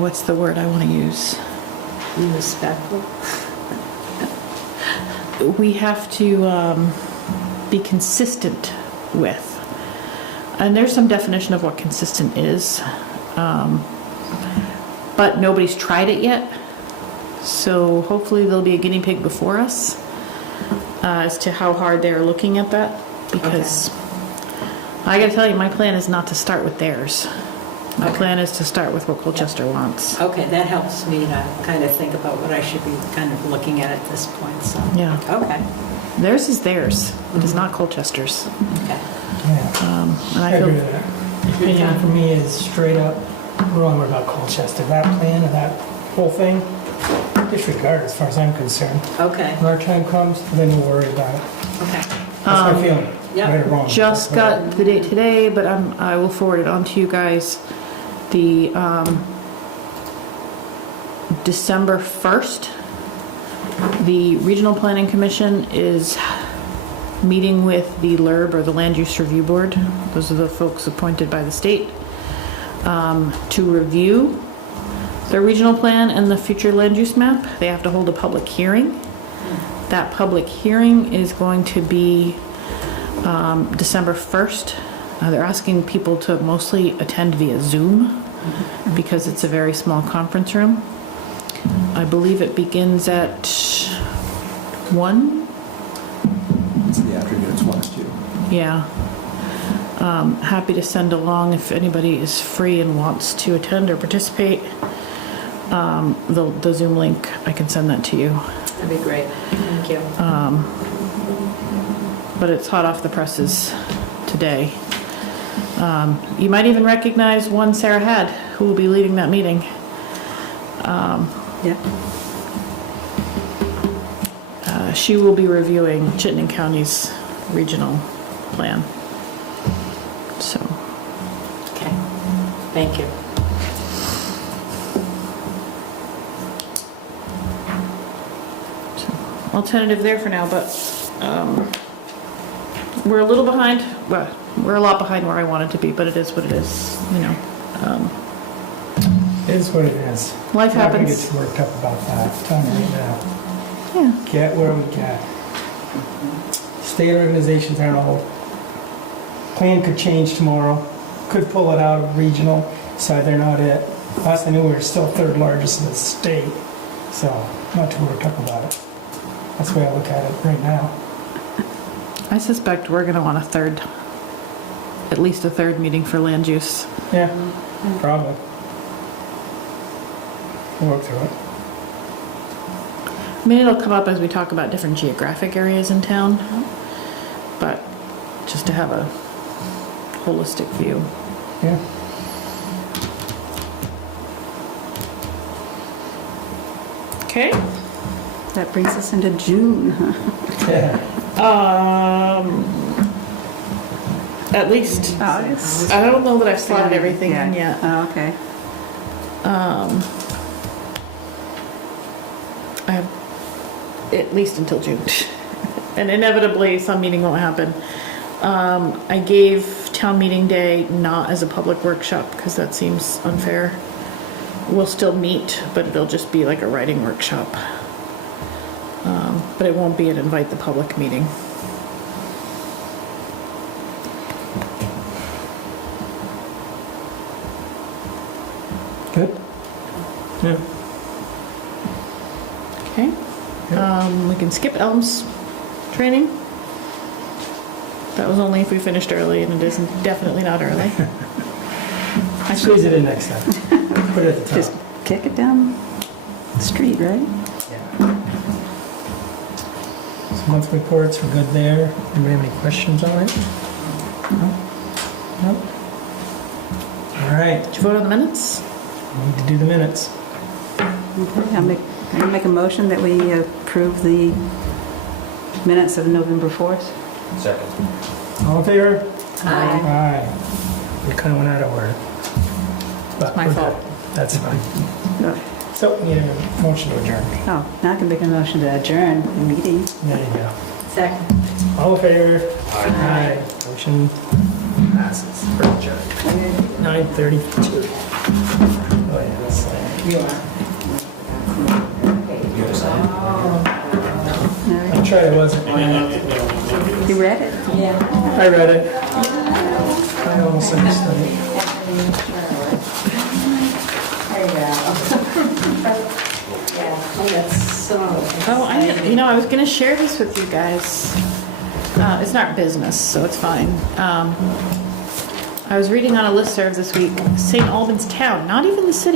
what's the word I want to use? Be respectful. We have to be consistent with. And there's some definition of what consistent is. But nobody's tried it yet. So hopefully there'll be a guinea pig before us as to how hard they're looking at that. Because I gotta tell you, my plan is not to start with theirs. My plan is to start with what Colchester wants. Okay, that helps me to kind of think about what I should be kind of looking at this point, so. Yeah. Okay, Theirs is theirs. It is not Colchester's. okay. Yeah, And I I agree feel, with that. The opinion for me is straight up wrong about Colchester. That plan and that whole thing, disregard as far as I'm concerned. Okay, When our time comes, then we'll worry about it. okay. That's my feeling, yeah. right or wrong. just got the date today, but I will forward it on to you guys. The December 1st, the Regional Planning Commission is meeting with the LURB, or the Land Use Review Board. Those are the folks appointed by the state to review the regional plan and the future land use map. They have to hold a public hearing. That public hearing is going to be December 1st. They're asking people to mostly attend via Zoom because it's a very small conference room. I believe it begins at 1. It's in the afternoons, 1 to 2. Yeah. Happy to send along if anybody is free and wants to attend or participate. The Zoom link, I can send that to you. That'd be great, thank you. But it's hot off the presses today. You might even recognize one Sarah Had, who will be leading that meeting. Yeah, She will be reviewing Chittenden County's regional plan. So, okay, thank you. I'll tentative there for now, but we're a little behind. Well, we're a lot behind where I wanted to be, but it is what it is, you know. It is what it is. Life I'm not gonna happens. get worked up about that. I'm telling you right now. Yeah. Get where we get. State organizations aren't all. Plan could change tomorrow. Could pull it out of regional, decide they're not it. Last I knew, we were still 3rd largest in the state. So, not too worked up about it. That's the way I look at it right now. I suspect we're gonna want at least a third meeting for land use. Yeah, probably. We'll work through it. I mean, it'll come up as we talk about different geographic areas in town, but just to have a holistic view. Yeah. Okay. That brings us into June, huh? Yeah. At least. August? I don't know that I've slotted everything in yet. Oh, okay. I have at least until June. And inevitably, some meeting won't happen. I gave town meeting day not as a public workshop because that seems unfair. We'll still meet, but it'll just be like a writing workshop. But it won't be an invite the public meeting. Good? Yeah. Okay. We can skip Elms training. That was only if we finished early, and it is definitely not early. I squeeze it in next time. Put it at the Just top. kick it down the street, right? Yeah. So monthly reports, we're good there. Anybody have any questions on it? No? No? All right, Did you vote on the minutes? we need to do the minutes. Okay, I'll make a motion that we approve the minutes of November 4th. Second. All in favor? Aye. Aye. We kind of went out of order. But my we're fault. good. That's fine. Oh, So, we need a motion to adjourn. now I can make a motion to adjourn the meeting. There you go. Second. All in favor? Aye. Motion passes. We're adjourned. 9:32. Oh, yeah, that's You are. I'm sure it wasn't. You read it? Yeah. I read it. I almost understood it. There you go. Yeah, oh, that's so. Oh, I was gonna share this with you guys. It's not business, so it's fine. I was reading on a listserv this week, St. Albans town, not even the city.